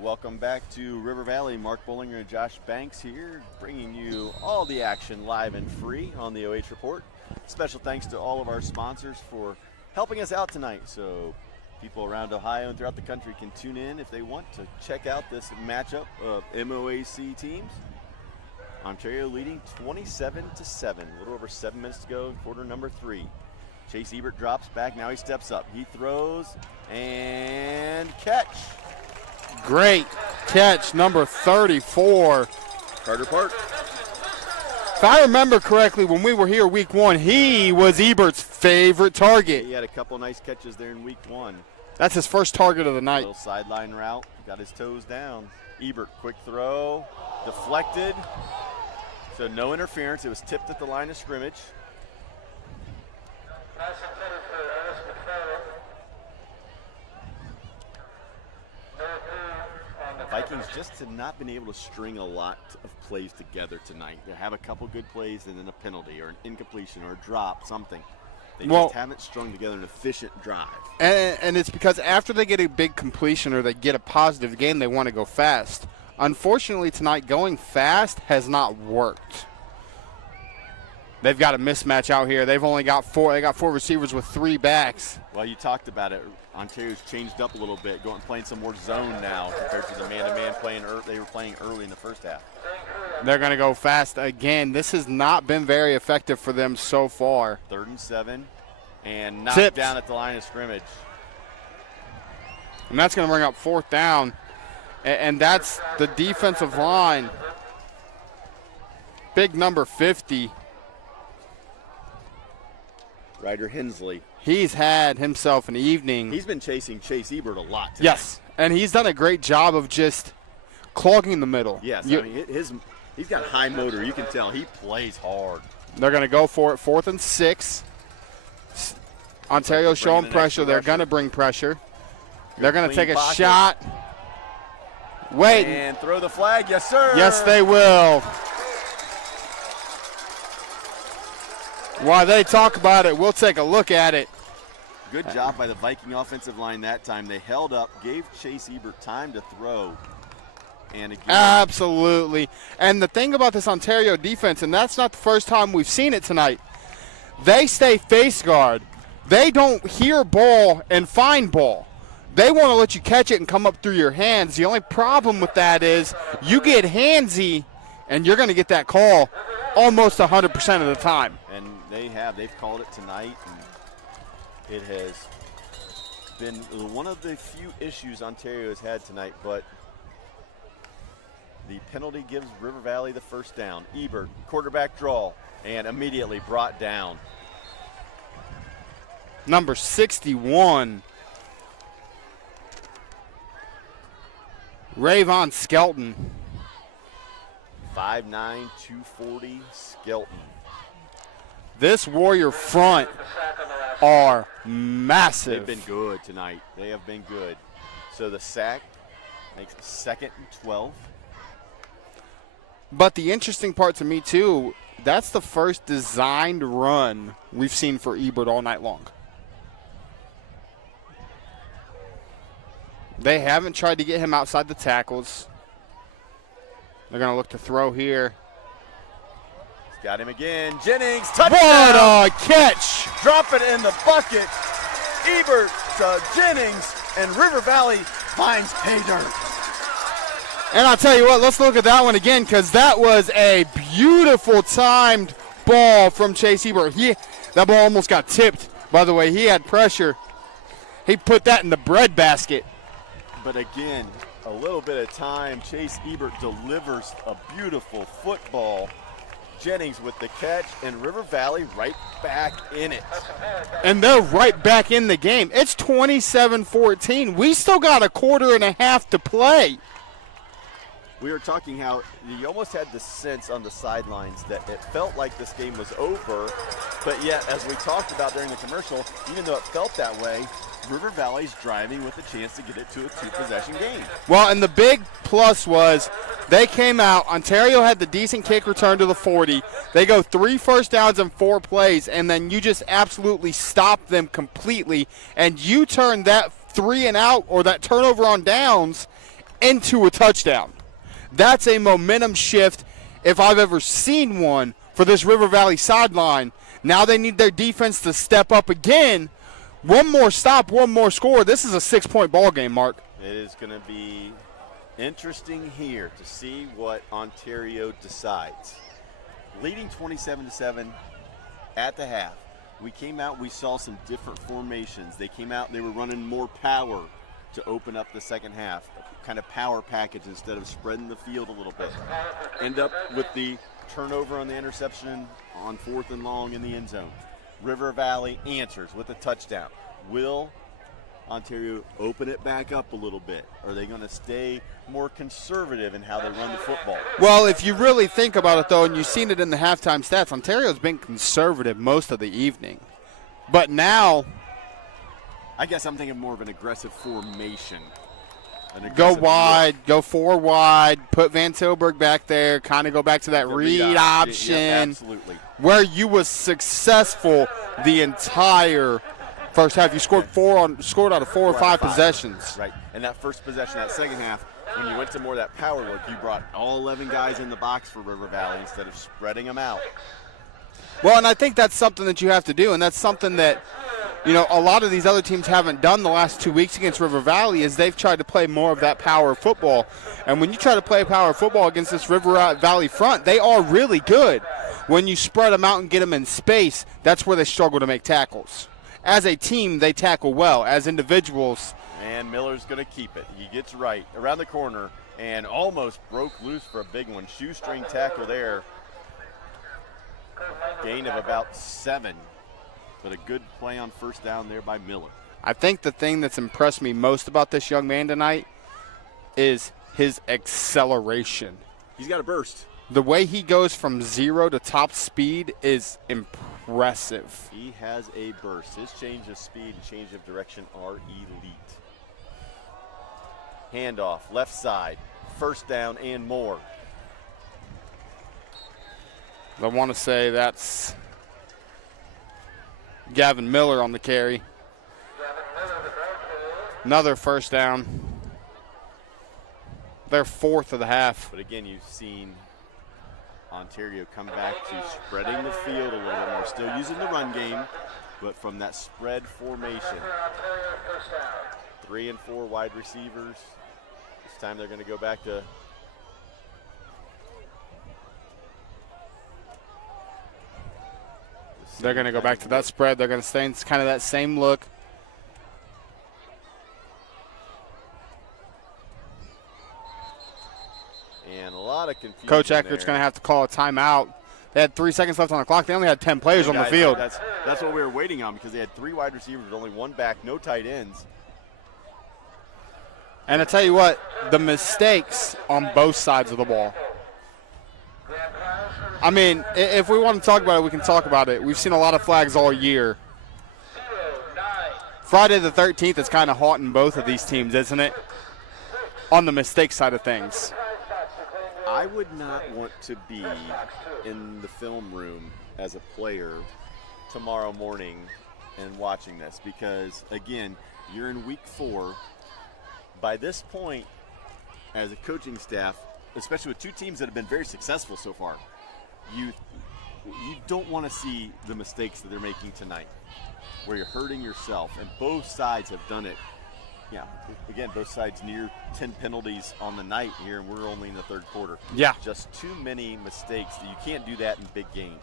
Welcome back to River Valley. Mark Bollinger and Josh Banks here, bringing you all the action live and free on the OH Report. Special thanks to all of our sponsors for helping us out tonight, so people around Ohio and throughout the country can tune in if they want to check out this matchup of MOAC teams. Ontario leading 27-7, a little over 7 minutes to go in quarter number 3. Chase Ebert drops back, now he steps up. He throws and catch. Great catch, number 34. Carter Park. If I remember correctly, when we were here week 1, he was Ebert's favorite target. He had a couple nice catches there in week 1. That's his first target of the night. Little sideline route, got his toes down. Ebert, quick throw, deflected. So no interference, it was tipped at the line of scrimmage. Vikings just have not been able to string a lot of plays together tonight. They have a couple good plays and then a penalty or an incompletion or a drop, something. They just haven't strung together an efficient drive. And it's because after they get a big completion or they get a positive game, they want to go fast. Unfortunately tonight, going fast has not worked. They've got a mismatch out here. They've only got 4. They got 4 receivers with 3 backs. Well, you talked about it. Ontario's changed up a little bit, playing some more zone now compared to the man-to-man they were playing early in the first half. They're going to go fast again. This has not been very effective for them so far. 3rd and 7, and knocked Tipped down at the line of scrimmage. And that's going to bring up 4th down. And that's the defensive line. Big number 50. Ryder Hensley. He's had himself an evening. He's been chasing Chase Ebert a lot today. Yes, and he's done a great job of just clogging the middle. Yes, I mean, he's got high motor. You can tell he plays hard. They're going to go for it, 4th and 6. Ontario showing pressure. They're going to bring pressure. They're going to take a shot. Wait. And throw the flag. Yes, sir. Yes, they will. While they talk about it, we'll take a look at it. Good job by the Viking offensive line that time. They held up, gave Chase Ebert time to throw. And again, Absolutely. And the thing about this Ontario defense, and that's not the first time we've seen it tonight, they stay face guard. They don't hear ball and find ball. They want to let you catch it and come up through your hands. The only problem with that is you get handsy, and you're going to get that call almost 100% of the time. and they've called it tonight. And it has been one of the few issues Ontario has had tonight, but the penalty gives River Valley the first down. Ebert, quarterback draw, and immediately brought down. Number 61. Rayvon Skelton. 5'9", 240, Skelton. This Warrior front are massive. They've been good tonight. They have been good. So the sack makes it 2nd and 12. But the interesting part to me, too, that's the first designed run we've seen for Ebert all night long. They haven't tried to get him outside the tackles. They're going to look to throw here. He's got him again. Jennings, touchdown. What a catch! Drop it in the bucket. Ebert to Jennings, and River Valley finds pay dirt. And I'll tell you what, let's look at that one again, because that was a beautiful timed ball from Chase Ebert. That ball almost got tipped, by the way. He had pressure. He put that in the bread basket. But again, a little bit of time. Chase Ebert delivers a beautiful football. Jennings with the catch, and River Valley right back in it. And they're right back in the game. It's 27-14. We still got a quarter and a half to play. We were talking how you almost had the sense on the sidelines that it felt like this game was over, but yet, as we talked about during the commercial, even though it felt that way, River Valley's driving with a chance to get it to a 2-possession game. Well, and the big plus was they came out. Ontario had the decent kick return to the 40. They go 3 first downs in 4 plays, and then you just absolutely stop them completely, and you turn that 3 and out or that turnover on downs into a touchdown. That's a momentum shift if I've ever seen one for this River Valley sideline. Now they need their defense to step up again. One more stop, one more score. This is a 6-point ball game, Mark. It is going to be interesting here to see what Ontario decides. Leading 27-7 at the half. We came out, we saw some different formations. They came out and they were running more power to open up the second half. Kind of power package instead of spreading the field a little bit. End up with the turnover on the interception on 4th and long in the end zone. River Valley answers with a touchdown. Will Ontario open it back up a little bit? Are they going to stay more conservative in how they run the football? Well, if you really think about it, though, and you've seen it in the halftime stats, Ontario's been conservative most of the evening. But now, I guess I'm thinking more of an aggressive formation. Go wide, go 4 wide, put Van Tilburg back there, kind of go back to that read option. Yeah, absolutely. Where you was successful the entire first half. You scored scored out of 4 or 5 possessions. Right, and that first possession, that second half, when you went to more of that power look, you brought all 11 guys in the box for River Valley instead of spreading them out. Well, and I think that's something that you have to do, and that's something that, you know, a lot of these other teams haven't done the last 2 weeks against River Valley is they've tried to play more of that power football. And when you try to play power football against this River Valley front, they are really good. When you spread them out and get them in space, that's where they struggle to make tackles. As a team, they tackle well. As individuals. And Miller's going to keep it. He gets right around the corner and almost broke loose for a big one. Shoestring tackle there. Gain of about 7. But a good play on first down there by Miller. I think the thing that's impressed me most about this young man tonight is his acceleration. He's got a burst. The way he goes from 0 to top speed is impressive. He has a burst. His change of speed and change of direction are elite. Handoff, left side, first down and more. I want to say that's Gavin Miller on the carry. Another first down. Their 4th of the half. But again, you've seen Ontario come back to spreading the field a little bit more. Still using the run game, but from that spread formation. 3 and 4 wide receivers. This time they're going to go back to They're going to go back to that spread. They're going to stay in kind of that same look. And a lot of confusion. Coach Eckert's going to have to call a timeout. They had 3 seconds left on the clock. They only had 10 players on the field. That's what we were waiting on, because they had 3 wide receivers, only 1 back, no tight ends. And I tell you what, the mistakes on both sides of the ball. I mean, if we want to talk about it, we can talk about it. We've seen a lot of flags all year. Friday the 13th is kind of haunting both of these teams, isn't it? On the mistake side of things. I would not want to be in the film room as a player tomorrow morning and watching this, because, again, you're in week 4. By this point, as a coaching staff, especially with 2 teams that have been very successful so far, you don't want to see the mistakes that they're making tonight, where you're hurting yourself, and both sides have done it. Yeah, again, both sides near 10 penalties on the night here, and we're only in the 3rd quarter. Yeah. Just too many mistakes. You can't do that in big games.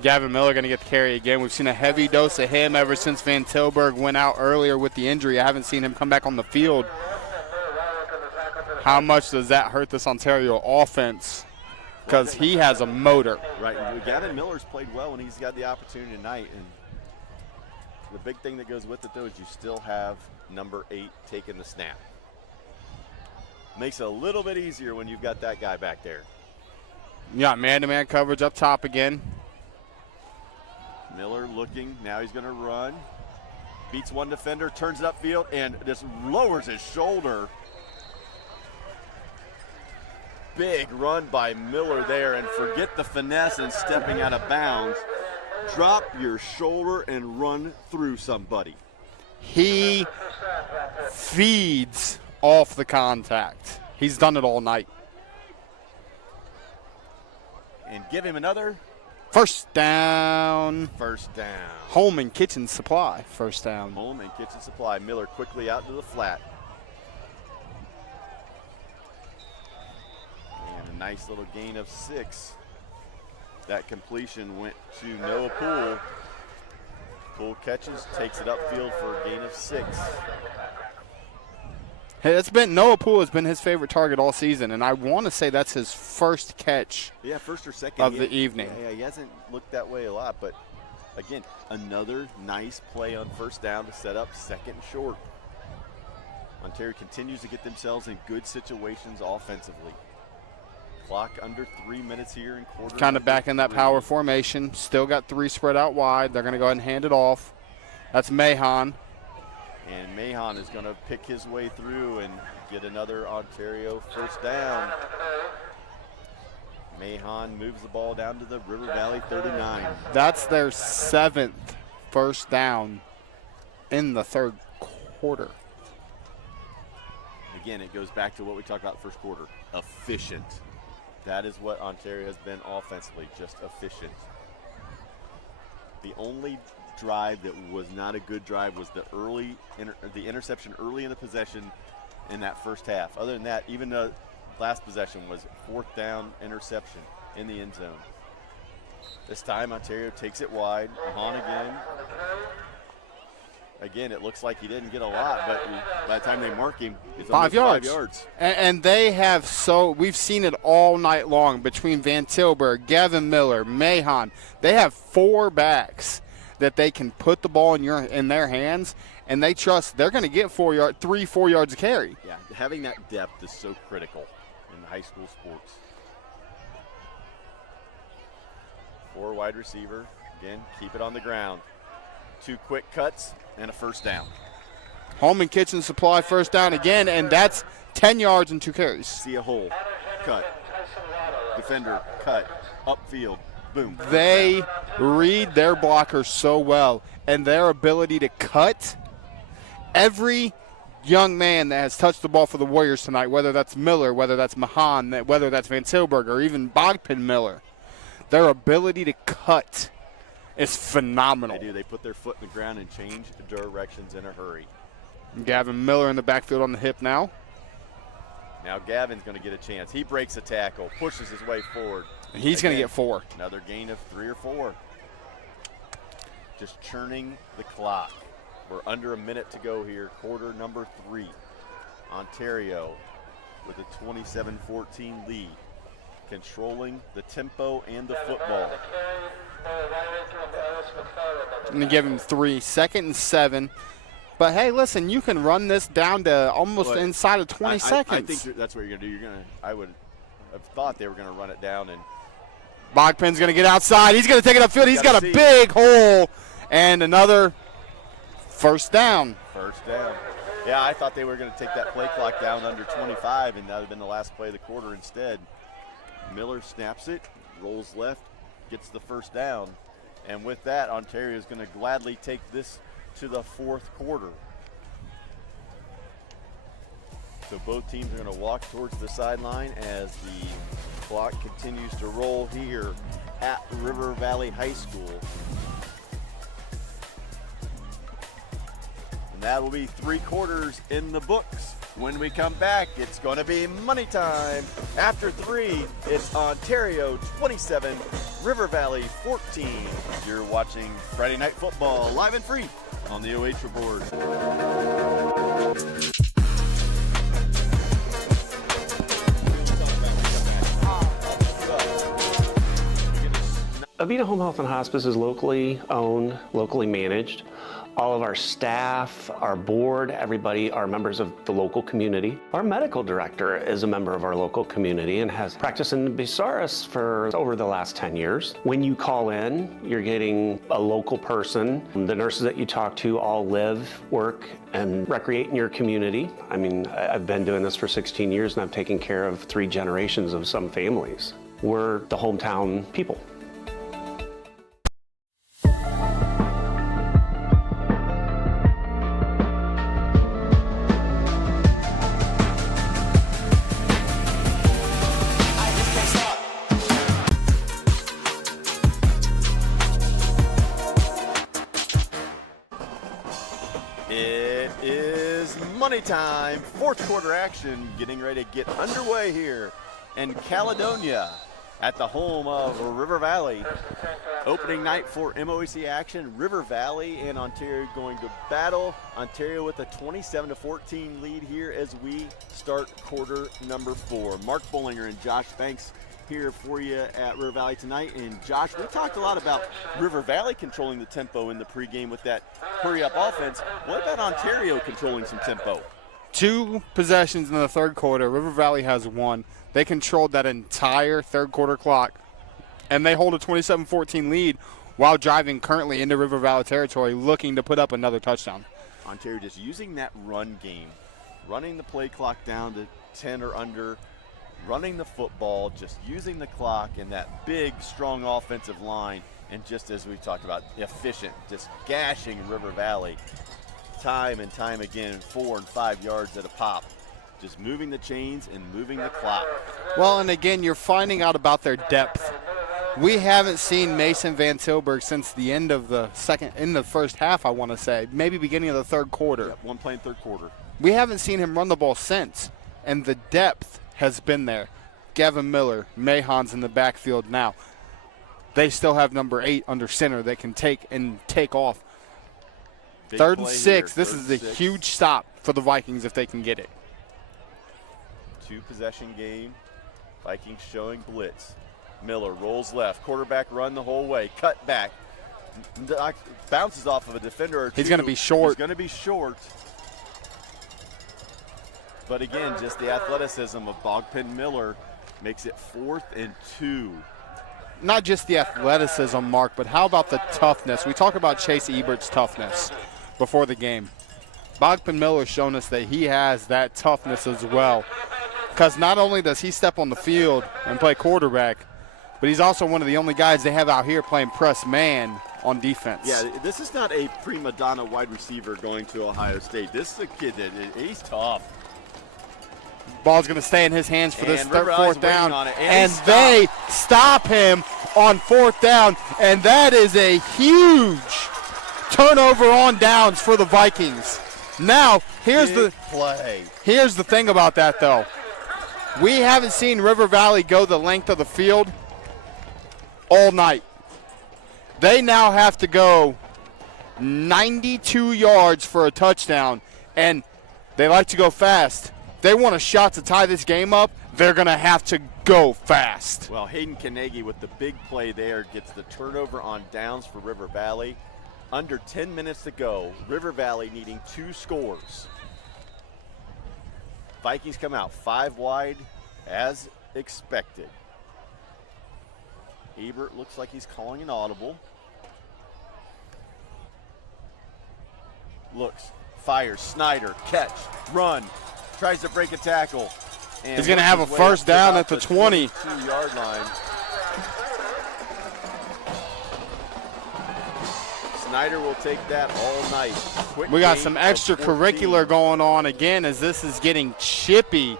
Gavin Miller going to get the carry again. We've seen a heavy dose of him ever since Van Tilburg went out earlier with the injury. I haven't seen him come back on the field. How much does that hurt this Ontario offense? Because he has a motor. Right. Gavin Miller's played well when he's got the opportunity tonight. And the big thing that goes with it, though, is you still have number 8 taking the snap. Makes it a little bit easier when you've got that guy back there. Yeah, man-to-man coverage up top again. Miller looking. Now he's going to run. Beats 1 defender, turns it upfield, and just lowers his shoulder. Big run by Miller there, and forget the finesse and stepping out of bounds. Drop your shoulder and run through somebody. He feeds off the contact. He's done it all night. And give him another. First down. First down. Home and Kitchen Supply, first down. Home and Kitchen Supply. Miller quickly out to the flat. And a nice little gain of 6. That completion went to Noah Poole. Poole catches, takes it upfield for a gain of 6. Hey, Noah Poole has been his favorite target all season, and I want to say that's his first catch. Yeah, first or second of the evening. Yeah, he hasn't looked that way a lot, but again, another nice play on first down to set up 2nd and short. Ontario continues to get themselves in good situations offensively. Clock under 3 minutes here in quarter. Kind of back in that power formation. Still got 3 spread out wide. They're going to go ahead and hand it off. That's Mahon. And Mahon is going to pick his way through and get another Ontario first down. Mahon moves the ball down to the River Valley 39. That's their 7th first down in the 3rd quarter. Again, it goes back to what we talked about first quarter. Efficient. That is what Ontario has been offensively, just efficient. The only drive that was not a good drive was the interception early in the possession in that first half. Other than that, even the last possession was 4th down interception in the end zone. This time Ontario takes it wide. Mahon again. Again, it looks like he didn't get a lot, but by the time they mark him, it's 5 yards. 5 yards. And they have we've seen it all night long between Van Tilburg, Gavin Miller, Mahon. They have 4 backs that they can put the ball in their hands, and they trust they're going to get 4 yards of carry. Yeah, having that depth is so critical in high school sports. 4 wide receiver. Again, keep it on the ground. 2 quick cuts and a first down. Home and Kitchen Supply first down again, and that's 10 yards and 2 carries. See a hole, cut. Defender, cut. Upfield, boom. They read their blockers so well, and their ability to cut. Every young man that has touched the ball for the Warriors tonight, whether that's Miller, whether that's Mahan, whether that's Van Tilburg, or even Bogpin Miller, their ability to cut is phenomenal. They do. They put their foot in the ground and change directions in a hurry. Gavin Miller in the backfield on the hip now. Now Gavin's going to get a chance. He breaks a tackle, pushes his way forward. He's going to get 4. Another gain of 3 or 4. Just churning the clock. We're under a minute to go here, quarter number 3. Ontario with a 27-14 lead, controlling the tempo and the football. I'm going to give him 3, 2nd and 7. But, hey, listen, you can run this down to almost inside of 20 seconds. I think that's what you're going to do. I would have thought they were going to run it down. And Bogpin's going to get outside. He's going to take it upfield. He's got a big hole and another first down. First down. Yeah, I thought they were going to take that play clock down under 25, and that would have been the last play of the quarter instead. Miller snaps it, rolls left, gets the first down. And with that, Ontario is going to gladly take this to the 4th quarter. So both teams are going to walk towards the sideline as the clock continues to roll here at River Valley High School. And that will be 3 quarters in the books. When we come back, it's going to be money time. After 3, it's Ontario 27, River Valley 14. You're watching Friday Night Football live and free on the OH Report. Avita Home Health and Hospice is locally owned, locally managed. All of our staff, our board, everybody are members of the local community. Our medical director is a member of our local community and has practiced in Bucyrus for over the last 10 years. When you call in, you're getting a local person. The nurses that you talk to all live, work, and recreate in your community. I mean, I've been doing this for 16 years and I've taken care of 3 generations of some families. We're the hometown people. Money time, 4th quarter action, getting ready to get underway here in Caledonia at the home of River Valley. Opening night for MOEC action. River Valley and Ontario going to battle. Ontario with a 27-14 lead here as we start quarter number 4. Mark Bollinger and Josh Banks here for you at River Valley tonight. And Josh, we talked a lot about River Valley controlling the tempo in the pregame with that hurry-up offense. What about Ontario controlling some tempo? 2 possessions in the 3rd quarter. River Valley has 1. They controlled that entire 3rd quarter clock, and they hold a 27-14 lead while driving currently into River Valley territory, looking to put up another touchdown. Ontario just using that run game, running the play clock down to 10 or under, running the football, just using the clock and that big, strong offensive line, and just as we talked about, efficient, just gashing River Valley time and time again, 4 and 5 yards at a pop. Just moving the chains and moving the clock. Well, and again, you're finding out about their depth. We haven't seen Mason Van Tilburg since the end of the first half, I want to say, maybe beginning of the 3rd quarter. Yep, 1 play in 3rd quarter. We haven't seen him run the ball since, and the depth has been there. Gavin Miller, Mahan's in the backfield now. They still have number 8 under center that can take off. Big 3rd and 6. Here. This is a huge stop for the Vikings if they can get it. 2 possession game. Vikings showing blitz. Miller rolls left. Quarterback run the whole way. Cut back. Bounces off of a defender or 2. He's going to be short. He's going to be short. But again, just the athleticism of Bogpin Miller makes it 4th and 2. not just the athleticism, Mark, but how about the toughness? We talk about Chase Ebert's toughness before the game. Bogdan Miller's shown us that he has that toughness as well. Because not only does he step on the field and play quarterback, but he's also one of the only guys they have out here playing press man on defense. Yeah, this is not a prima donna wide receiver going to Ohio State. This is a kid that he's tough. Ball's going to stay in his hands for this And River fourth Valley's down. waiting on it, And he they stop him on fourth down. And that is a huge turnover on downs for the Vikings. Now, here's Big play. Here's the thing about that, though. We haven't seen River Valley go the length of the field all night. They now have to go 92 yards for a touchdown, and they like to go fast. They want a shot to tie this game up. They're going to have to go fast. Well, Hayden Carnegie with the big play there gets the turnover on downs for River Valley. Under 10 minutes to go, River Valley needing 2 scores. Vikings come out 5 wide as expected. Ebert looks like he's calling an audible. Looks, fires, Snyder, catch, run, tries to break a tackle. And he's going to have a first down at the 20. 22-yard line. Snyder will take that all night. Quick We got gain some of extracurricular 14. going on again as this is getting chippy.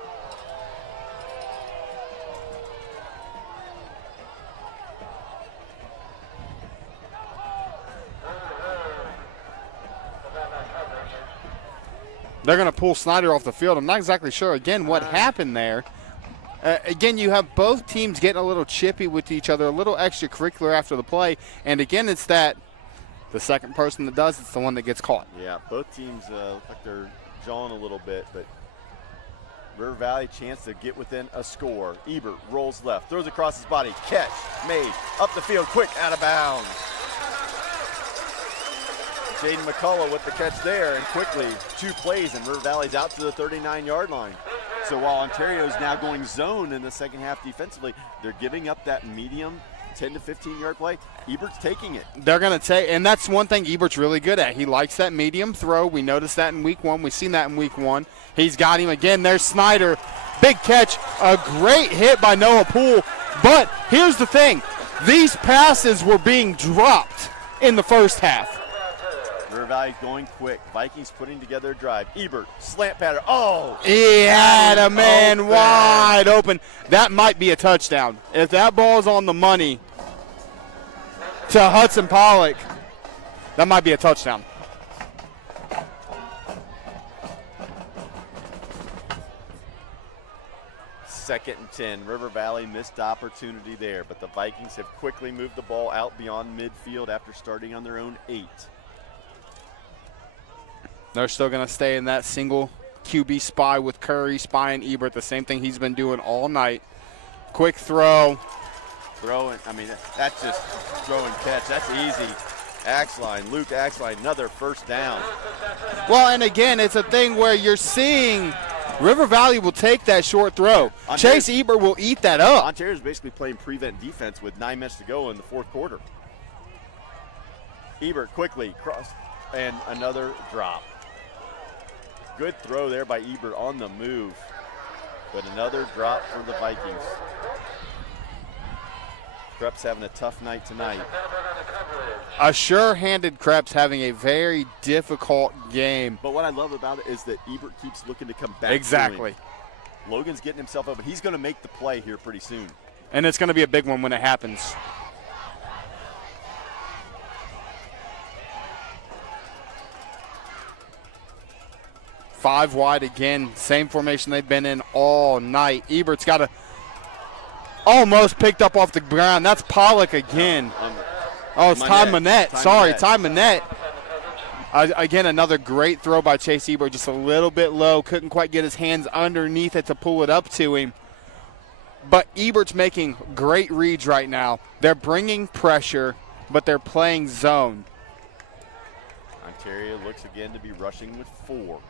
They're going to pull Snyder off the field. I'm not exactly sure, again, what happened there. Again, you have both teams getting a little chippy with each other, a little extracurricular after the play. And, again, it's that the second person that does, it's the one that gets caught. Yeah, both teams look like they're jawing a little bit, but River Valley chance to get within a score. Ebert rolls left, throws across his body, catch made, up the field, quick, out of bounds. Jaden McCullough with the catch there, and quickly 2 plays, and River Valley's out to the 39-yard line. So while Ontario's now going zone in the second half defensively, they're giving up that medium 10 to 15-yard play. Ebert's taking it. They're going to take, and that's one thing Ebert's really good at. He likes that medium throw. We noticed that in week 1. We've seen that in week 1. He's got him again. There's Snyder. Big catch. A great hit by Noah Poole. But here's the thing. These passes were being dropped in the first half. River Valley going quick. Vikings putting together a drive. Ebert, slant pattern. Oh! He had a man wide open. That might be a touchdown. If that ball's on the money to Hudson Pollock, that might be a touchdown. Second and 10. River Valley missed opportunity there, but the Vikings have quickly moved the ball out beyond midfield after starting on their own 8. They're still going to stay in that single QB spy with Curry spying Ebert, the same thing he's been doing all night. Quick throw. Throwing, I mean, that's just throw and catch. That's easy. Axline, Luke Axline, another first down. Well, and again, it's a thing where you're seeing River Valley will take that short throw. Chase Ebert will eat that up. Ontario's basically playing prevent defense with 9 minutes to go in the fourth quarter. Ebert quickly cross, and another drop. Good throw there by Ebert on the move, but another drop for the Vikings. Krebs having a tough night tonight. A sure-handed Krebs having a very difficult game. But what I love about it is that Ebert keeps looking to come back. Exactly. To him. Logan's getting himself up, but he's going to make the play here pretty soon. And it's going to be a big one when it happens. Five wide again, same formation they've been in all night. Ebert's got a almost picked up off the ground. That's Pollock again. Oh, it's Ty Manette. Sorry, Ty Manette. Again, another great throw by Chase Ebert, just a little bit low. Couldn't quite get his hands underneath it to pull it up to him. But Ebert's making great reads right now. They're bringing pressure, but they're playing zone. Ontario looks again to be rushing with 4.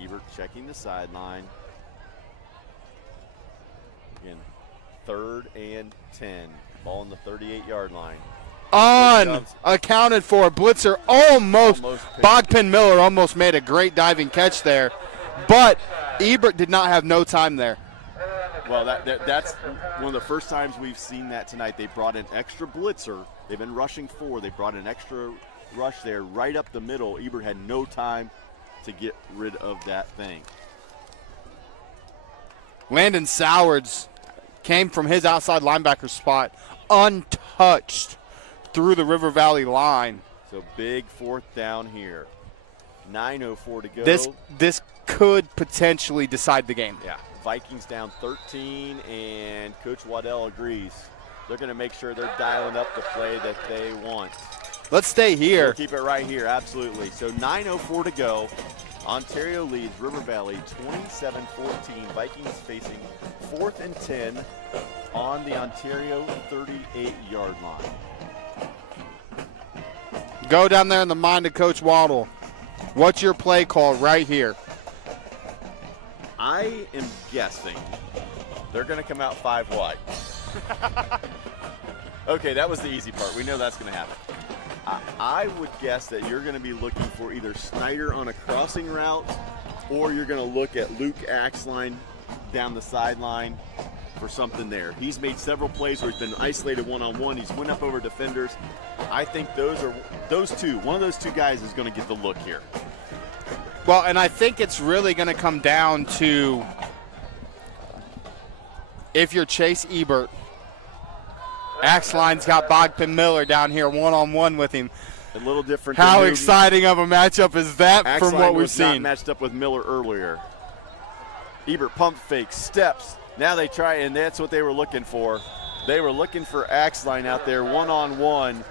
Ebert checking the sideline. Again, 3rd and 10. Ball on the 38-yard line. Unaccounted for. Blitzer almost Bogpen Miller almost made a great diving catch there, but Ebert did not have no time there. Well, that's one of the first times we've seen that tonight. They brought an extra blitzer. They've been rushing 4. They brought an extra rush there right up the middle. Ebert had no time to get rid of that thing. Landon Sowards came from his outside linebacker spot untouched through the River Valley line. So big 4th down here. 9:04 to go. This could potentially decide the game. Yeah, Vikings down 13, and Coach Waddell agrees. They're going to make sure they're dialing up the play that they want. Let's stay here. We'll keep it right here, absolutely. So 9:04 to go. Ontario leads River Valley 27-14. Vikings facing 4th and 10 on the Ontario 38-yard line. Go down there in the mind of Coach Waddle. What's your play call right here? I am guessing they're going to come out 5 wide. Okay, that was the easy part. We know that's going to happen. I would guess that you're going to be looking for either Snyder on a crossing route, or you're going to look at Luke Axline down the sideline for something there. He's made several plays where he's been isolated one-on-one. He's went up over defenders. I think one of those two guys is going to get the look here. Well, and I think it's really going to come down to if you're Chase Ebert. Axline's got Bogpen Miller down here one-on-one with him. A little different. How exciting of a matchup is that from what we've seen? Not matched up with Miller earlier. Ebert pump fake, steps. Now they try, and that's what they were looking for. They were looking for Axline out there one-on-one,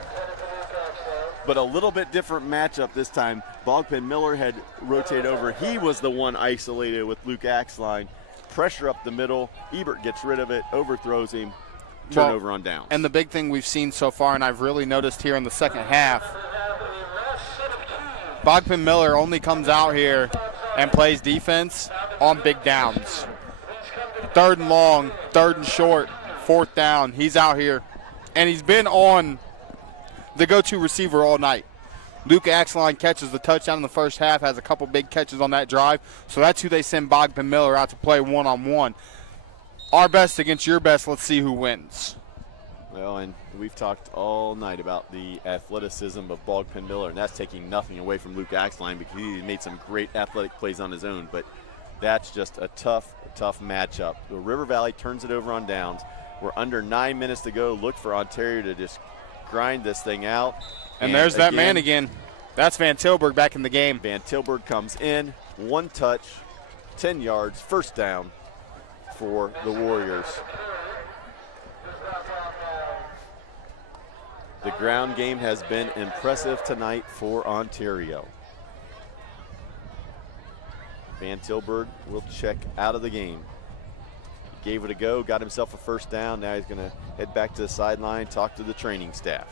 but a little bit different matchup this time. Bogpen Miller had rotated over. He was the one isolated with Luke Axline. Pressure up the middle. Ebert gets rid of it, overthrows him. Turnover on downs. And the big thing we've seen so far, and I've really noticed here in the second half, Bogpen Miller only comes out here and plays defense on big downs. 3rd and long, 3rd and short, 4th down. He's out here, and he's been on the go-to receiver all night. Luke Axline catches the touchdown in the first half, has a couple big catches on that drive, so that's who they send Bogpen Miller out to play one-on-one. Our best against your best. Let's see who wins. Well, and we've talked all night about the athleticism of Bogpen Miller, and that's taking nothing away from Luke Axline because he made some great athletic plays on his own, but that's just a tough matchup. The River Valley turns it over on downs. We're under 9 minutes to go. Look for Ontario to just grind this thing out. And there's that man again. That's Van Tilburg back in the game. Van Tilburg comes in, 1 touch, 10 yards, 1st down for the Warriors. The ground game has been impressive tonight for Ontario. Van Tilburg will check out of the game. Gave it a go, got himself a 1st down. Now he's going to head back to the sideline, talk to the training staff.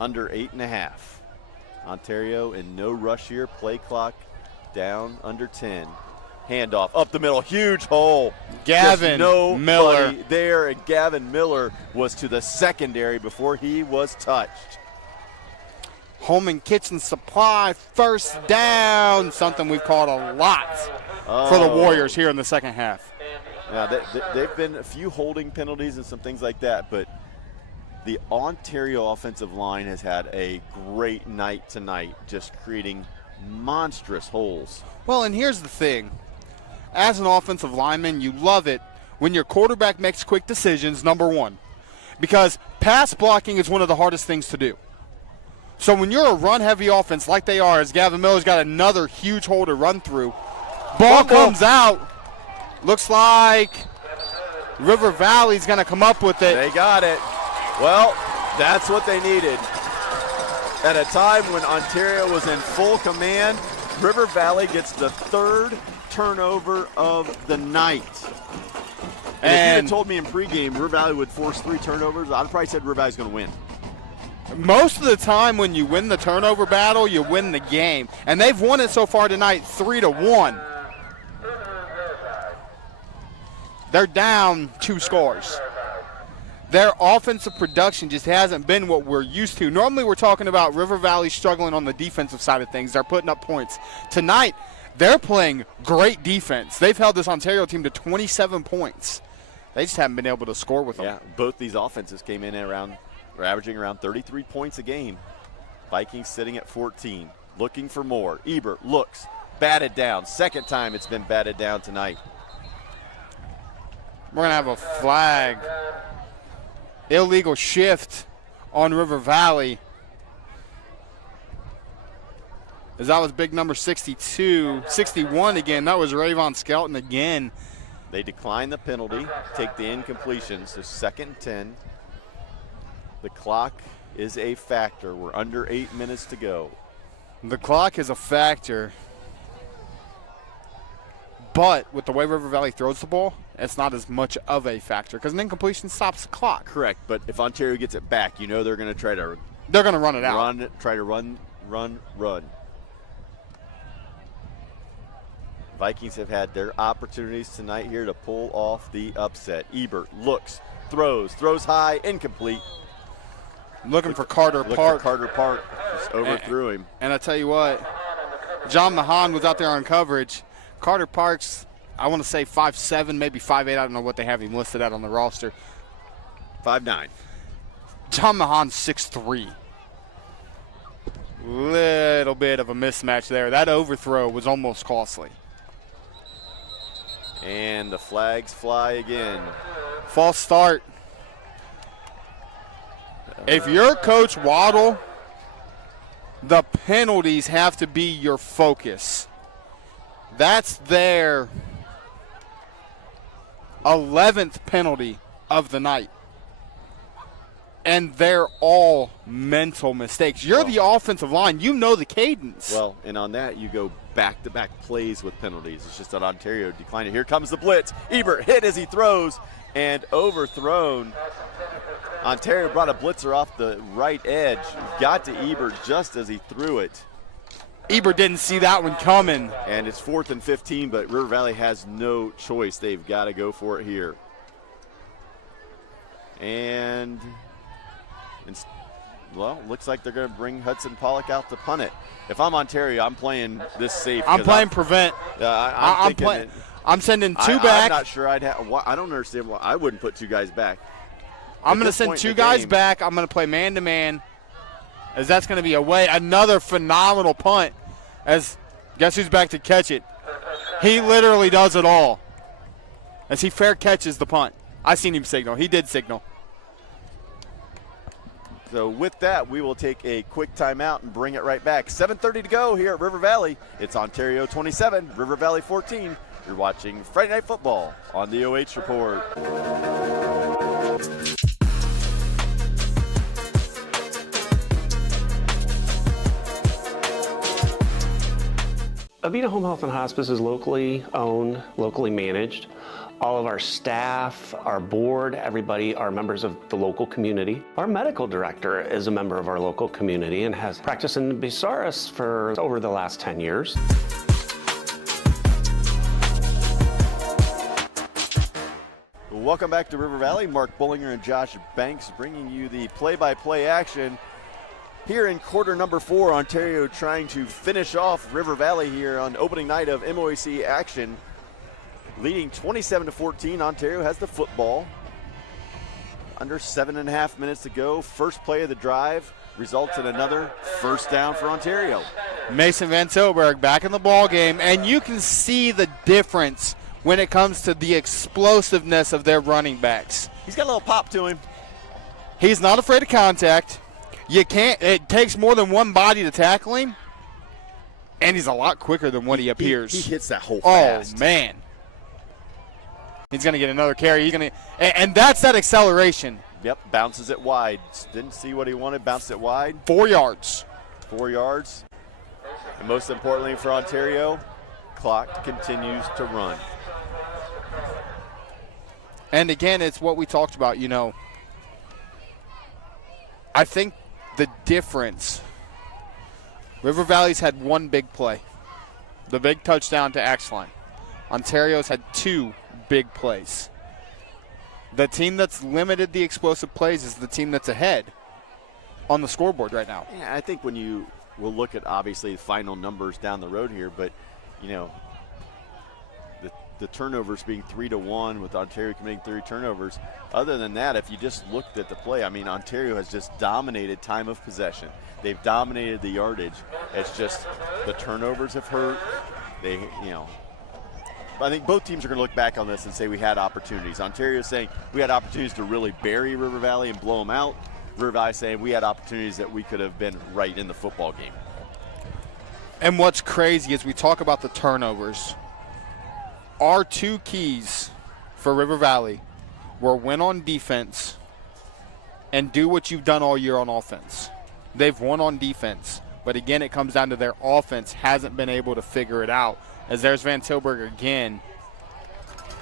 Under 8.5. Ontario in no rush here. Play clock down under 10. Handoff up the middle, huge hole. Gavin Miller there, and Gavin Miller was to the secondary before he was touched. Home and Kitchen Supply, 1st down, something we've called a lot for the Warriors here in the second half. Yeah, they've been a few holding penalties and some things like that, but the Ontario offensive line has had a great night tonight, just creating monstrous holes. Well, and here's the thing. As an offensive lineman, you love it when your quarterback makes quick decisions, number one, because pass blocking is one of the hardest things to do. So when you're a run-heavy offense like they are, as Gavin Miller's got another huge hole to run through, ball comes out. Looks like River Valley's going to come up with it. They got it. Well, that's what they needed. At a time when Ontario was in full command, River Valley gets the 3rd turnover of the night. And if you had told me in pregame River Valley would force 3 turnovers, I'd probably said River Valley's going to win. Most of the time when you win the turnover battle, you win the game. And they've won it so far tonight 3-1. They're down 2 scores. Their offensive production just hasn't been what we're used to. Normally we're talking about River Valley struggling on the defensive side of things. They're putting up points. Tonight, they're playing great defense. They've held this Ontario team to 27 points. They just haven't been able to score with them. Yeah, both these offenses came in around, we're averaging around 33 points a game. Vikings sitting at 14, looking for more. Ebert looks, batted down. Second time it's been batted down tonight. We're going to have a flag. Illegal shift on River Valley. As that was big number 62. 61 again. That was Rayvon Skelton again. They decline the penalty, take the incompletion, so 2nd and 10. The clock is a factor. We're under 8 minutes to go. The clock is a factor. But with the way River Valley throws the ball, it's not as much of a factor because an incompletion stops the clock. Correct, but if Ontario gets it back, you know they're going to try to run it out. Try to run. Vikings have had their opportunities tonight here to pull off the upset. Ebert looks, throws high, incomplete. Looking for Carter Park. Carter Park just overthrew him. And I tell you what, John Mahan was out there on coverage. Carter Park's, I want to say 5'7", maybe 5'8". I don't know what they have him listed at on the roster. 5'9". John Mahan's 6'3". Little bit of a mismatch there. That overthrow was almost costly. And the flags fly again. False start. If you're Coach Waddle, the penalties have to be your focus. That's their 11th penalty of the night. And they're all mental mistakes. You're the offensive line. You know the cadence. Well, and on that, you go back-to-back plays with penalties. It's just that Ontario declined it. Here comes the blitz. Ebert hit as he throws and overthrown. Ontario brought a blitzer off the right edge. Got to Ebert just as he threw it. Ebert didn't see that one coming. And it's 4th and 15, but River Valley has no choice. They've got to go for it here. And well, looks like they're going to bring Hudson Pollock out to punt it. If I'm Ontario, I'm playing this safe. I'm playing prevent. I'm sending 2 back. I'm not sure I'd have. I don't understand why I wouldn't put 2 guys back. I'm going to send 2 guys back. I'm going to play man-to-man, as that's going to be another phenomenal punt. As guess who's back to catch it? He literally does it all. As he fair catches the punt. I seen him signal. He did signal. So with that, we will take a quick timeout and bring it right back. 7:30 to go here at River Valley. It's Ontario 27, River Valley 14. You're watching Friday Night Football on the OH Report. Avita Home Health and Hospice is locally owned, locally managed. All of our staff, our board, everybody are members of the local community. Our medical director is a member of our local community and has practiced in Bucyrus for over the last 10 years. Welcome back to River Valley. Mark Bullinger and Josh Banks bringing you the play-by-play action here in quarter number 4. Ontario trying to finish off River Valley here on opening night of MOAC action. Leading 27-14, Ontario has the football. Under 7.5 minutes to go. First play of the drive results in another first down for Ontario. Mason Van Tilburg back in the ball game, and you can see the difference when it comes to the explosiveness of their running backs. He's got a little pop to him. He's not afraid of contact. It takes more than one body to tackle him, and he's a lot quicker than what he appears. He hits that hole fast. Oh, man. He's going to get another carry. And that's that acceleration. Yep, bounces it wide. Didn't see what he wanted, bounced it wide. 4 yards. 4 yards. And most importantly for Ontario, clock continues to run. And again, it's what we talked about, I think the difference, River Valley's had one big play, the big touchdown to Axline. Ontario's had 2 big plays. The team that's limited the explosive plays is the team that's ahead on the scoreboard right now. Yeah, I think when you will look at obviously the final numbers down the road here, but you know, the turnovers being 3-1 with Ontario committing 3 turnovers. Other than that, if you just looked at the play, I mean, Ontario has just dominated time of possession. They've dominated the yardage. It's just the turnovers have hurt. They, you know, I think both teams are going to look back on this and say we had opportunities. Ontario is saying we had opportunities to really bury River Valley and blow them out. River Valley saying we had opportunities that we could have been right in the football game. And what's crazy is we talk about the turnovers. Our 2 keys for River Valley were win on defense and do what you've done all year on offense. They've won on defense, but again, it comes down to their offense hasn't been able to figure it out. As there's Van Tilburg again.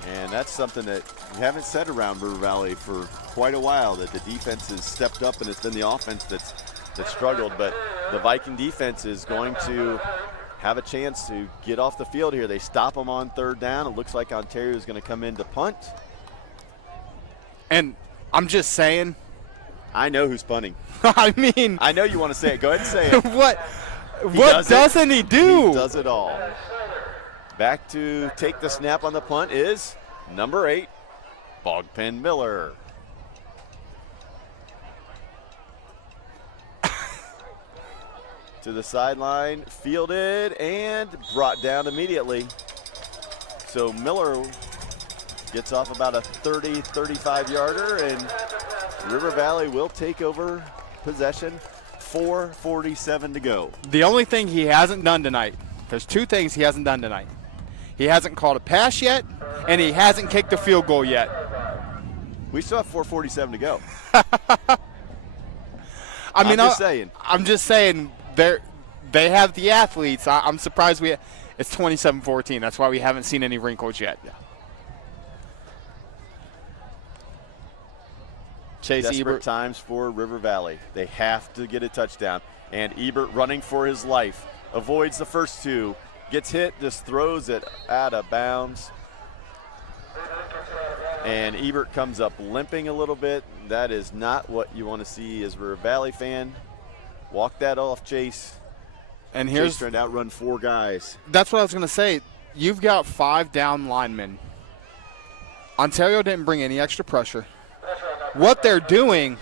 And that's something that we haven't said around River Valley for quite a while, that the defense has stepped up and it's been the offense that's struggled. But the Viking defense is going to have a chance to get off the field here. They stop them on 3rd down. It looks like Ontario is going to come in to punt. And I'm just saying. I know who's punting. I mean. I know you want to say it. Go ahead and say it. What doesn't he do? He does it all. Back to take the snap on the punt is number 8, Bogpen Miller. To the sideline, fielded and brought down immediately. So Miller gets off about a 30, 35-yarder, and River Valley will take over possession. 4:47 to go. The only thing he hasn't done tonight, there's 2 things he hasn't done tonight. He hasn't called a pass yet, and he hasn't kicked a field goal yet. We still have 4:47 to go. I'm just saying. They have the athletes. I'm surprised it's 27-14. That's why we haven't seen any wrinkles yet. Yeah. Chase Desperate Ebert. times for River Valley. They have to get a touchdown. And Ebert running for his life. Avoids the first 2. Gets hit, just throws it out of bounds. And Ebert comes up limping a little bit. That is not what you want to see as a River Valley fan. Walk that off, Chase. And here's Chase trying to outrun 4 guys. That's what I was going to say. You've got 5 down linemen. Ontario didn't bring any extra pressure. What they're doing,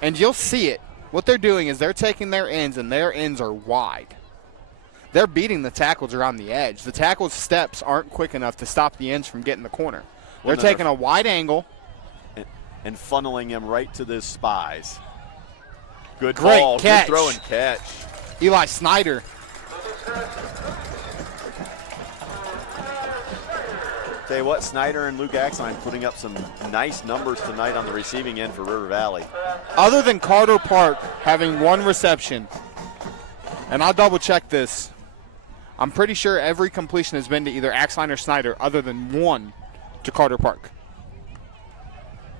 and you'll see it, what they're doing is they're taking their ends, and their ends are wide. They're beating the tackles around the edge. The tackles' steps aren't quick enough to stop the ends from getting the corner. They're taking a wide angle. And funneling him right to the spies. Good Great ball, catch. good throw and catch. Eli Snyder. Tell you what, Snyder and Luke Axline putting up some nice numbers tonight on the receiving end for River Valley. Other than Carter Park having 1 reception, and I'll double check this, I'm pretty sure every completion has been to either Axline or Snyder other than 1 to Carter Park.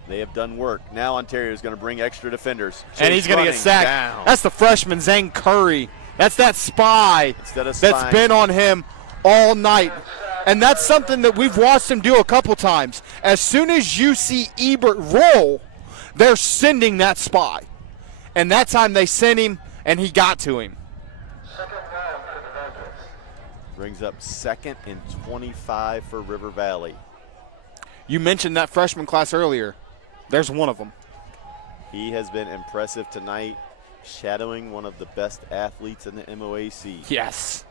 They have done work. Now Ontario is going to bring extra defenders. And he's going to get sacked. Down. That's the freshman, Zane Curry. That's that spy that's spying. been on him all night. And that's something that we've watched him do a couple times. As soon as you see Ebert roll, they're sending that spy. And that time they sent him, and he got to him. Brings up 2nd and 25 for River Valley. You mentioned that freshman class earlier. There's one of them. He has been impressive tonight, shadowing one of the best athletes in the MOAC. Yes.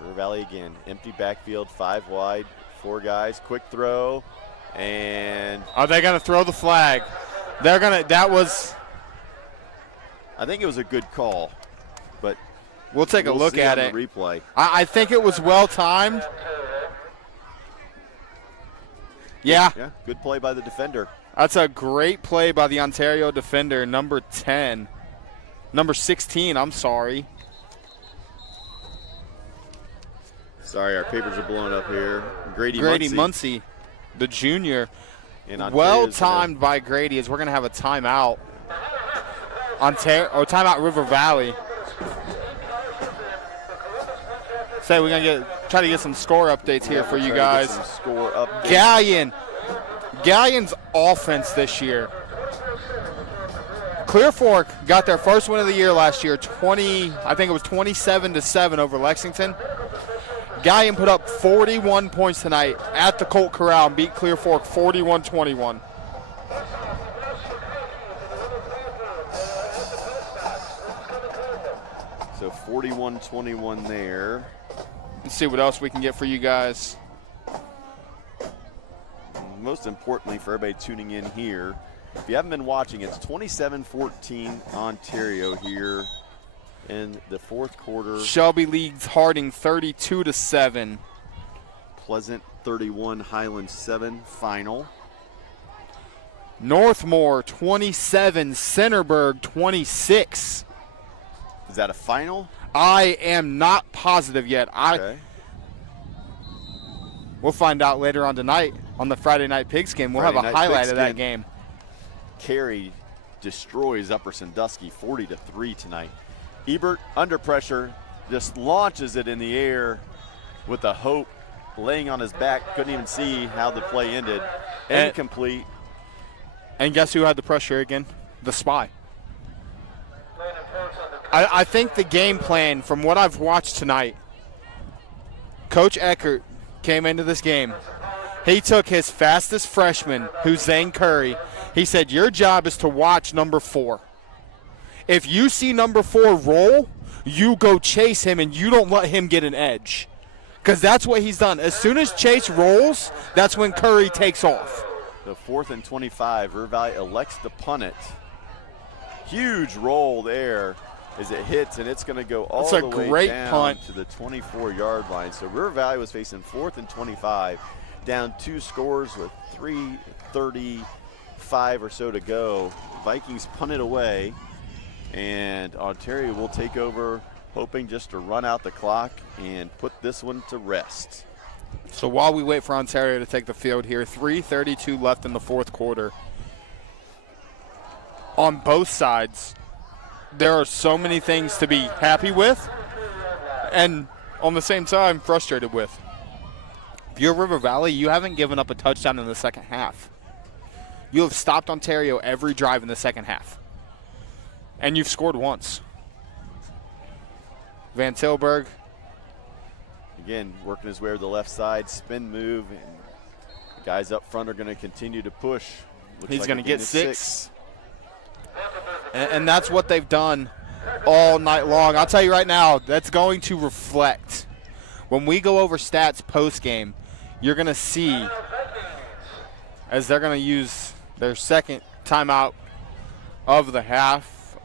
River Valley again, empty backfield, 5 wide, 4 guys, quick throw, and Are they going to throw the flag? They're going to, that was. I think it was a good call, but we'll take a look at it. The replay. I think it was well timed. Yeah. Good play by the defender. That's a great play by the Ontario defender, number 16, I'm sorry. Sorry, our papers are blowing up here. Grady Muncie, the junior. Well timed by Grady as we're going to have a timeout. Timeout River Valley. Say we're going to get try to get some score updates here for you guys. Some score updates. Gallion's offense this year. Clear Fork got their first win of the year last year, 27-7 over Lexington. Gallion put up 41 points tonight at the Colt Corral and beat Clear Fork 41-21. So 41-21 there. Let's see what else we can get for you guys. Most importantly for everybody tuning in here, if you haven't been watching, it's 27-14 Ontario here in the fourth quarter. Shelby leads Harding 32-7. Pleasant 31, Highland 7 final. Northmore 27, Centerburg 26. Is that a final? I am not positive yet. Okay. We'll find out later on tonight on the Friday Night Pigs game. We'll have a highlight of that game. Carey destroys Upper Sandusky 40-3 tonight. Ebert under pressure just launches it in the air with a hope, laying on his back. Couldn't even see how the play ended. Incomplete. And guess who had the pressure again? The Spy. I think the game plan, from what I've watched tonight, Coach Eckert came into this game. He took his fastest freshman, who's Zane Curry. He said, your job is to watch number 4. If you see number 4 roll, you go chase him and you don't let him get an edge. Because that's what he's done. As soon as Chase rolls, that's when Curry takes off. The 4th and 25, River Valley elects to punt it. Huge roll there as it hits, and it's going to go all the way down to the 24-yard line. So River Valley was facing 4th and 25, down 2 scores with 3:35 or so to go. Vikings punt it away, and Ontario will take over, hoping just to run out the clock and put this one to rest. So while we wait for Ontario to take the field here, 3:32 left in the fourth quarter. On both sides, there are so many things to be happy with and on the same time frustrated with. If you're River Valley, you haven't given up a touchdown in the second half. You have stopped Ontario every drive in the second half. And you've scored once. Van Tilburg. Again, working his way to the left side, spin move, and the guys up front are going to continue to push. He's like going to get 6. And that's what they've done all night long. I'll tell you right now, that's going to reflect. When we go over stats post-game, you're going to see, as they're going to use their second timeout of the half.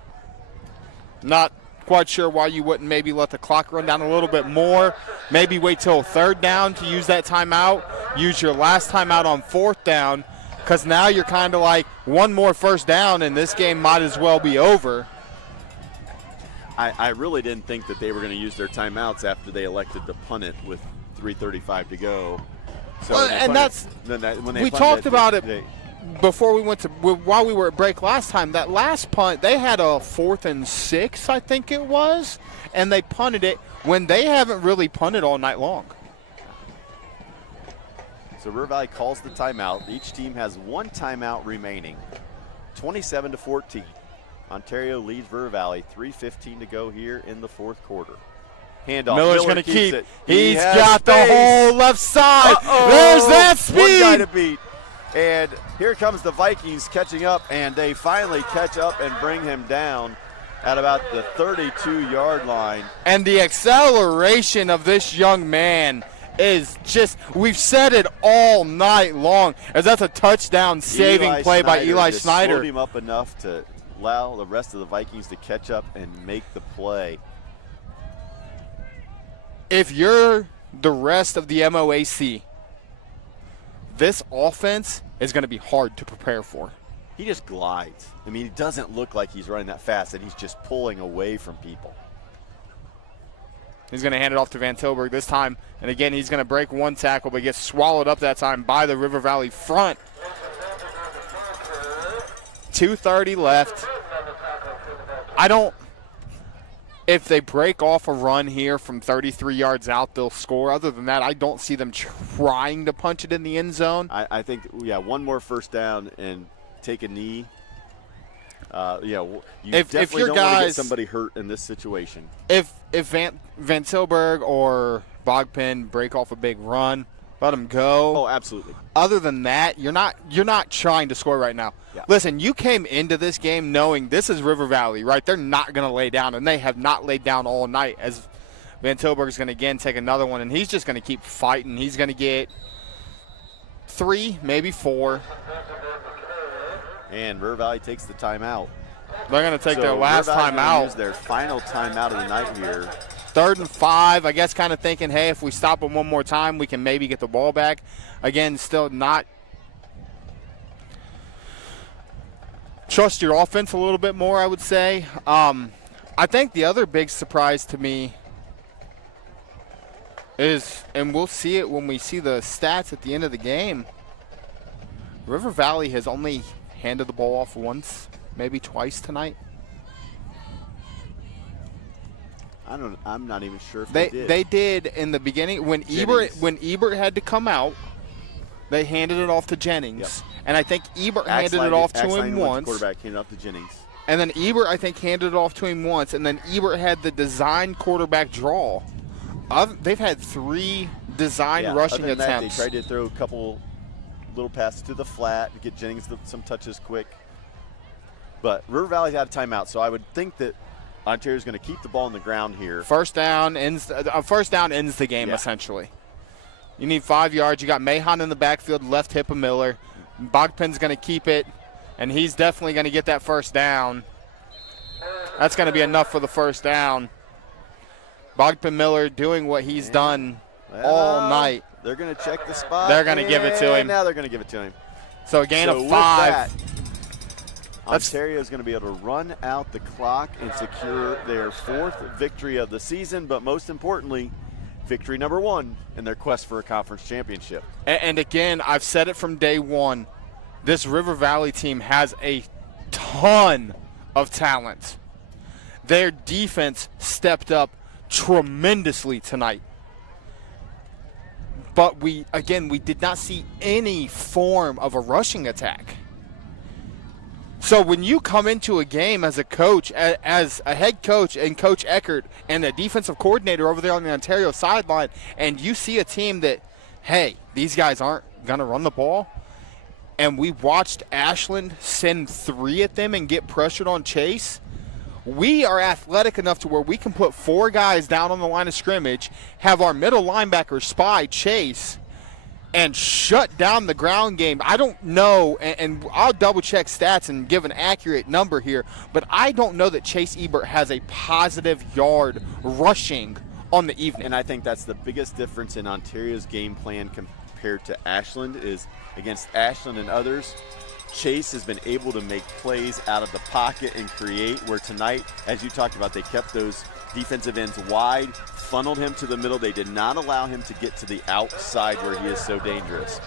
Not quite sure why you wouldn't maybe let the clock run down a little bit more. Maybe wait till 3rd down to use that timeout. Use your last timeout on 4th down, because now you're kind of like one more first down and this game might as well be over. I really didn't think that they were going to use their timeouts after they elected to punt it with 3:35 to go. So well, and that's we talked about it before we went to while we were at break last time. That last punt, they had a 4th and 6, I think it was, and they punted it when they haven't really punted all night long. So River Valley calls the timeout. Each team has 1 timeout remaining. 27-14. Ontario leads River Valley. 3:15 to go here in the fourth quarter. Handoff. Miller's going to keep it. He's got the whole left side. Uh-oh. There's that speed. One guy to beat. And here comes the Vikings catching up, and they finally catch up and bring him down at about the 32-yard line. And the acceleration of this young man is just, we've said it all night long, as that's a touchdown saving play by Eli Snyder. Slowed him up enough to allow the rest of the Vikings to catch up and make the play. If you're the rest of the MOAC, this offense is going to be hard to prepare for. He just glides. I mean, he doesn't look like he's running that fast, and he's just pulling away from people. He's going to hand it off to Van Tilburg this time. And again, he's going to break one tackle, but gets swallowed up that time by the River Valley front. 2:30 left. if they break off a run here from 33 yards out, they'll score. Other than that, I don't see them trying to punch it in the end zone. I think, yeah, one more first down and take a knee. You definitely don't want to get somebody hurt in this situation. If Van Tilburg or Bogpin break off a big run, let them go. Oh, absolutely. Other than that, you're not trying to score right now. Yeah. Listen, you came into this game knowing this is River Valley, right? They're not going to lay down, and they have not laid down all night. As Van Tilburg is going to again take another one, and he's just going to keep fighting. He's going to get 3, maybe 4. And River Valley takes the timeout. They're going to take their So last River Valley timeout. use their final timeout of the night here. 3rd and 5, I guess, kind of thinking, hey, if we stop them one more time, we can maybe get the ball back. Again, still not trust your offense a little bit more, I would say. I think the other big surprise to me is, and we'll see it when we see the stats at the end of the game, River Valley has only handed the ball off once, maybe twice tonight. I'm not even sure if They did. They did in the beginning when Ebert had to come out. They handed it off to Jennings, Yep. and I think Ebert handed it off to him once. Quarterback handed off to Jennings, and then Ebert I think handed it off to him once, and then Ebert had the design quarterback draw. They've had 3 design rushing other than that, attempts. they tried to throw a couple little passes to the flat to get Jennings some touches quick. But River Valley's out of timeout, so I would think that Ontario's going to keep the ball on the ground here. First down ends the game, essentially. You need 5 yards. You got Mahon in the backfield, left hip of Miller. Bogpin's going to keep it, and he's definitely going to get that first down. That's going to be enough for the first down. Bogpin Miller doing what he's done all night. They're going to check the spot. They're going to give it to him. Now they're going to give it to him. So a gain of with 5. that, Ontario is going to be able to run out the clock and secure their 4th victory of the season, but most importantly, victory number 1 in their quest for a conference championship. And again, I've said it from day one, this River Valley team has a ton of talent. Their defense stepped up tremendously tonight. But we did not see any form of a rushing attack. So when you come into a game as a coach, as a head coach and Coach Eckert and a defensive coordinator over there on the Ontario sideline, and you see a team that, hey, these guys aren't going to run the ball, and we watched Ashland send 3 at them and get pressured on Chase, we are athletic enough to where we can put 4 guys down on the line of scrimmage, have our middle linebacker spy Chase, and shut down the ground game. I don't know, and I'll double-check stats and give an accurate number here, but I don't know that Chase Ebert has a positive yard rushing on the evening. And I think that's the biggest difference in Ontario's game plan compared to Ashland is against Ashland and others, Chase has been able to make plays out of the pocket and create, where tonight, as you talked about, they kept those defensive ends wide, funneled him to the middle. They did not allow him to get to the outside where he is so dangerous.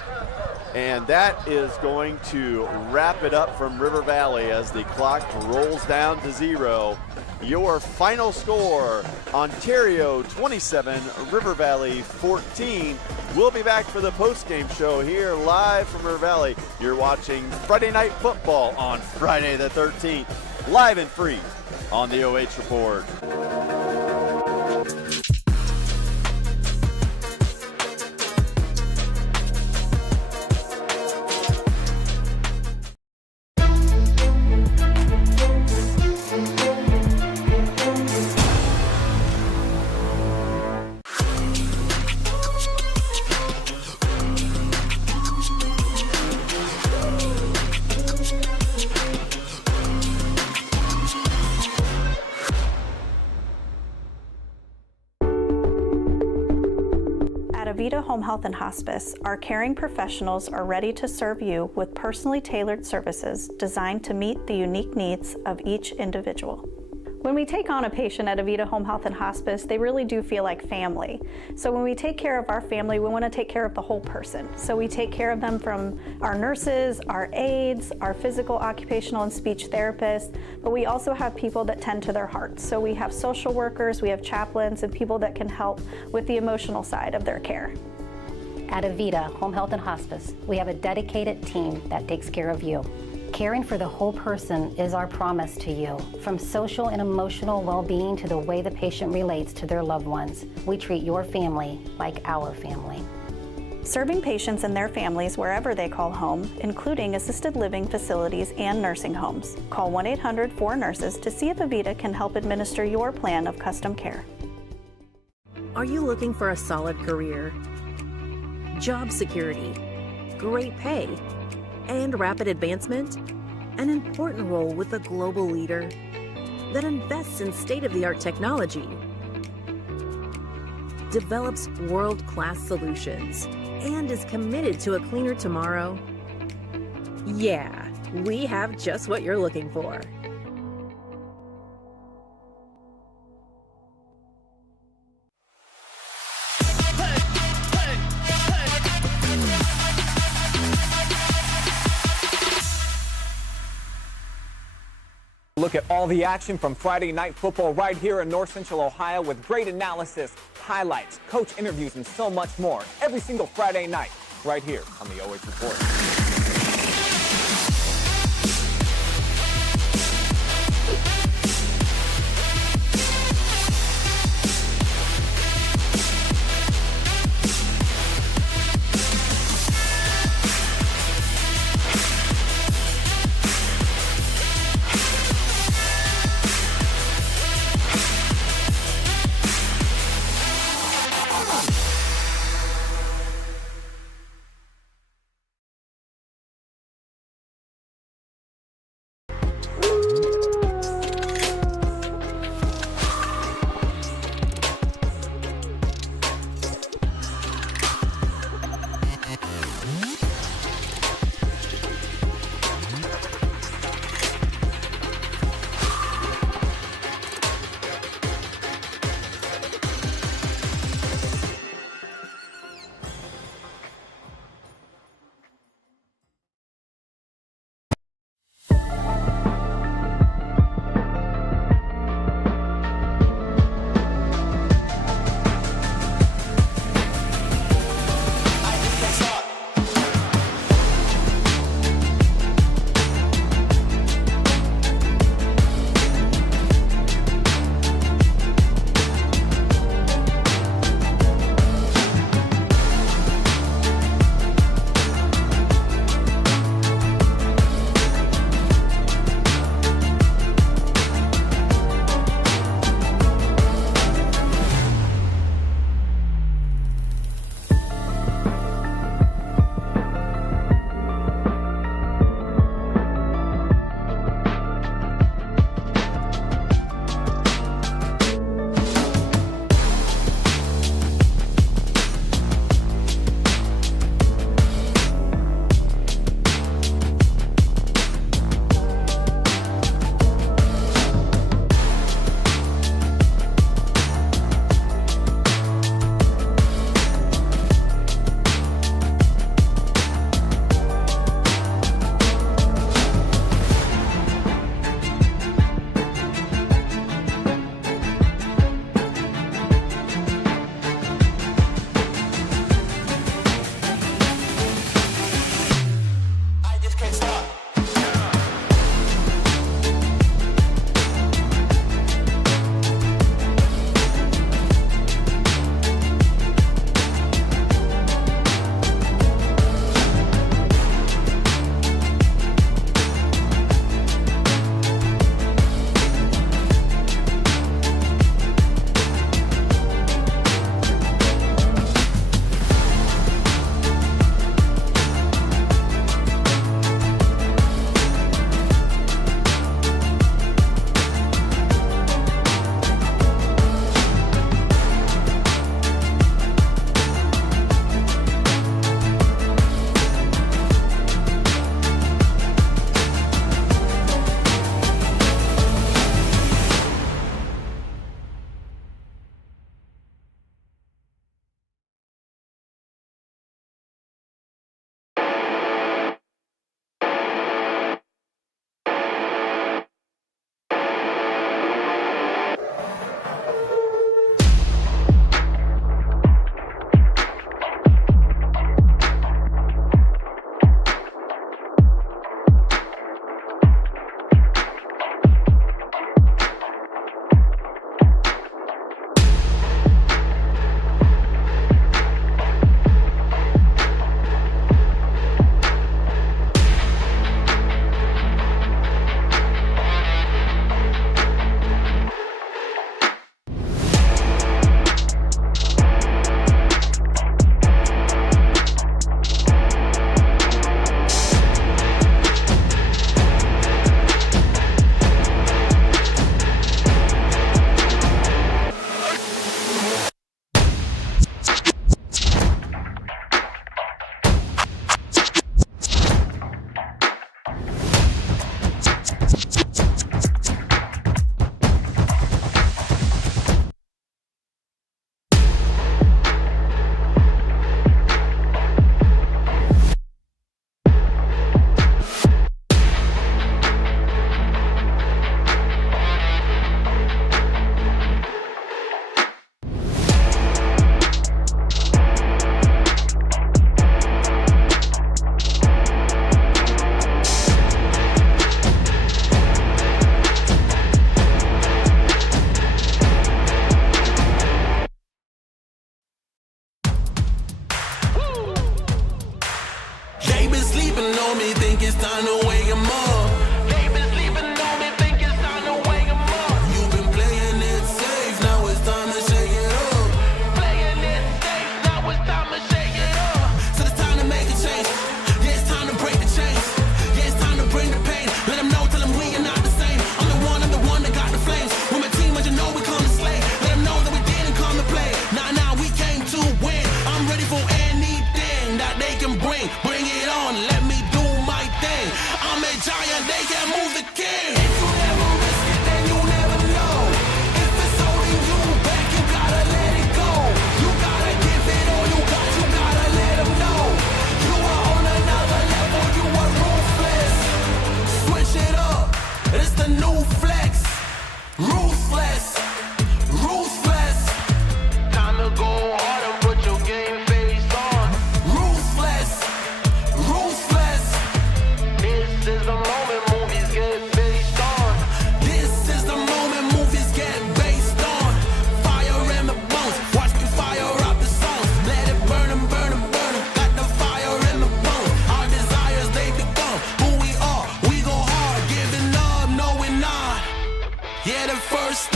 And that is going to wrap it up from River Valley as the clock rolls down to 0. Your final score, Ontario 27, River Valley 14. We'll be back for the post-game show here live from River Valley. You're watching Friday Night Football on Friday the 13th, live and free on the OH Report. Avita Home Health and Hospice, our caring professionals are ready to serve you with personally tailored services designed to meet the unique needs of each individual. When we take on a patient at Avita Home Health and Hospice, they really do feel like family. So when we take care of our family, we want to take care of the whole person. So we take care of them from our nurses, our aides, our physical, occupational, and speech therapists, but we also have people that tend to their hearts. So we have social workers, we have chaplains, and people that can help with the emotional side of their care. At Avita Home Health and Hospice, we have a dedicated team that takes care of you. Caring for the whole person is our promise to you. From social and emotional well-being to the way the patient relates to their loved ones, we treat your family like our family. Serving patients and their families wherever they call home, including assisted living facilities and nursing homes. Call 1-800-4NURSES to see if Avita can help administer your plan of custom care. Are you looking for a solid career, job security, great pay, and rapid advancement? An important role with a global leader that invests in state-of-the-art technology, develops world-class solutions, and is committed to a cleaner tomorrow? Yeah, we have just what you're looking for. Look at all the action from Friday Night Football right here in North Central Ohio with great analysis, highlights, coach interviews, and so much more every single Friday night right here on the OH Report.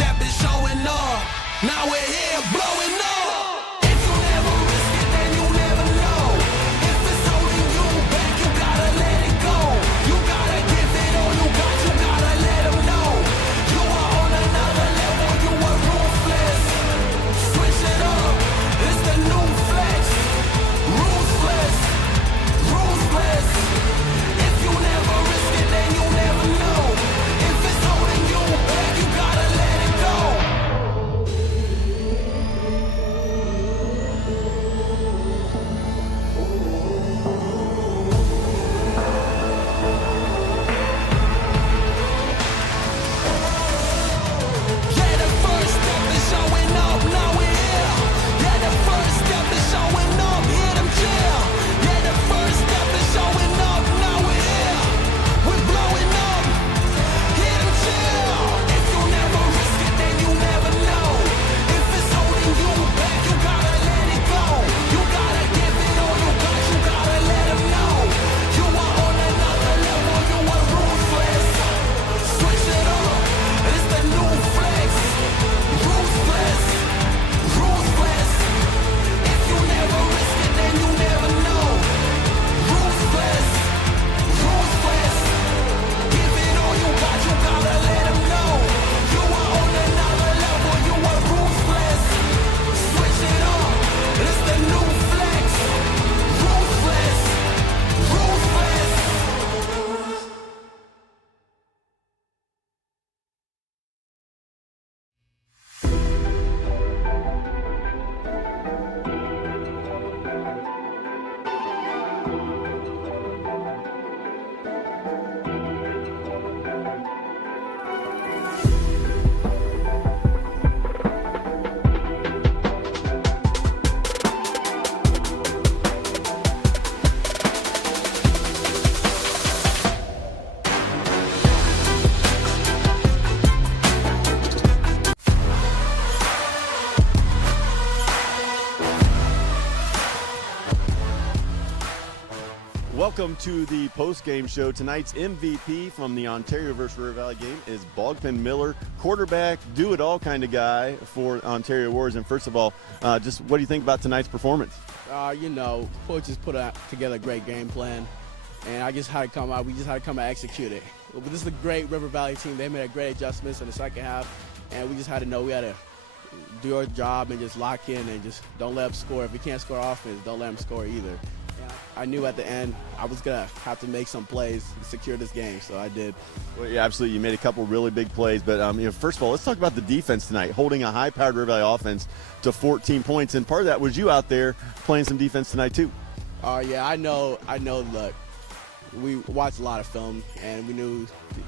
step is showing up. Now we're here blowing up. If you never risk it, then you never know. If it's holding you back, you gotta let it go. You gotta give it all you got, you gotta let them know. You are on another level, you are ruthless. Switch it up, it's the new flex. Ruthless, ruthless. If you never risk it, then you never know. If it's holding you back, you gotta let it go. Yeah, the first step is showing up, now we're here. Yeah, the first step is showing up, hear them cheer. Yeah, the first step is showing up, now we're here. We're blowing up, hear them cheer. If you never risk it, then you never know. If it's holding you back, you gotta let it go. You gotta give it all you got, you gotta let them know. You are on another level, you are ruthless. Switch it up, it's the new flex. Ruthless, ruthless. If you never risk it, then you never know. Ruthless, ruthless. Give it all you got, you gotta let them know. You are on another level, you are ruthless. Switch it up, it's the new flex. Ruthless, ruthless. Welcome to the post-game show. Tonight's MVP from the Ontario versus River Valley game is Bogpen Miller, quarterback, do-it-all kind of guy for Ontario Warriors. And first of all, just what do you think about tonight's performance? Coaches put together a great game plan, and I just had to come out. We just had to come out and execute it. But this is a great River Valley team. They made great adjustments in the second half, and we just had to know we had to do our job and just lock in and just don't let them score. If we can't score offense, don't let them score either. I knew at the end I was going to have to make some plays to secure this game, so I did. Well, yeah, absolutely. You made a couple really big plays. But, first of all, let's talk about the defense tonight, holding a high-powered River Valley offense to 14 points. And part of that was you out there playing some defense tonight, too. Yeah, I know. Look, we watched a lot of film, and we knew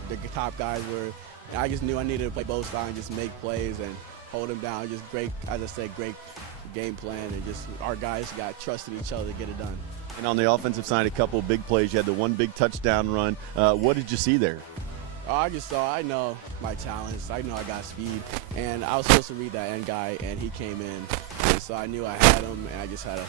the top guys were. And I just knew I needed to play both sides and just make plays and hold them down. Just great, as I said, great game plan. And just our guys got trusted each other to get it done. And on the offensive side, a couple of big plays. You had the one big touchdown run. What did you see there? I know my talents. I know I got speed. And I was supposed to read that end guy, and he came in. And so I knew I had him, and I just had to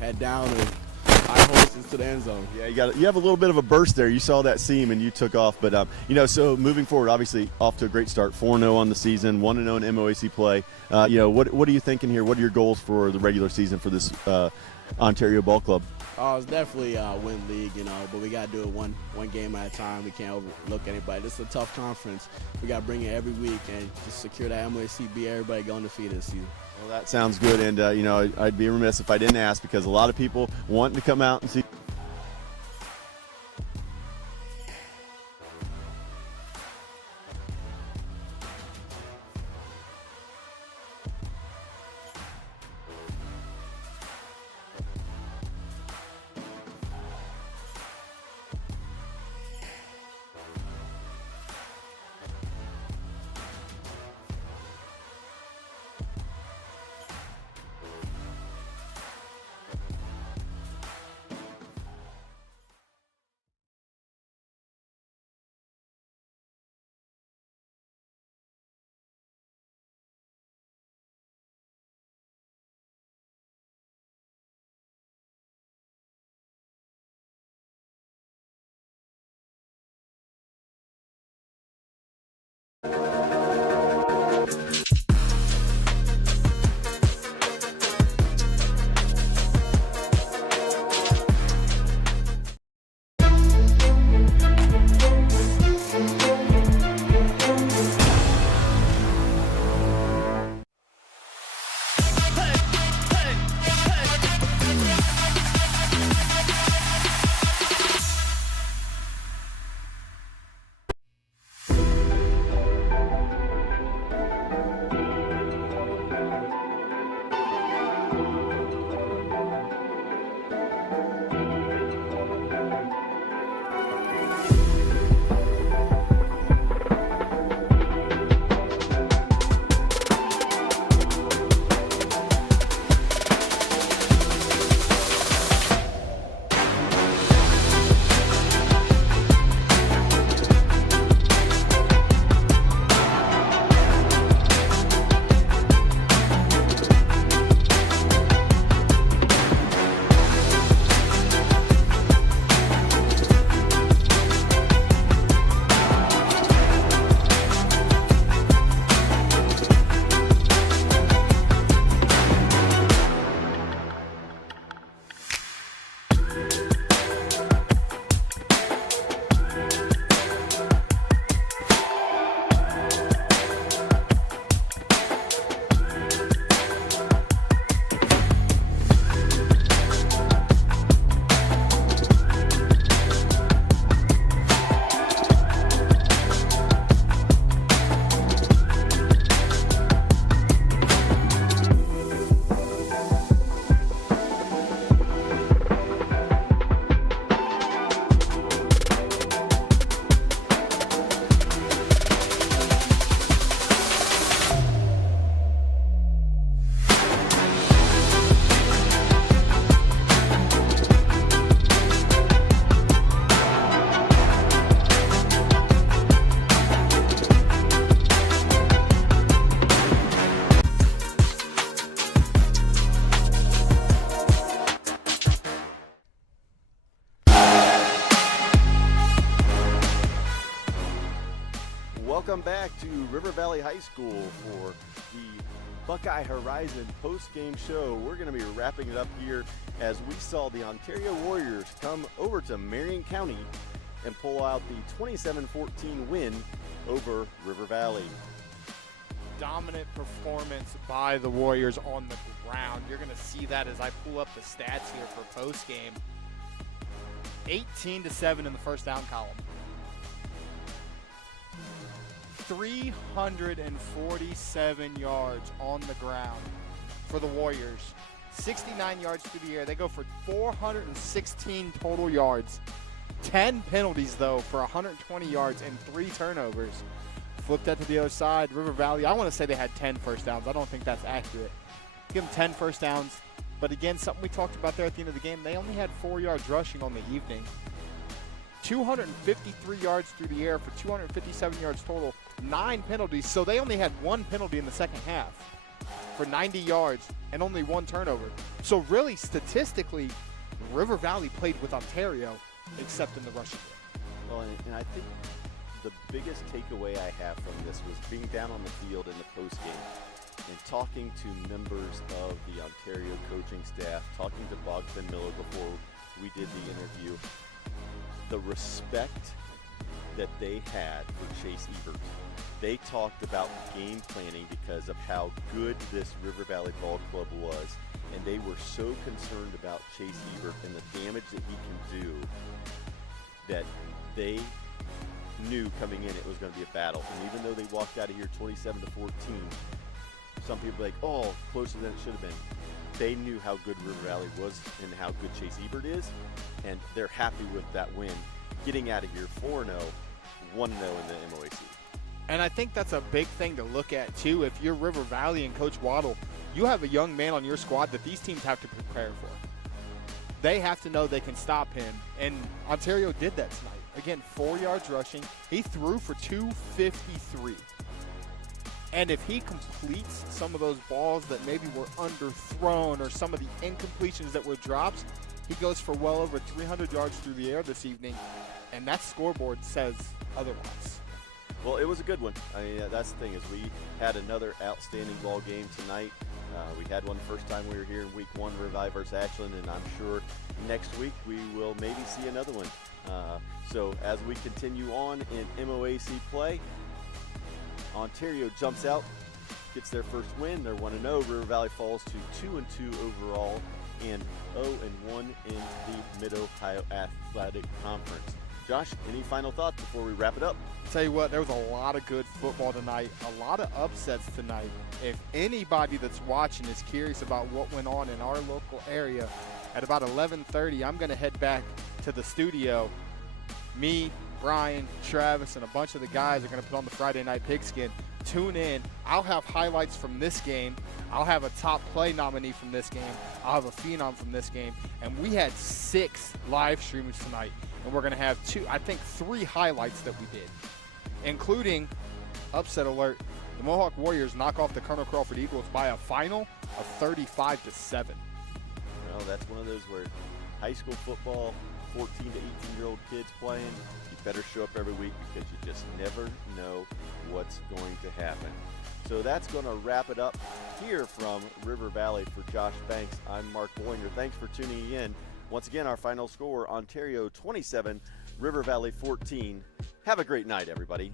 head down and high horses to the end zone. Yeah, you have a little bit of a burst there. You saw that seam, and you took off. But, so moving forward, obviously off to a great start, 4-0 on the season, 1-0 in MOAC play. What are you thinking here? What are your goals for the regular season for this Ontario Ball Club? It's definitely win league, but we got to do it one game at a time. We can't overlook anybody. This is a tough conference. We got to bring it every week and just secure that MOAC, beat everybody, go undefeated this season. Well, that sounds good, and, I'd be remiss if I didn't ask because a lot of people want to come out and see. Welcome back to River Valley High School for the Buckeye Horizon post-game show. We're going to be wrapping it up here as we saw the Ontario Warriors come over to Marion County and pull out the 27-14 win over River Valley. Dominant performance by the Warriors on the ground. You're going to see that as I pull up the stats here for post-game. 18-7 in the first down column. 347 yards on the ground for the Warriors. 69 yards through the air. They go for 416 total yards. 10 penalties, though, for 120 yards and 3 turnovers. Flip that to the other side. River Valley, I want to say they had 10 first downs. I don't think that's accurate. Give them 10 first downs. But again, something we talked about there at the end of the game, they only had 4 yards rushing on the evening. 253 yards through the air for 257 yards total. 9 penalties, so they only had 1 penalty in the second half for 90 yards and only 1 turnover. So really, statistically, River Valley played with Ontario, except in the rushing game. Well, and I think the biggest takeaway I have from this was being down on the field in the postgame and talking to members of the Ontario coaching staff, talking to Pregame before we did the interview. The respect that they had for Chase Ebert. They talked about game planning because of how good this River Valley Ball Club was, and they were so concerned about Chase Ebert and the damage that he can do that they knew coming in it was going to be a battle. And even though they walked out of here 27-14, some people were like, oh, closer than it should have been. They knew how good River Valley was and how good Chase Ebert is, and they're happy with that win, getting out of here 4-0, 1-0 in the MOAC. And I think that's a big thing to look at, too. If you're River Valley and Coach Waddle, you have a young man on your squad that these teams have to prepare for. They have to know they can stop him, and Ontario did that tonight. Again, 4 yards rushing. He threw for 253. And if he completes some of those balls that maybe were underthrown or some of the incompletions that were drops, he goes for well over 300 yards through the air this evening, and that scoreboard says otherwise. Well, it was a good one. I mean, that's the thing is we had another outstanding ball game tonight. We had one the first time we were here in week 1, River Valley versus Ashland, and I'm sure next week we will maybe see another one. So as we continue on in MOAC play, Ontario jumps out, gets their first win. They're 1-0. River Valley falls to 2-2 overall and 0-1 in the Mid-Ohio Athletic Conference. Josh, any final thoughts before we wrap it up? Tell you what, there was a lot of good football tonight, a lot of upsets tonight. If anybody that's watching is curious about what went on in our local area, at about 11:30, I'm going to head back to the studio. Me, Brian, Travis, and a bunch of the guys are going to put on the Friday Night Pigskin. Tune in. I'll have highlights from this game. I'll have a top play nominee from this game. I'll have a phenom from this game. And we had 6 live streams tonight. And we're going to have 3 highlights that we did, including, upset alert, the Mohawk Warriors knock off the Colonel Crawford Eagles by a final of 35-7. Well, that's one of those where high school football, 14 to 18-year-old kids playing, you better show up every week because you just never know what's going to happen. So that's going to wrap it up here from River Valley. For Josh Banks, I'm Mark Bollinger. Thanks for tuning in. Once again, our final score, Ontario 27, River Valley 14. Have a great night, everybody.